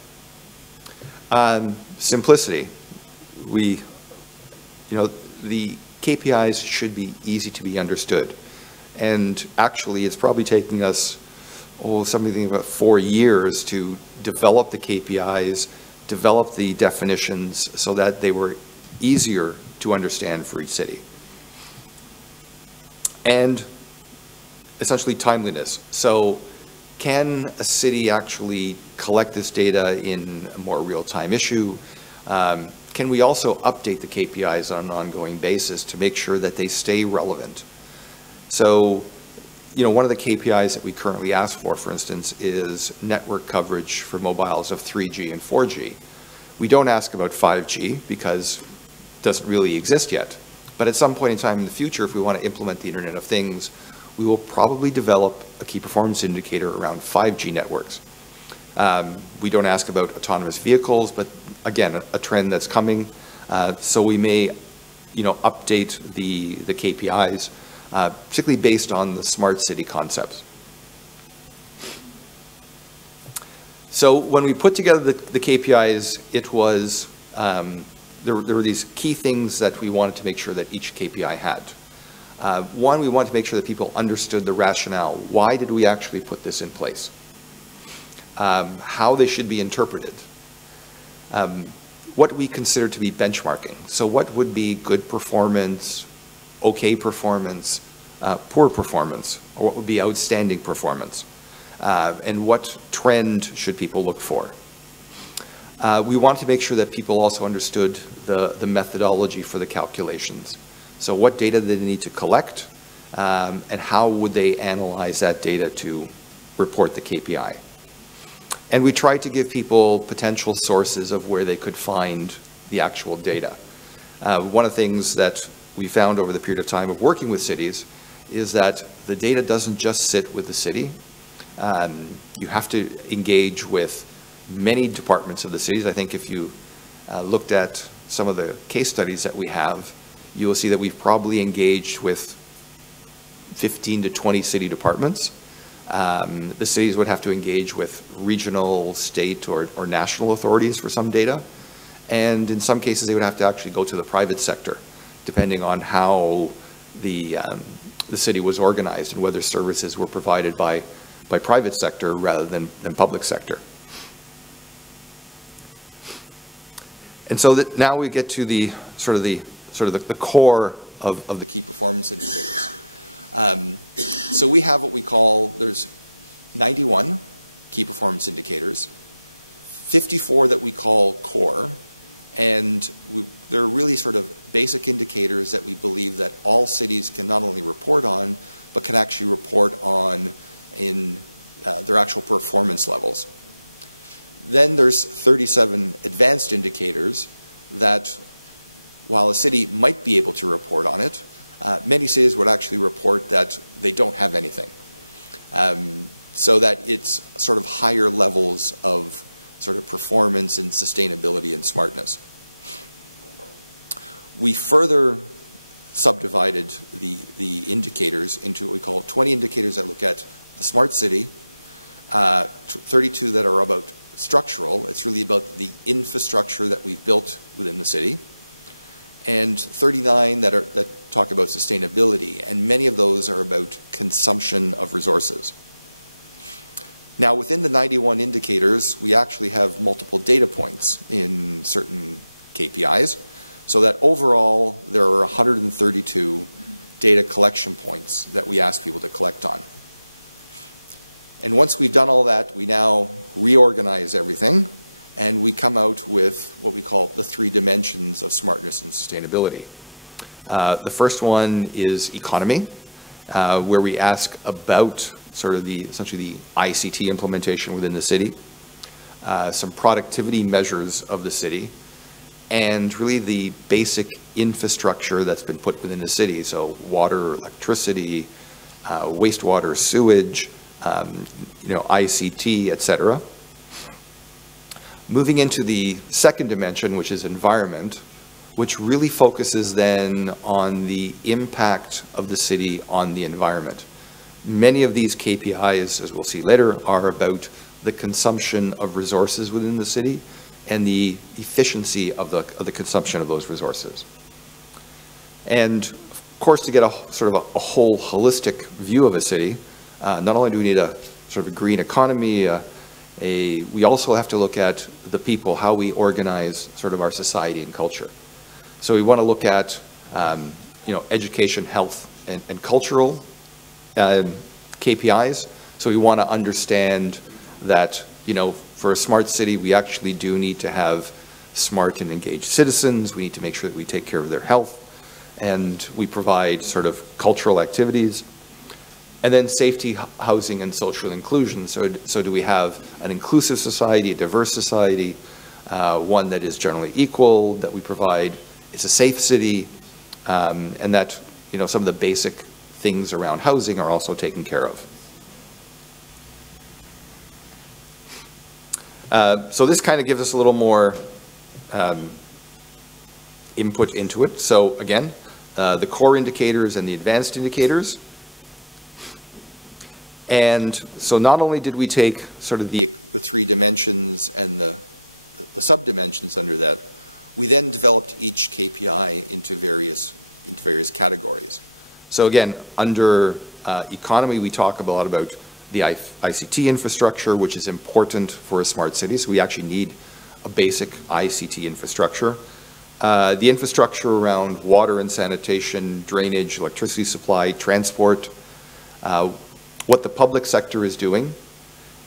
Simplicity. The KPIs should be easy to be understood. And actually, it's probably taking us, something about 4 years to develop the KPIs, develop the definitions so that they were easier to understand for each city. And essentially timeliness. So can a city actually collect this data in a more real-time issue? Can we also update the KPIs on an ongoing basis to make sure that they stay relevant? So, one of the KPIs that we currently ask for instance, is network coverage for mobiles of 3G and 4G. We don't ask about 5G because it doesn't really exist yet. But at some point in time in the future, if we want to implement the Internet of Things, we will probably develop a key performance indicator around 5G networks. We don't ask about autonomous vehicles, but again, a trend that's coming. So we may, update the KPIs, particularly based on the smart city concepts. So when we put together the KPIs, it was, there were these key things that we wanted to make sure that each KPI had. One, we wanted to make sure that people understood the rationale. Why did we actually put this in place? How they should be interpreted. What we consider to be benchmarking. So what would be good performance, okay performance, poor performance, or what would be outstanding performance? And what trend should people look for? We wanted to make sure that people also understood the methodology for the calculations. So what data did they need to collect, and how would they analyze that data to report the KPI? And we tried to give people potential sources of where they could find the actual data. One of the things that we found over the period of time of working with cities is that the data doesn't just sit with the city. You have to engage with many departments of the cities. I think if you looked at some of the case studies that we have, you will see that we've probably engaged with 15 to 20 city departments. The cities would have to engage with regional, state, or national authorities for some data. And in some cases, they would have to actually go to the private sector, depending on how the city was organized and whether services were provided by private sector rather than public sector. And so that now we get to the the core of the key performance indicators. So we have what we call, there's 91 key performance indicators, 54 that we call core, and they're really sort of basic indicators that we believe that all cities can not only report on, but can actually report on in their actual performance levels. Then there's 37 advanced indicators that, while a city might be able to report on it, many cities would actually report that they don't have anything. So that it's sort of higher levels of sort of performance and sustainability and smartness. We further subdivided the indicators into what we call 20 indicators that look at a smart city, 32 that are about structural. It's really about the infrastructure that we've built within the city, and 39 that talk about sustainability, and many of those are about consumption of resources. Now, within the 91 indicators, we actually have multiple data points in certain KPIs, so that overall there are 132 data collection points that we ask people to collect on. And once we've done all that, we now reorganize everything, and we come out with what we call the 3 dimensions of smartness and sustainability. The first one is economy, where we ask about sort of essentially the ICT implementation within the city, some productivity measures of the city, and really the basic infrastructure that's been put within the city, so water, electricity, wastewater, sewage, ICT, etc. Moving into the second dimension, which is environment, which really focuses then on the impact of the city on the environment. Many of these KPIs, as we'll see later, are about the consumption of resources within the city and the efficiency of the consumption of those resources. And of course, to get a sort of a whole holistic view of a city, not only do we need a sort of a green economy, we also have to look at the people, how we organize sort of our society and culture. So we want to look at education, health, and cultural KPIs. So we want to understand that for a smart city, we actually do need to have smart and engaged citizens. We need to make sure that we take care of their health, and we provide sort of cultural activities. And then safety, housing, and social inclusion. So do we have an inclusive society, a diverse society, one that is generally equal, that we provide, it's a safe city, and that some of the basic things around housing are also taken care of. So this kind of gives us a little more input into it. So again, the core indicators and the advanced indicators. And so not only did we take sort of the 3 dimensions and the sub-dimensions under that, we then developed each KPI into various categories. So again, under economy, we talk a lot about the ICT infrastructure, which is important for a smart city. So we actually need a basic ICT infrastructure. The infrastructure around water and sanitation, drainage, electricity supply, transport, what the public sector is doing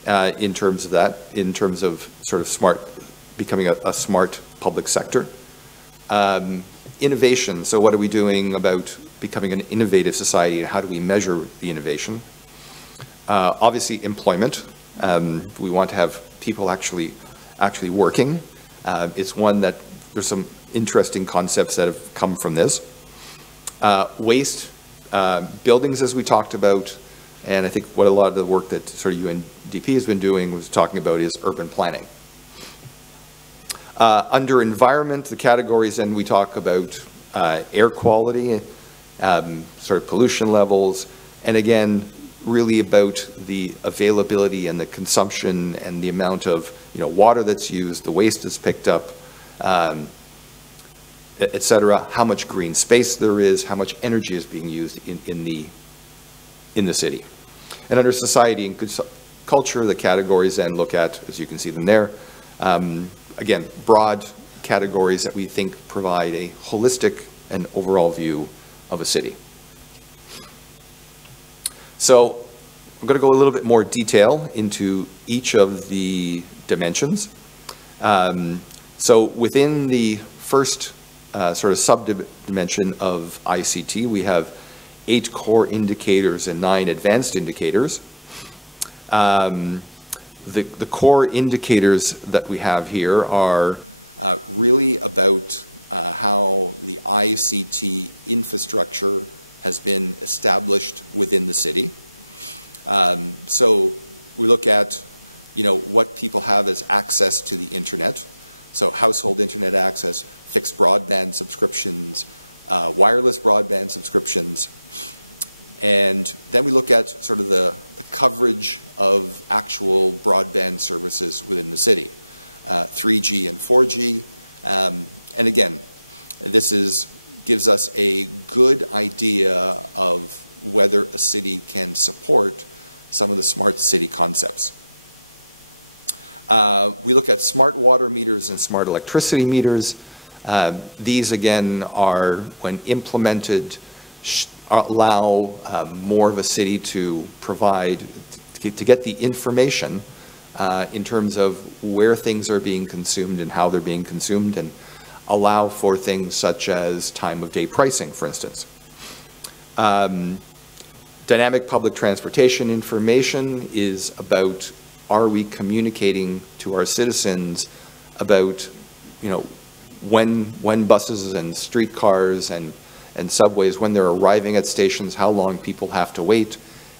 in terms of that, in terms of sort of becoming a smart public sector. Innovation, so what are we doing about becoming an innovative society, and how do we measure the innovation? Obviously employment, we want to have people actually working. It's one that there's some interesting concepts that have come from this. Waste, buildings, as we talked about, and I think what a lot of the work that sort of UNDP has been doing was talking about is urban planning. Under environment, the categories, and we talk about air quality, sort of pollution levels, and again, really about the availability and the consumption and the amount of water that's used, the waste that's picked up, et cetera, how much green space there is, how much energy is being used in the city. And under society and culture, the categories then look at, as you can see them there, again, broad categories that we think provide a holistic and overall view of a city. So I'm going to go a little bit more detail into each of the dimensions. So within the first sort of sub-dimension of ICT, we have 8 core indicators and 9 advanced indicators. The core indicators that we have here are really about how the ICT infrastructure has been established within the city. So we look at, what people have as access to the internet. So household internet access, fixed broadband subscriptions, wireless broadband subscriptions. And then we look at sort of the coverage of actual broadband services within the city, 3G and 4G. And again, this gives us a good idea of whether a city can support some of the smart city concepts. We look at smart water meters and smart electricity meters. These again are, when implemented, allow more of a city to provide, to get the information in terms of where things are being consumed and how they're being consumed, and allow for things such as time of day pricing, for instance. Dynamic public transportation information is about, are we communicating to our citizens about, when buses and streetcars and subways, when they're arriving at stations, how long people have to wait,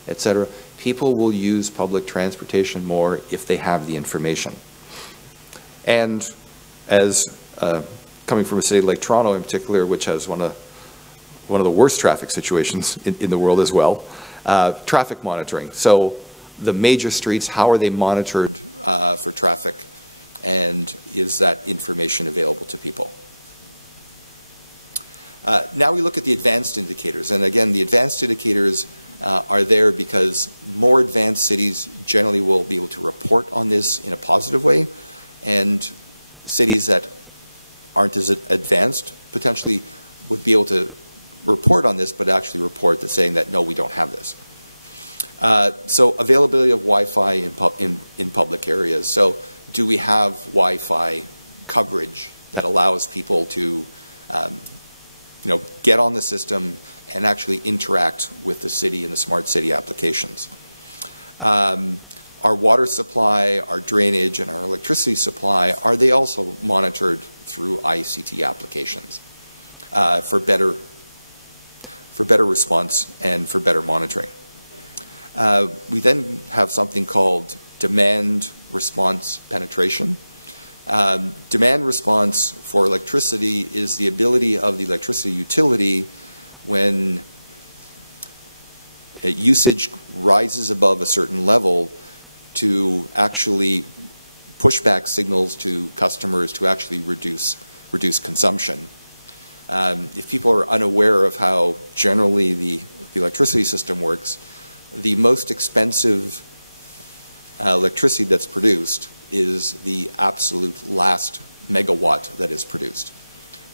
etc. People will use public transportation more if they have the information. And as coming from a city like Toronto in particular, which has one of the worst traffic situations in the world as well, traffic monitoring. So the major streets, how are they monitored for traffic, and is that information available to people? Now we look at the advanced indicators, and again, the advanced indicators are there because more advanced cities generally will be able to report on this in a positive way, and cities that aren't as advanced potentially would be able to report on this, but actually report the saying that, no, we don't have this. So availability of Wi-Fi in public areas. So do we have Wi-Fi coverage that allows people to get on the system and actually interact with the city and the smart city applications? Our water supply, our drainage, and our electricity supply, are they also monitored through ICT applications for better response and for better monitoring? We then have something called demand response penetration. Demand response for electricity is the ability of the electricity utility, when usage rises above a certain level, to actually push back signals to customers to actually reduce consumption. If people are unaware of how generally the electricity system works, the most expensive electricity that's produced is the absolute last megawatt that is produced,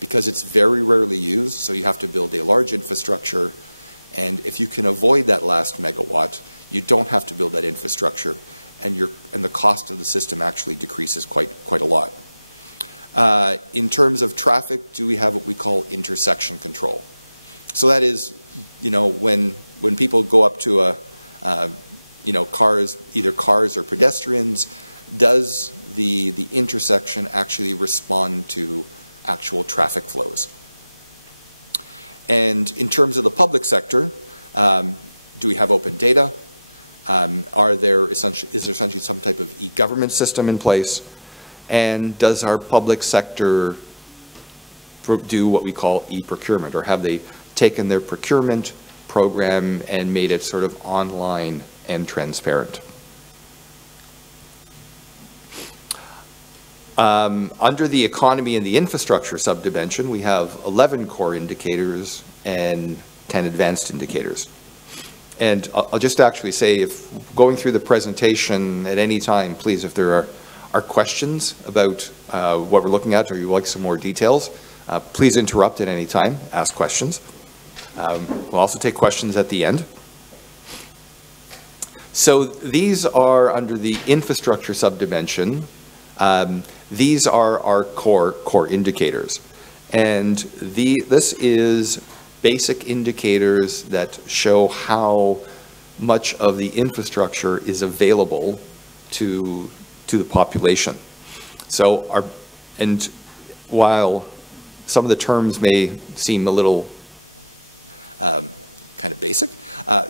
because it's very rarely used, so you have to build a large infrastructure, and if you can avoid that last megawatt, you don't have to build that infrastructure, and the cost of the system actually decreases quite a lot. In terms of traffic, do we have what we call intersection control? So that is, when people go up to cars, either cars or pedestrians, does the intersection actually respond to actual traffic flows? And in terms of the public sector, do we have open data? Is there essentially some type of e-government system in place? And does our public sector do what we call e-procurement, or have they taken their procurement program and made it sort of online and transparent? Under the economy and the infrastructure subdimension, we have 11 core indicators and 10 advanced indicators. And I'll just actually say, if going through the presentation at any time, please, if there are questions about what we're looking at, or you'd like some more details, please interrupt at any time, ask questions. We'll also take questions at the end. So these are under the infrastructure subdimension. These are our core indicators. And this is basic indicators that show how much of the infrastructure is available to the population. So and while some of the terms may seem a little kind of basic,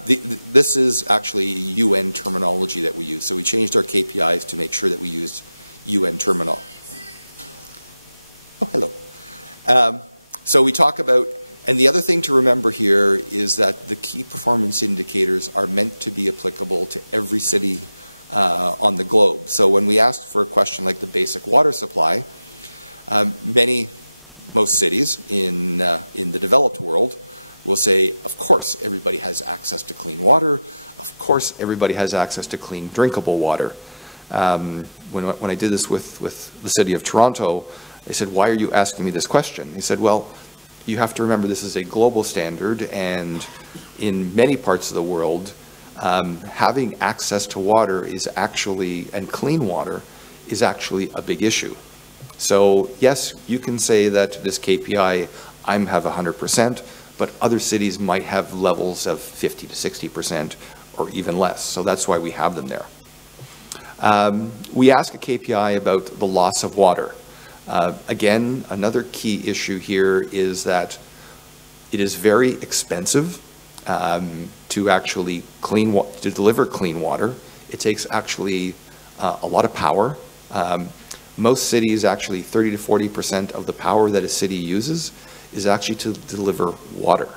this is actually UN terminology that we use. So we changed our KPIs to make sure that we used UN terminology. Oh, hello. So we talk about, and the other thing to remember here is that the key performance indicators are meant to be applicable to every city on the globe. So when we ask for a question like the basic water supply, most cities in the developed world will say, of course, everybody has access to clean water. Of course, everybody has access to clean drinkable water. When I did this with the city of Toronto, they said, why are you asking me this question? He said, well, you have to remember this is a global standard, and in many parts of the world, having access to water is actually, and clean water, is actually a big issue. So yes, you can say that this KPI, I have 100%, but other cities might have levels of 50 to 60% or even less. So that's why we have them there. We ask a KPI about the loss of water. Again, another key issue here is that it is very expensive to actually deliver clean water. It takes actually a lot of power. Most cities, actually 30 to 40% of the power that a city uses is actually to deliver water.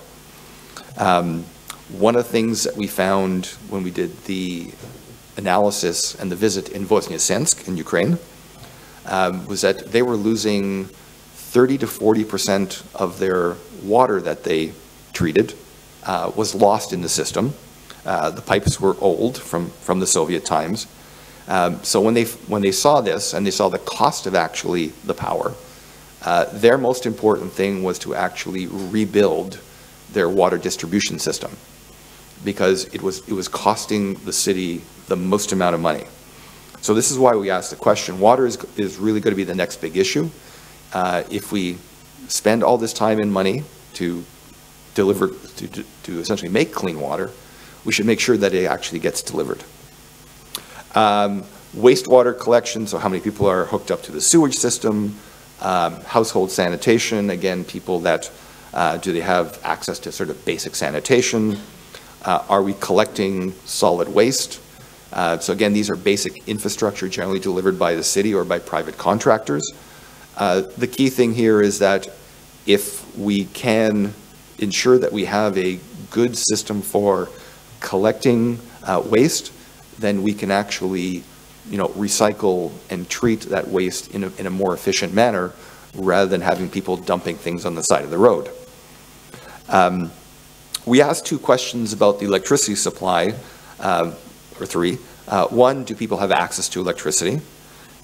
One of the things that we found when we did the analysis and the visit in Voznesensk in Ukraine was that they were losing 30 to 40% of their water that they treated was lost in the system. The pipes were old from the Soviet times. So when they saw this and they saw the cost of actually the power, their most important thing was to actually rebuild their water distribution system, because it was costing the city the most amount of money. So this is why we asked the question. Water is really going to be the next big issue. If we spend all this time and money to deliver, to essentially make clean water, we should make sure that it actually gets delivered. Wastewater collection, so how many people are hooked up to the sewage system, household sanitation, again, people that, do they have access to sort of basic sanitation? Are we collecting solid waste? So again, these are basic infrastructure generally delivered by the city or by private contractors. The key thing here is that if we can ensure that we have a good system for collecting waste, then we can actually, recycle and treat that waste in a more efficient manner, rather than having people dumping things on the side of the road. We asked two questions about the electricity supply, or three. One, do people have access to electricity?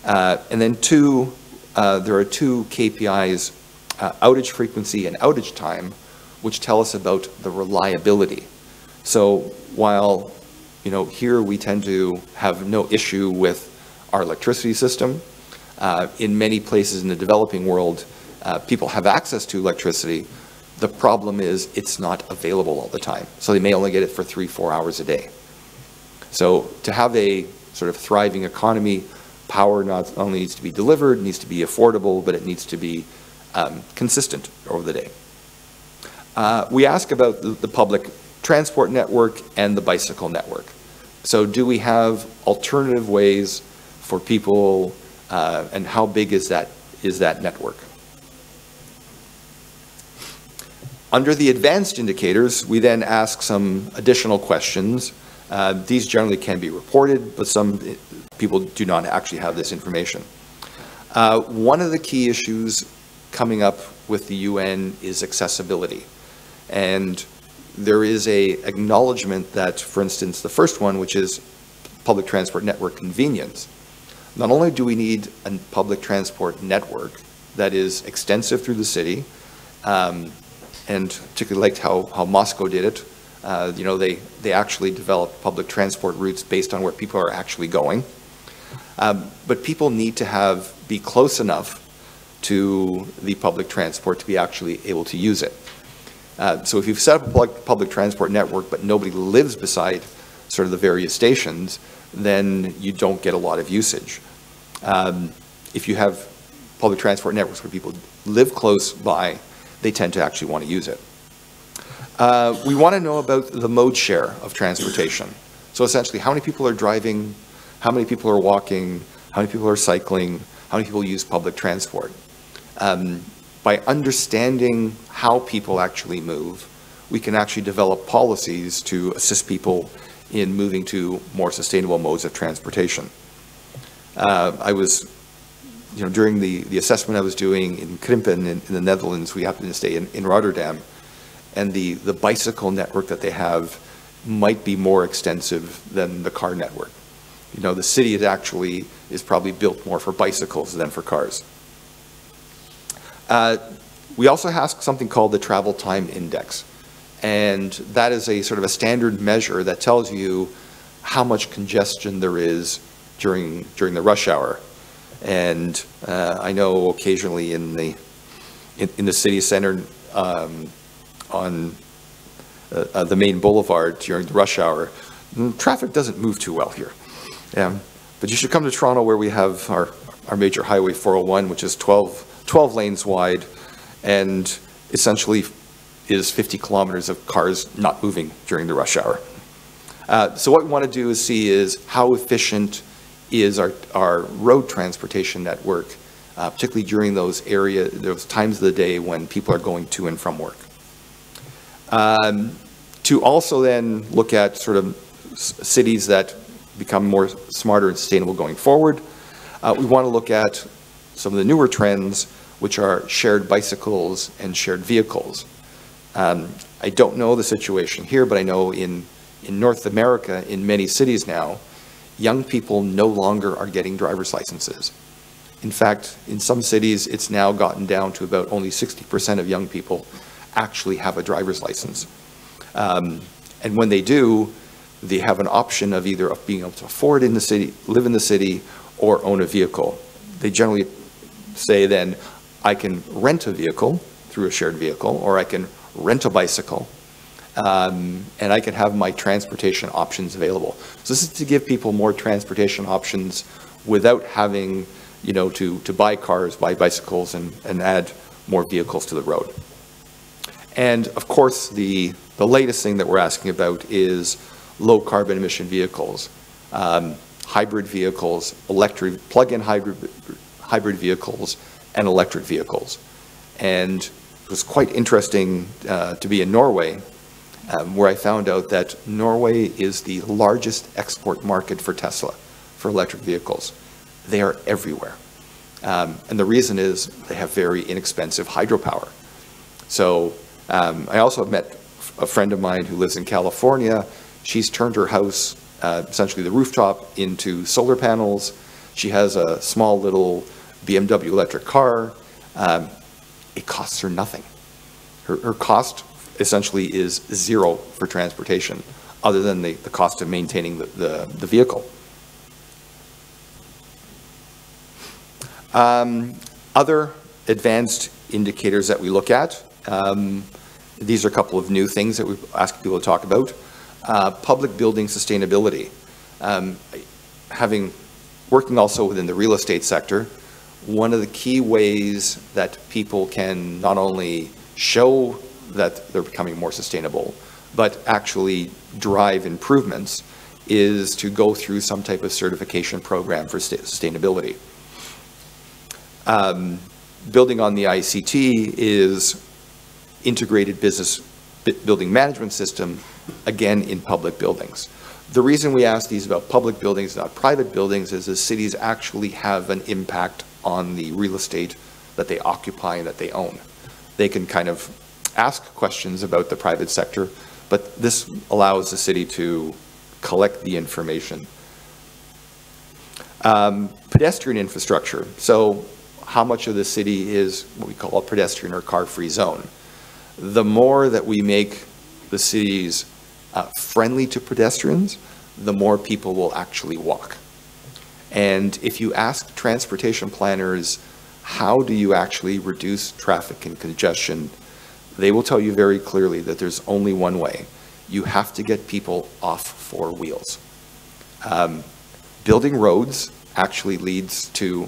And then two, there are two KPIs, outage frequency and outage time, which tell us about the reliability. So while here we tend to have no issue with our electricity system, in many places in the developing world, people have access to electricity. The problem is it's not available all the time. So they may only get it for 3-4 hours a day. So to have a sort of thriving economy, power not only needs to be delivered, needs to be affordable, but it needs to be consistent over the day. We ask about the public transport network and the bicycle network. So do we have alternative ways for people, and how big is that network? Under the advanced indicators, we then ask some additional questions. These generally can be reported, but some people do not actually have this information. One of the key issues coming up with the UN is accessibility. And there is a acknowledgement that, for instance, the first one, which is public transport network convenience, not only do we need a public transport network that is extensive through the city, and particularly liked how Moscow did it. You know, they actually developed public transport routes based on where people are actually going. But people need to be close enough to the public transport to be actually able to use it. So if you've set up a public transport network but nobody lives beside sort of the various stations, then you don't get a lot of usage. If you have public transport networks where people live close by, they tend to actually want to use it. We want to know about the mode share of transportation. So essentially, how many people are driving, how many people are walking, how many people are cycling, how many people use public transport. By understanding how people actually move, we can actually develop policies to assist people in moving to more sustainable modes of transportation. I was, during the assessment I was doing in Krimpen in the Netherlands, we happened to stay in Rotterdam, and the bicycle network that they have might be more extensive than the car network. The city is probably built more for bicycles than for cars. We also ask something called the travel time index, and that is a sort of a standard measure that tells you how much congestion there is during the rush hour. And I know occasionally in the city center on the main boulevard during the rush hour, traffic doesn't move too well here. But you should come to Toronto, where we have our major highway 401, which is 12 lanes wide, and essentially is 50 kilometers of cars not moving during the rush hour. So what we want to do is see how efficient is our road transportation network, particularly during those times of the day when people are going to and from work. To also then look at sort of cities that become more smarter and sustainable going forward, we want to look at some of the newer trends, which are shared bicycles and shared vehicles. I don't know the situation here, but I know in North America, in many cities now, young people no longer are getting driver's licenses. In fact, in some cities, it's now gotten down to about only 60% of young people actually have a driver's license. And when they do, they have an option of either being able to afford in the city, live in the city, or own a vehicle. They generally say then, I can rent a vehicle through a shared vehicle, or I can rent a bicycle, and I can have my transportation options available. So this is to give people more transportation options without having, to buy cars, buy bicycles, and add more vehicles to the road. And of course, the latest thing that we're asking about is low carbon emission vehicles, hybrid vehicles, plug-in hybrid vehicles, and electric vehicles. And it was quite interesting to be in Norway, where I found out that Norway is the largest export market for Tesla, for electric vehicles. They are everywhere. And the reason is they have very inexpensive hydropower. So I also met a friend of mine who lives in California. She's turned her house, essentially the rooftop, into solar panels. She has a small little BMW electric car. It costs her nothing. Her cost essentially is zero for transportation, other than the cost of maintaining the vehicle. Other advanced indicators that we look at, these are a couple of new things that we've asked people to talk about. Public building sustainability. Having working also within the real estate sector, one of the key ways that people can not only show that they're becoming more sustainable, but actually drive improvements is to go through some type of certification program for sustainability. Building on the ICT is integrated business building management system, again in public buildings. The reason we ask these about public buildings, not private buildings, is the cities actually have an impact on the real estate that they occupy and that they own. They can kind of ask questions about the private sector, but this allows the city to collect the information. Pedestrian infrastructure. So how much of the city is what we call a pedestrian or car-free zone? The more that we make the cities friendly to pedestrians, the more people will actually walk. And if you ask transportation planners, how do you actually reduce traffic and congestion, they will tell you very clearly that there's only one way. You have to get people off four wheels. Building roads actually leads to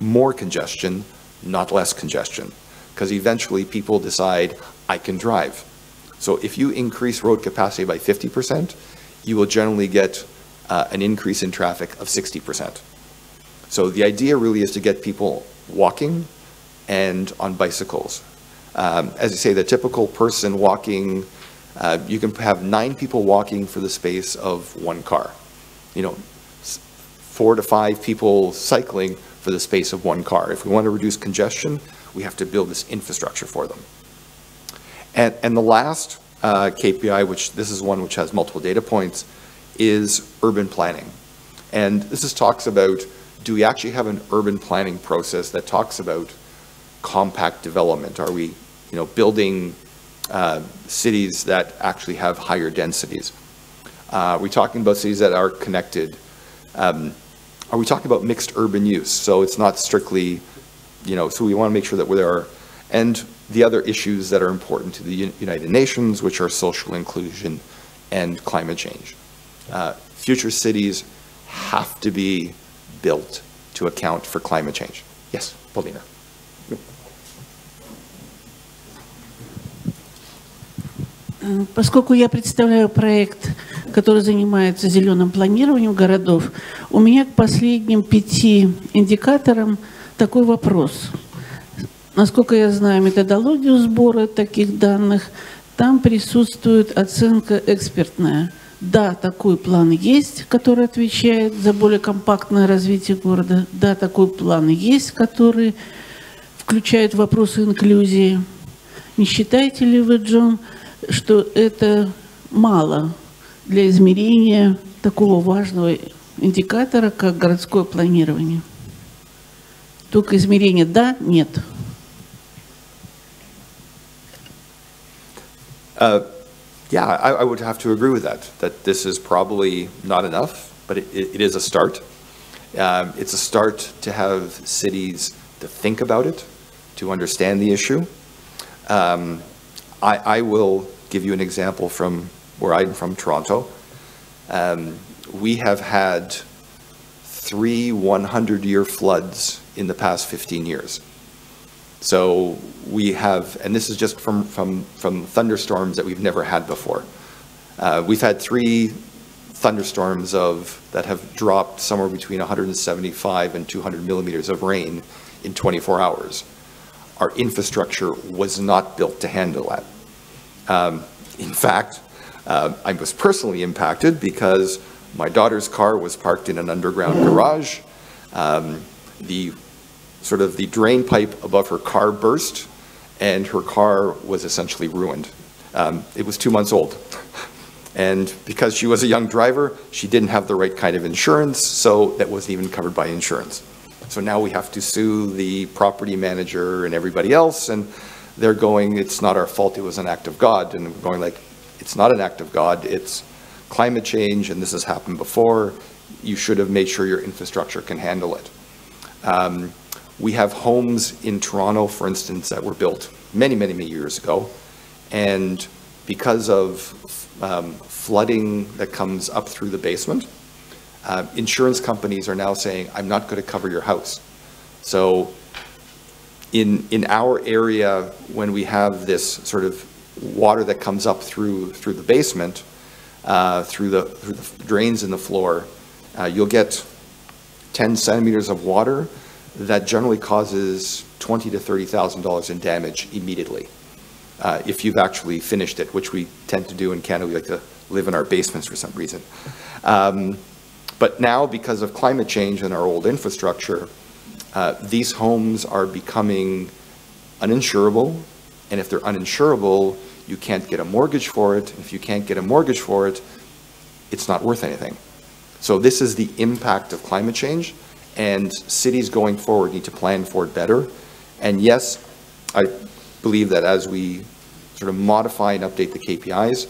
more congestion, not less congestion, because eventually people decide, I can drive. So if you increase road capacity by 50%, you will generally get an increase in traffic of 60%. So the idea really is to get people walking and on bicycles. As you say, the typical person walking, you can have 9 people walking for the space of 1 car. You know, 4 to 5 people cycling for the space of 1 car. If we want to reduce congestion, we have to build this infrastructure for them. And the last KPI, which this is one which has multiple data points, is urban planning. And this talks about, do we actually have an urban planning process that talks about compact development? Are we, building cities that actually have higher densities? Are we talking about cities that are connected? Are we talking about mixed urban use? So it's not strictly, so we want to make sure that there are, and the other issues that are important to the United Nations, which are social inclusion and climate change. Future cities have to be built to account for climate change. Yes, Paulina. Поскольку я представляю проект, который занимается зеленым планированием городов, у меня к последним 5 индикаторам такой вопрос. Насколько я знаю методологию сбора таких данных, там присутствует оценка экспертная. Да, такой план есть, который отвечает за более компактное развитие города. Да, такой план есть, который включает вопросы инклюзии. Не считаете ли вы, Джон, что это мало для измерения такого важного индикатора, как городское планирование? Только измерение «да», «нет». Yeah, I would have to agree with that this is probably not enough, but it is a start. It's a start to have cities to think about it, to understand the issue. I will give you an example from where I'm from, Toronto. We have had 3 100-year floods in the past 15 years. So we have, and this is just from thunderstorms that we've never had before. We've had 3 thunderstorms that have dropped somewhere between 175 and 200 millimeters of rain in 24 hours. Our infrastructure was not built to handle that. In fact, I was personally impacted because my daughter's car was parked in an underground garage. The drain pipe above her car burst, and her car was essentially ruined. It was 2 months old. And because she was a young driver, she didn't have the right kind of insurance, so that wasn't even covered by insurance. So now we have to sue the property manager and everybody else, and they're going, it's not our fault, it was an act of God. And we're going like, it's not an act of God, it's climate change, and this has happened before. You should have made sure your infrastructure can handle it. We have homes in Toronto, for instance, that were built many, many, many years ago, and because of flooding that comes up through the basement, Insurance companies are now saying, I'm not going to cover your house. So in our area, when we have this sort of water that comes up through the basement, through the drains in the floor, you'll get 10 centimeters of water that generally causes $20,000 to $30,000 in damage immediately. If you've actually finished it, which we tend to do in Canada. We like to live in our basements for some reason. But now, because of climate change and our old infrastructure, these homes are becoming uninsurable, and if they're uninsurable, you can't get a mortgage for it. If you can't get a mortgage for it, it's not worth anything. So this is the impact of climate change, and cities going forward need to plan for it better. And yes, I believe that as we sort of modify and update the KPIs,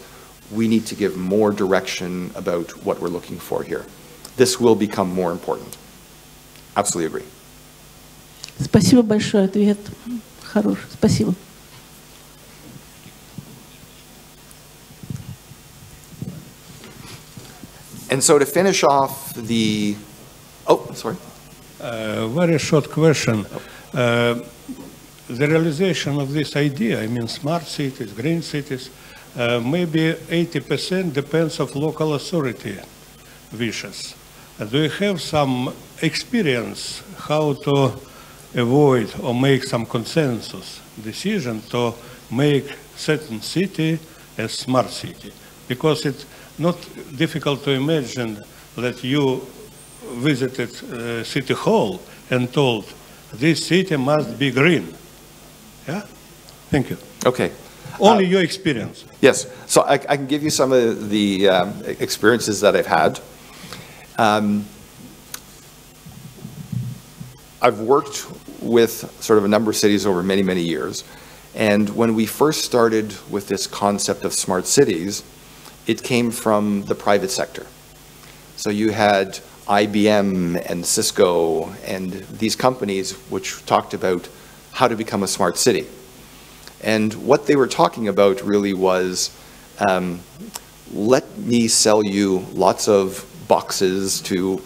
we need to give more direction about what we're looking for here. This will become more important. Absolutely agree. Спасибо большое, ответ хороший. Спасибо. And so to finish off the, oh, sorry. Very short question. The realization of this idea, I mean smart cities, green cities, maybe 80% depends of local authority wishes. Do you have some experience how to avoid or make some consensus decision to make certain city a smart city? Because it's not difficult to imagine that you visited City Hall and told this city must be green. Yeah? Thank you. Okay. Only your experience. Yes. So I can give you some of the experiences that I've had. I've worked with sort of a number of cities over many, many years. And when we first started with this concept of smart cities, it came from the private sector. So you had IBM and Cisco and these companies which talked about how to become a smart city. And what they were talking about really was, let me sell you lots of boxes to,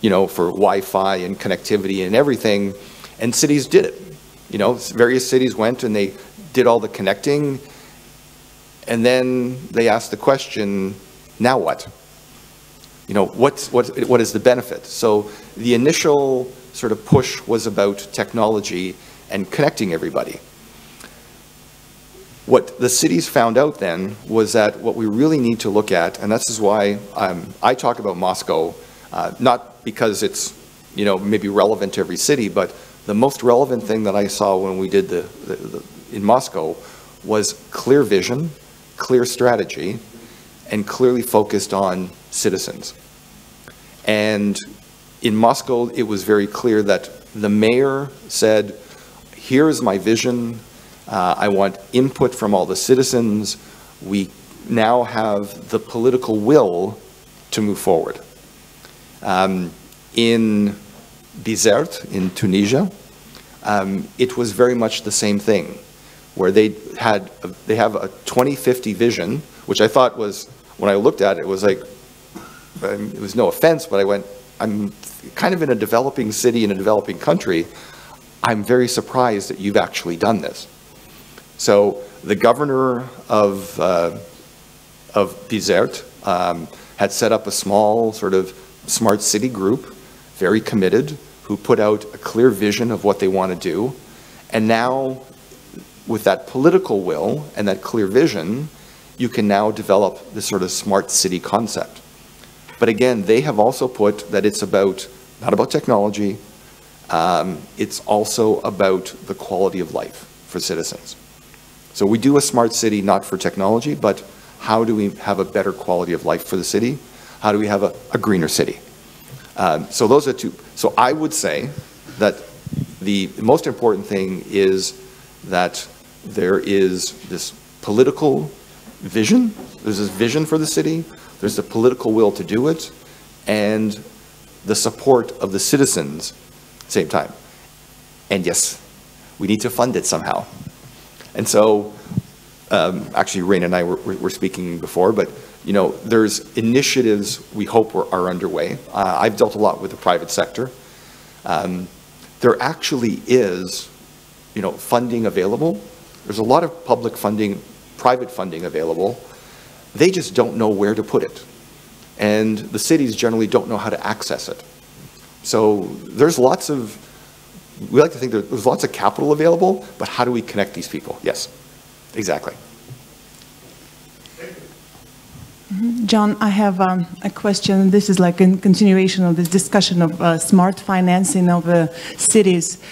for Wi-Fi and connectivity and everything. And cities did it. Various cities went and they did all the connecting. And then they asked the question, now what? What is the benefit? So the initial sort of push was about technology and connecting everybody. What the cities found out then was that what we really need to look at, and this is why I talk about Moscow, not because it's maybe relevant to every city, but the most relevant thing that I saw when we did in Moscow was clear vision, clear strategy, and clearly focused on citizens. And in Moscow, it was very clear that the mayor said, here is my vision. I want input from all the citizens. We now have the political will to move forward. In Bizerte, in Tunisia, it was very much the same thing, where they have a 2050 vision, which I thought was, when I looked at it, it was like, it was no offense, but I went, I'm kind of in a developing city in a developing country. I'm very surprised that you've actually done this. So the governor of Bizerte had set up a small sort of smart city group, very committed, who put out a clear vision of what they want to do. And now, with that political will and that clear vision, you can now develop this sort of smart city concept. But again, they have also put that it's not about technology, it's also about the quality of life for citizens. So we do a smart city not for technology, but how do we have a better quality of life for the city? How do we have a greener city? So those are two. So I would say that the most important thing is that there is this political vision. There's this vision for the city. There's the political will to do it, and the support of the citizens at the same time. And yes, we need to fund it somehow. And so actually Raina and I were speaking before, but you know, there's initiatives we hope are underway. I've dealt a lot with the private sector. There actually is, you know, funding available. There's a lot of public funding, private funding available. They just don't know where to put it. And the cities generally don't know how to access it. So there's lots of, we like to think there's lots of capital available, but how do we connect these people? Yes, exactly. John, I have a question. This is like in continuation of this discussion of smart financing of cities.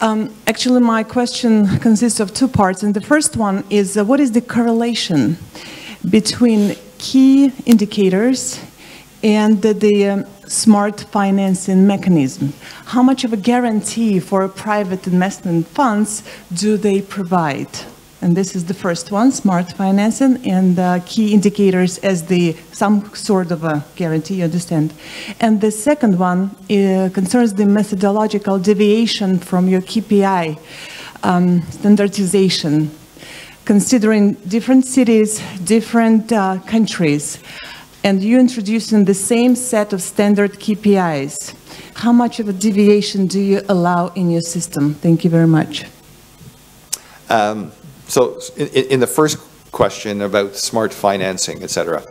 Actually, my question consists of two parts. And the first one is, what is the correlation between key indicators and the smart financing mechanism? How much of a guarantee for private investment funds do they provide? And this is the first one, smart financing, and key indicators as some sort of a guarantee, you understand. And the second one concerns the methodological deviation from your KPI standardization, considering different cities, different countries, and you introducing the same set of standard KPIs. How much of a deviation do you allow in your system? Thank you very much. So in the first question about smart financing, et cetera,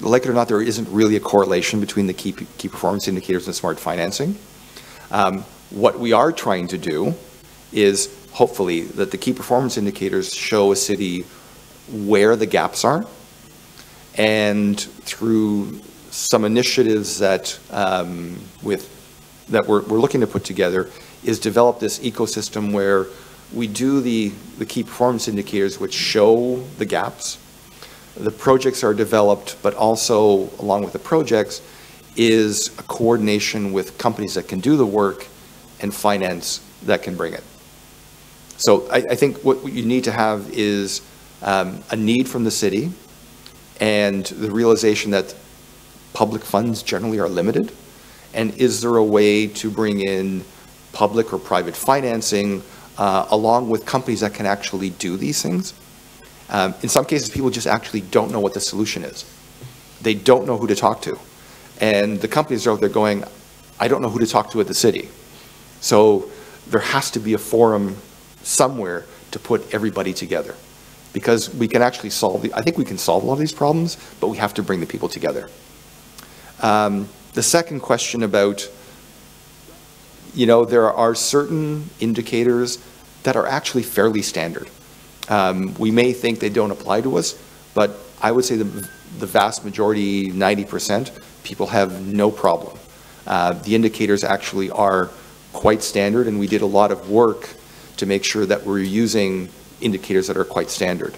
like it or not, there isn't really a correlation between the key performance indicators and smart financing. What we are trying to do is hopefully that the key performance indicators show a city where the gaps are, and through some initiatives that we're looking to put together is develop this ecosystem where we do the key performance indicators which show the gaps. The projects are developed, but also along with the projects is a coordination with companies that can do the work and finance that can bring it. So I think what you need to have is a need from the city and the realization that public funds generally are limited. And is there a way to bring in public or private financing along with companies that can actually do these things? In some cases, people just actually don't know what the solution is. They don't know who to talk to. And the companies are out there going, I don't know who to talk to at the city. So there has to be a forum somewhere to put everybody together. Because we can actually I think we can solve a lot of these problems, but we have to bring the people together. The second question about, you know, there are certain indicators that are actually fairly standard. We may think they don't apply to us, but I would say the vast majority, 90%, people have no problem. The indicators actually are quite standard, and we did a lot of work to make sure that we're using indicators that are quite standard.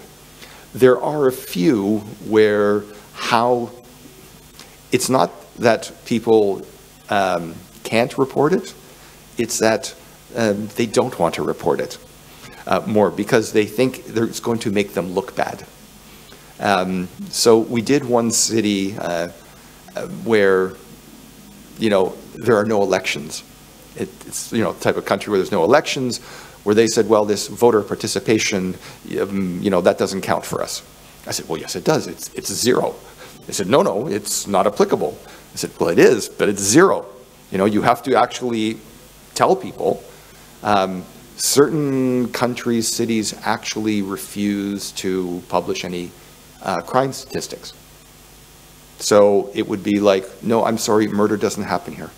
There are a few where it's not that people can't report it, it's that they don't want to report it more because they think it's going to make them look bad. So we did one city where, you know, there are no elections. It's, you know, the type of country where there's no elections, where they said, well, this voter participation, you know, that doesn't count for us. I said, well, yes, it does. It's zero. They said, no, it's not applicable. I said, well, it is, but it's zero. You know, you have to actually tell people. Certain countries, cities actually refuse to publish any crime statistics. So it would be like, no, I'm sorry, murder doesn't happen here.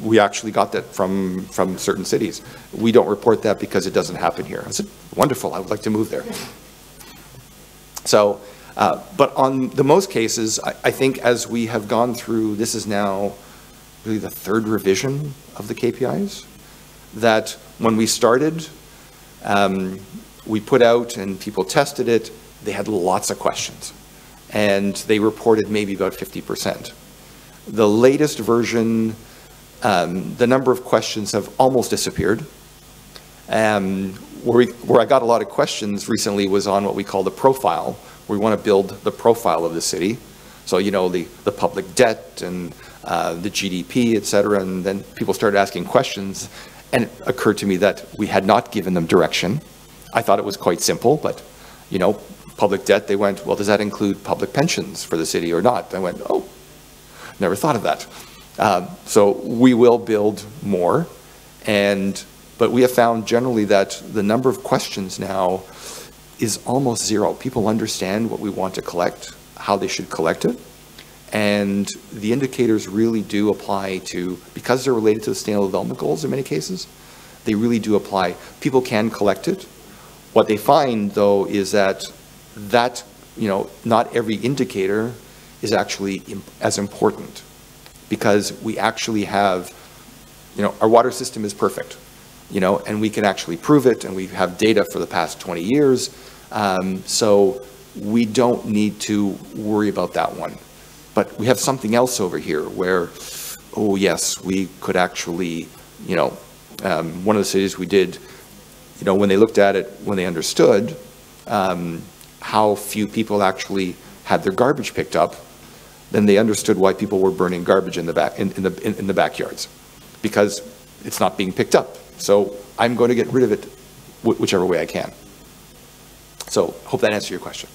We actually got that from certain cities. We don't report that because it doesn't happen here. I said, wonderful, I would like to move there. So, but on the most cases, I think as we have gone through, this is now really the third revision of the KPIs, that when we started, we put out and people tested it, they had lots of questions. And they reported maybe about 50%. The latest version, the number of questions have almost disappeared. Where I got a lot of questions recently was on what we call the profile. We want to build the profile of the city. So, you know, the public debt and the GDP, et cetera. And then people started asking questions. And it occurred to me that we had not given them direction. I thought it was quite simple, but, you know, public debt, they went, well, does that include public pensions for the city or not? I went, oh, never thought of that. So we will build more, but we have found generally that the number of questions now is almost zero. People understand what we want to collect, how they should collect it, and the indicators really do apply to, because they're related to the Sustainable Development Goals in many cases, they really do apply. People can collect it. What they find, though, is that you know, not every indicator is actually as important, because we actually have, you know, our water system is perfect, you know, and we can actually prove it, and we have data for the past 20 years, so we don't need to worry about that one. But we have something else over here where, oh yes, we could actually, you know, one of the cities we did, you know, when they looked at it, when they understood how few people actually had their garbage picked up, then they understood why people were burning garbage in the backyards, because it's not being picked up. So I'm going to get rid of it whichever way I can. So hope that answers your question.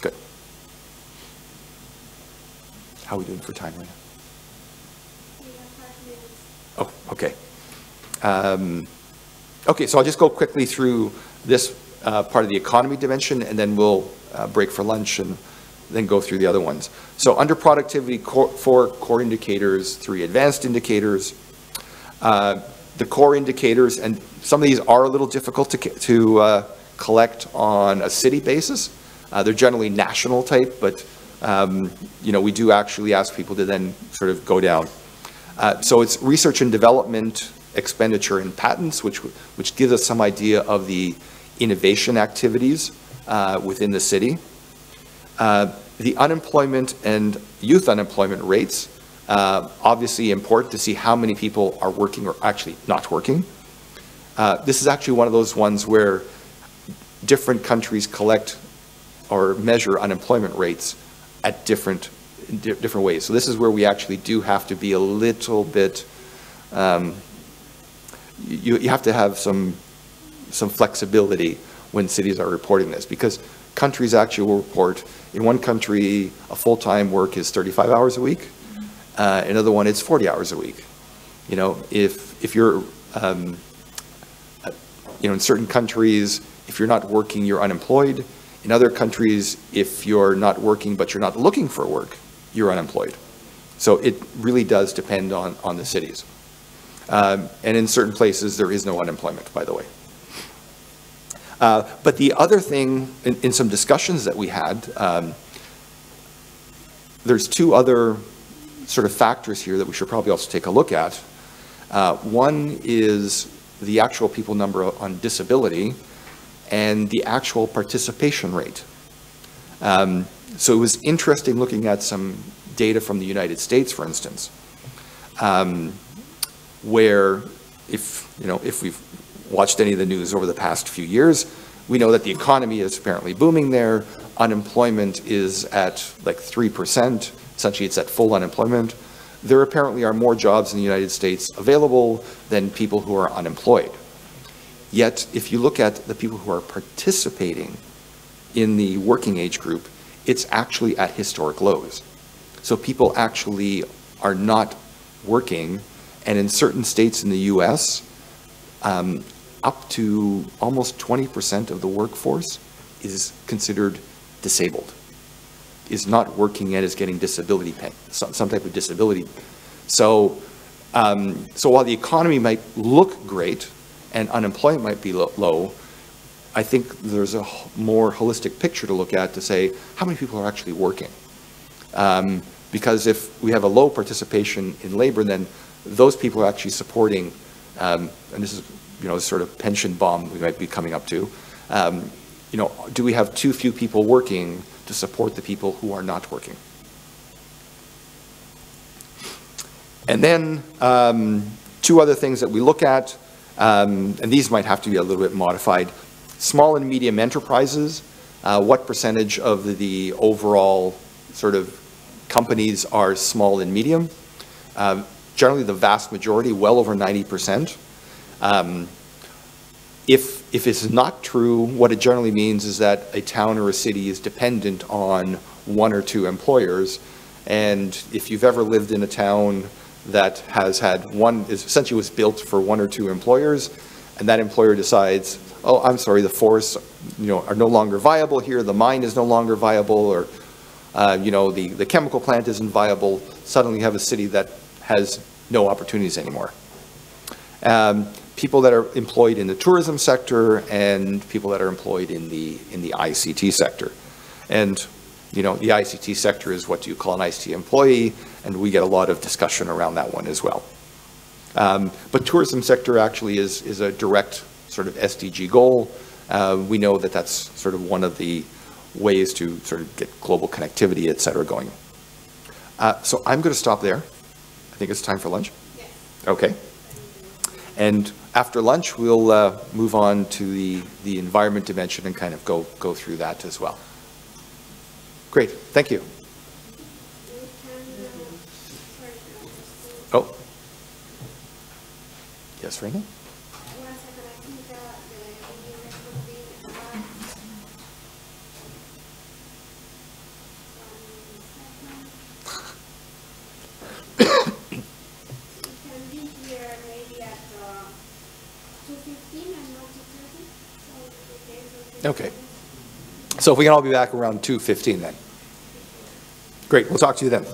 Good. How are we doing for time right now? Oh, okay. Okay, so I'll just go quickly through this part of the economy dimension, and then we'll break for lunch and then go through the other ones. So under productivity, 4 core indicators, 3 advanced indicators. The core indicators, and some of these are a little difficult to collect on a city basis. They're generally national type, but you know, we do actually ask people to then sort of go down. So it's research and development, expenditure, and patents, which gives us some idea of the innovation activities within the city. The unemployment and youth unemployment rates, obviously important to see how many people are working or actually not working. This is actually one of those ones where different countries collect or measure unemployment rates at different ways. So this is where we actually do have to be a little bit, you have to have some flexibility when cities are reporting this, because countries actually will report, in one country, a full-time work is 35 hours a week. Another one, it's 40 hours a week. You know, if you're, you know, in certain countries, if you're not working, you're unemployed. In other countries, if you're not working but you're not looking for work, you're unemployed. So it really does depend on the cities. And in certain places, there is no unemployment, by the way. But the other thing, in some discussions that we had, there's 2 other sort of factors here that we should probably also take a look at. One is the actual people number on disability and the actual participation rate. So it was interesting looking at some data from the United States, for instance, where if we've watched any of the news over the past few years, we know that the economy is apparently booming there. Unemployment is at like 3%. Essentially, it's at full unemployment. There apparently are more jobs in the United States available than people who are unemployed. Yet, if you look at the people who are participating in the working age group, it's actually at historic lows. So people actually are not working, and in certain states in the US, up to almost 20% of the workforce is considered disabled, is not working and is getting disability pay, some type of disability. So, so while the economy might look great and unemployment might be low, I think there's a more holistic picture to look at to say how many people are actually working. Because if we have a low participation in labor, then those people are actually supporting, and this is, you know, sort of pension bomb we might be coming up to. You know, do we have too few people working to support the people who are not working? And then 2 other things that we look at, and these might have to be a little bit modified. Small and medium enterprises, what percentage of the overall sort of companies are small and medium? Generally the vast majority, well over 90%. If it's not true, what it generally means is that a town or a city is dependent on one or two employers. And if you've ever lived in a town that has had essentially was built for one or two employers, and that employer decides, oh, I'm sorry, the forests, are no longer viable here, the mine is no longer viable, or, the chemical plant isn't viable, suddenly you have a city that has no opportunities anymore. People that are employed in the tourism sector and people that are employed in the ICT sector. And, the ICT sector is what you call an ICT employee, and we get a lot of discussion around that one as well. But tourism sector actually is a direct sort of SDG goal. We know that that's sort of one of the ways to sort of get global connectivity, et cetera, going. So I'm going to stop there. I think it's time for lunch. Yes. Okay. And after lunch, we'll move on to the environment dimension and kind of go through that as well. Great. Thank you. Oh. Yes, Raina? Okay. So if we can all be back around 2:15 then. Great, we'll talk to you then.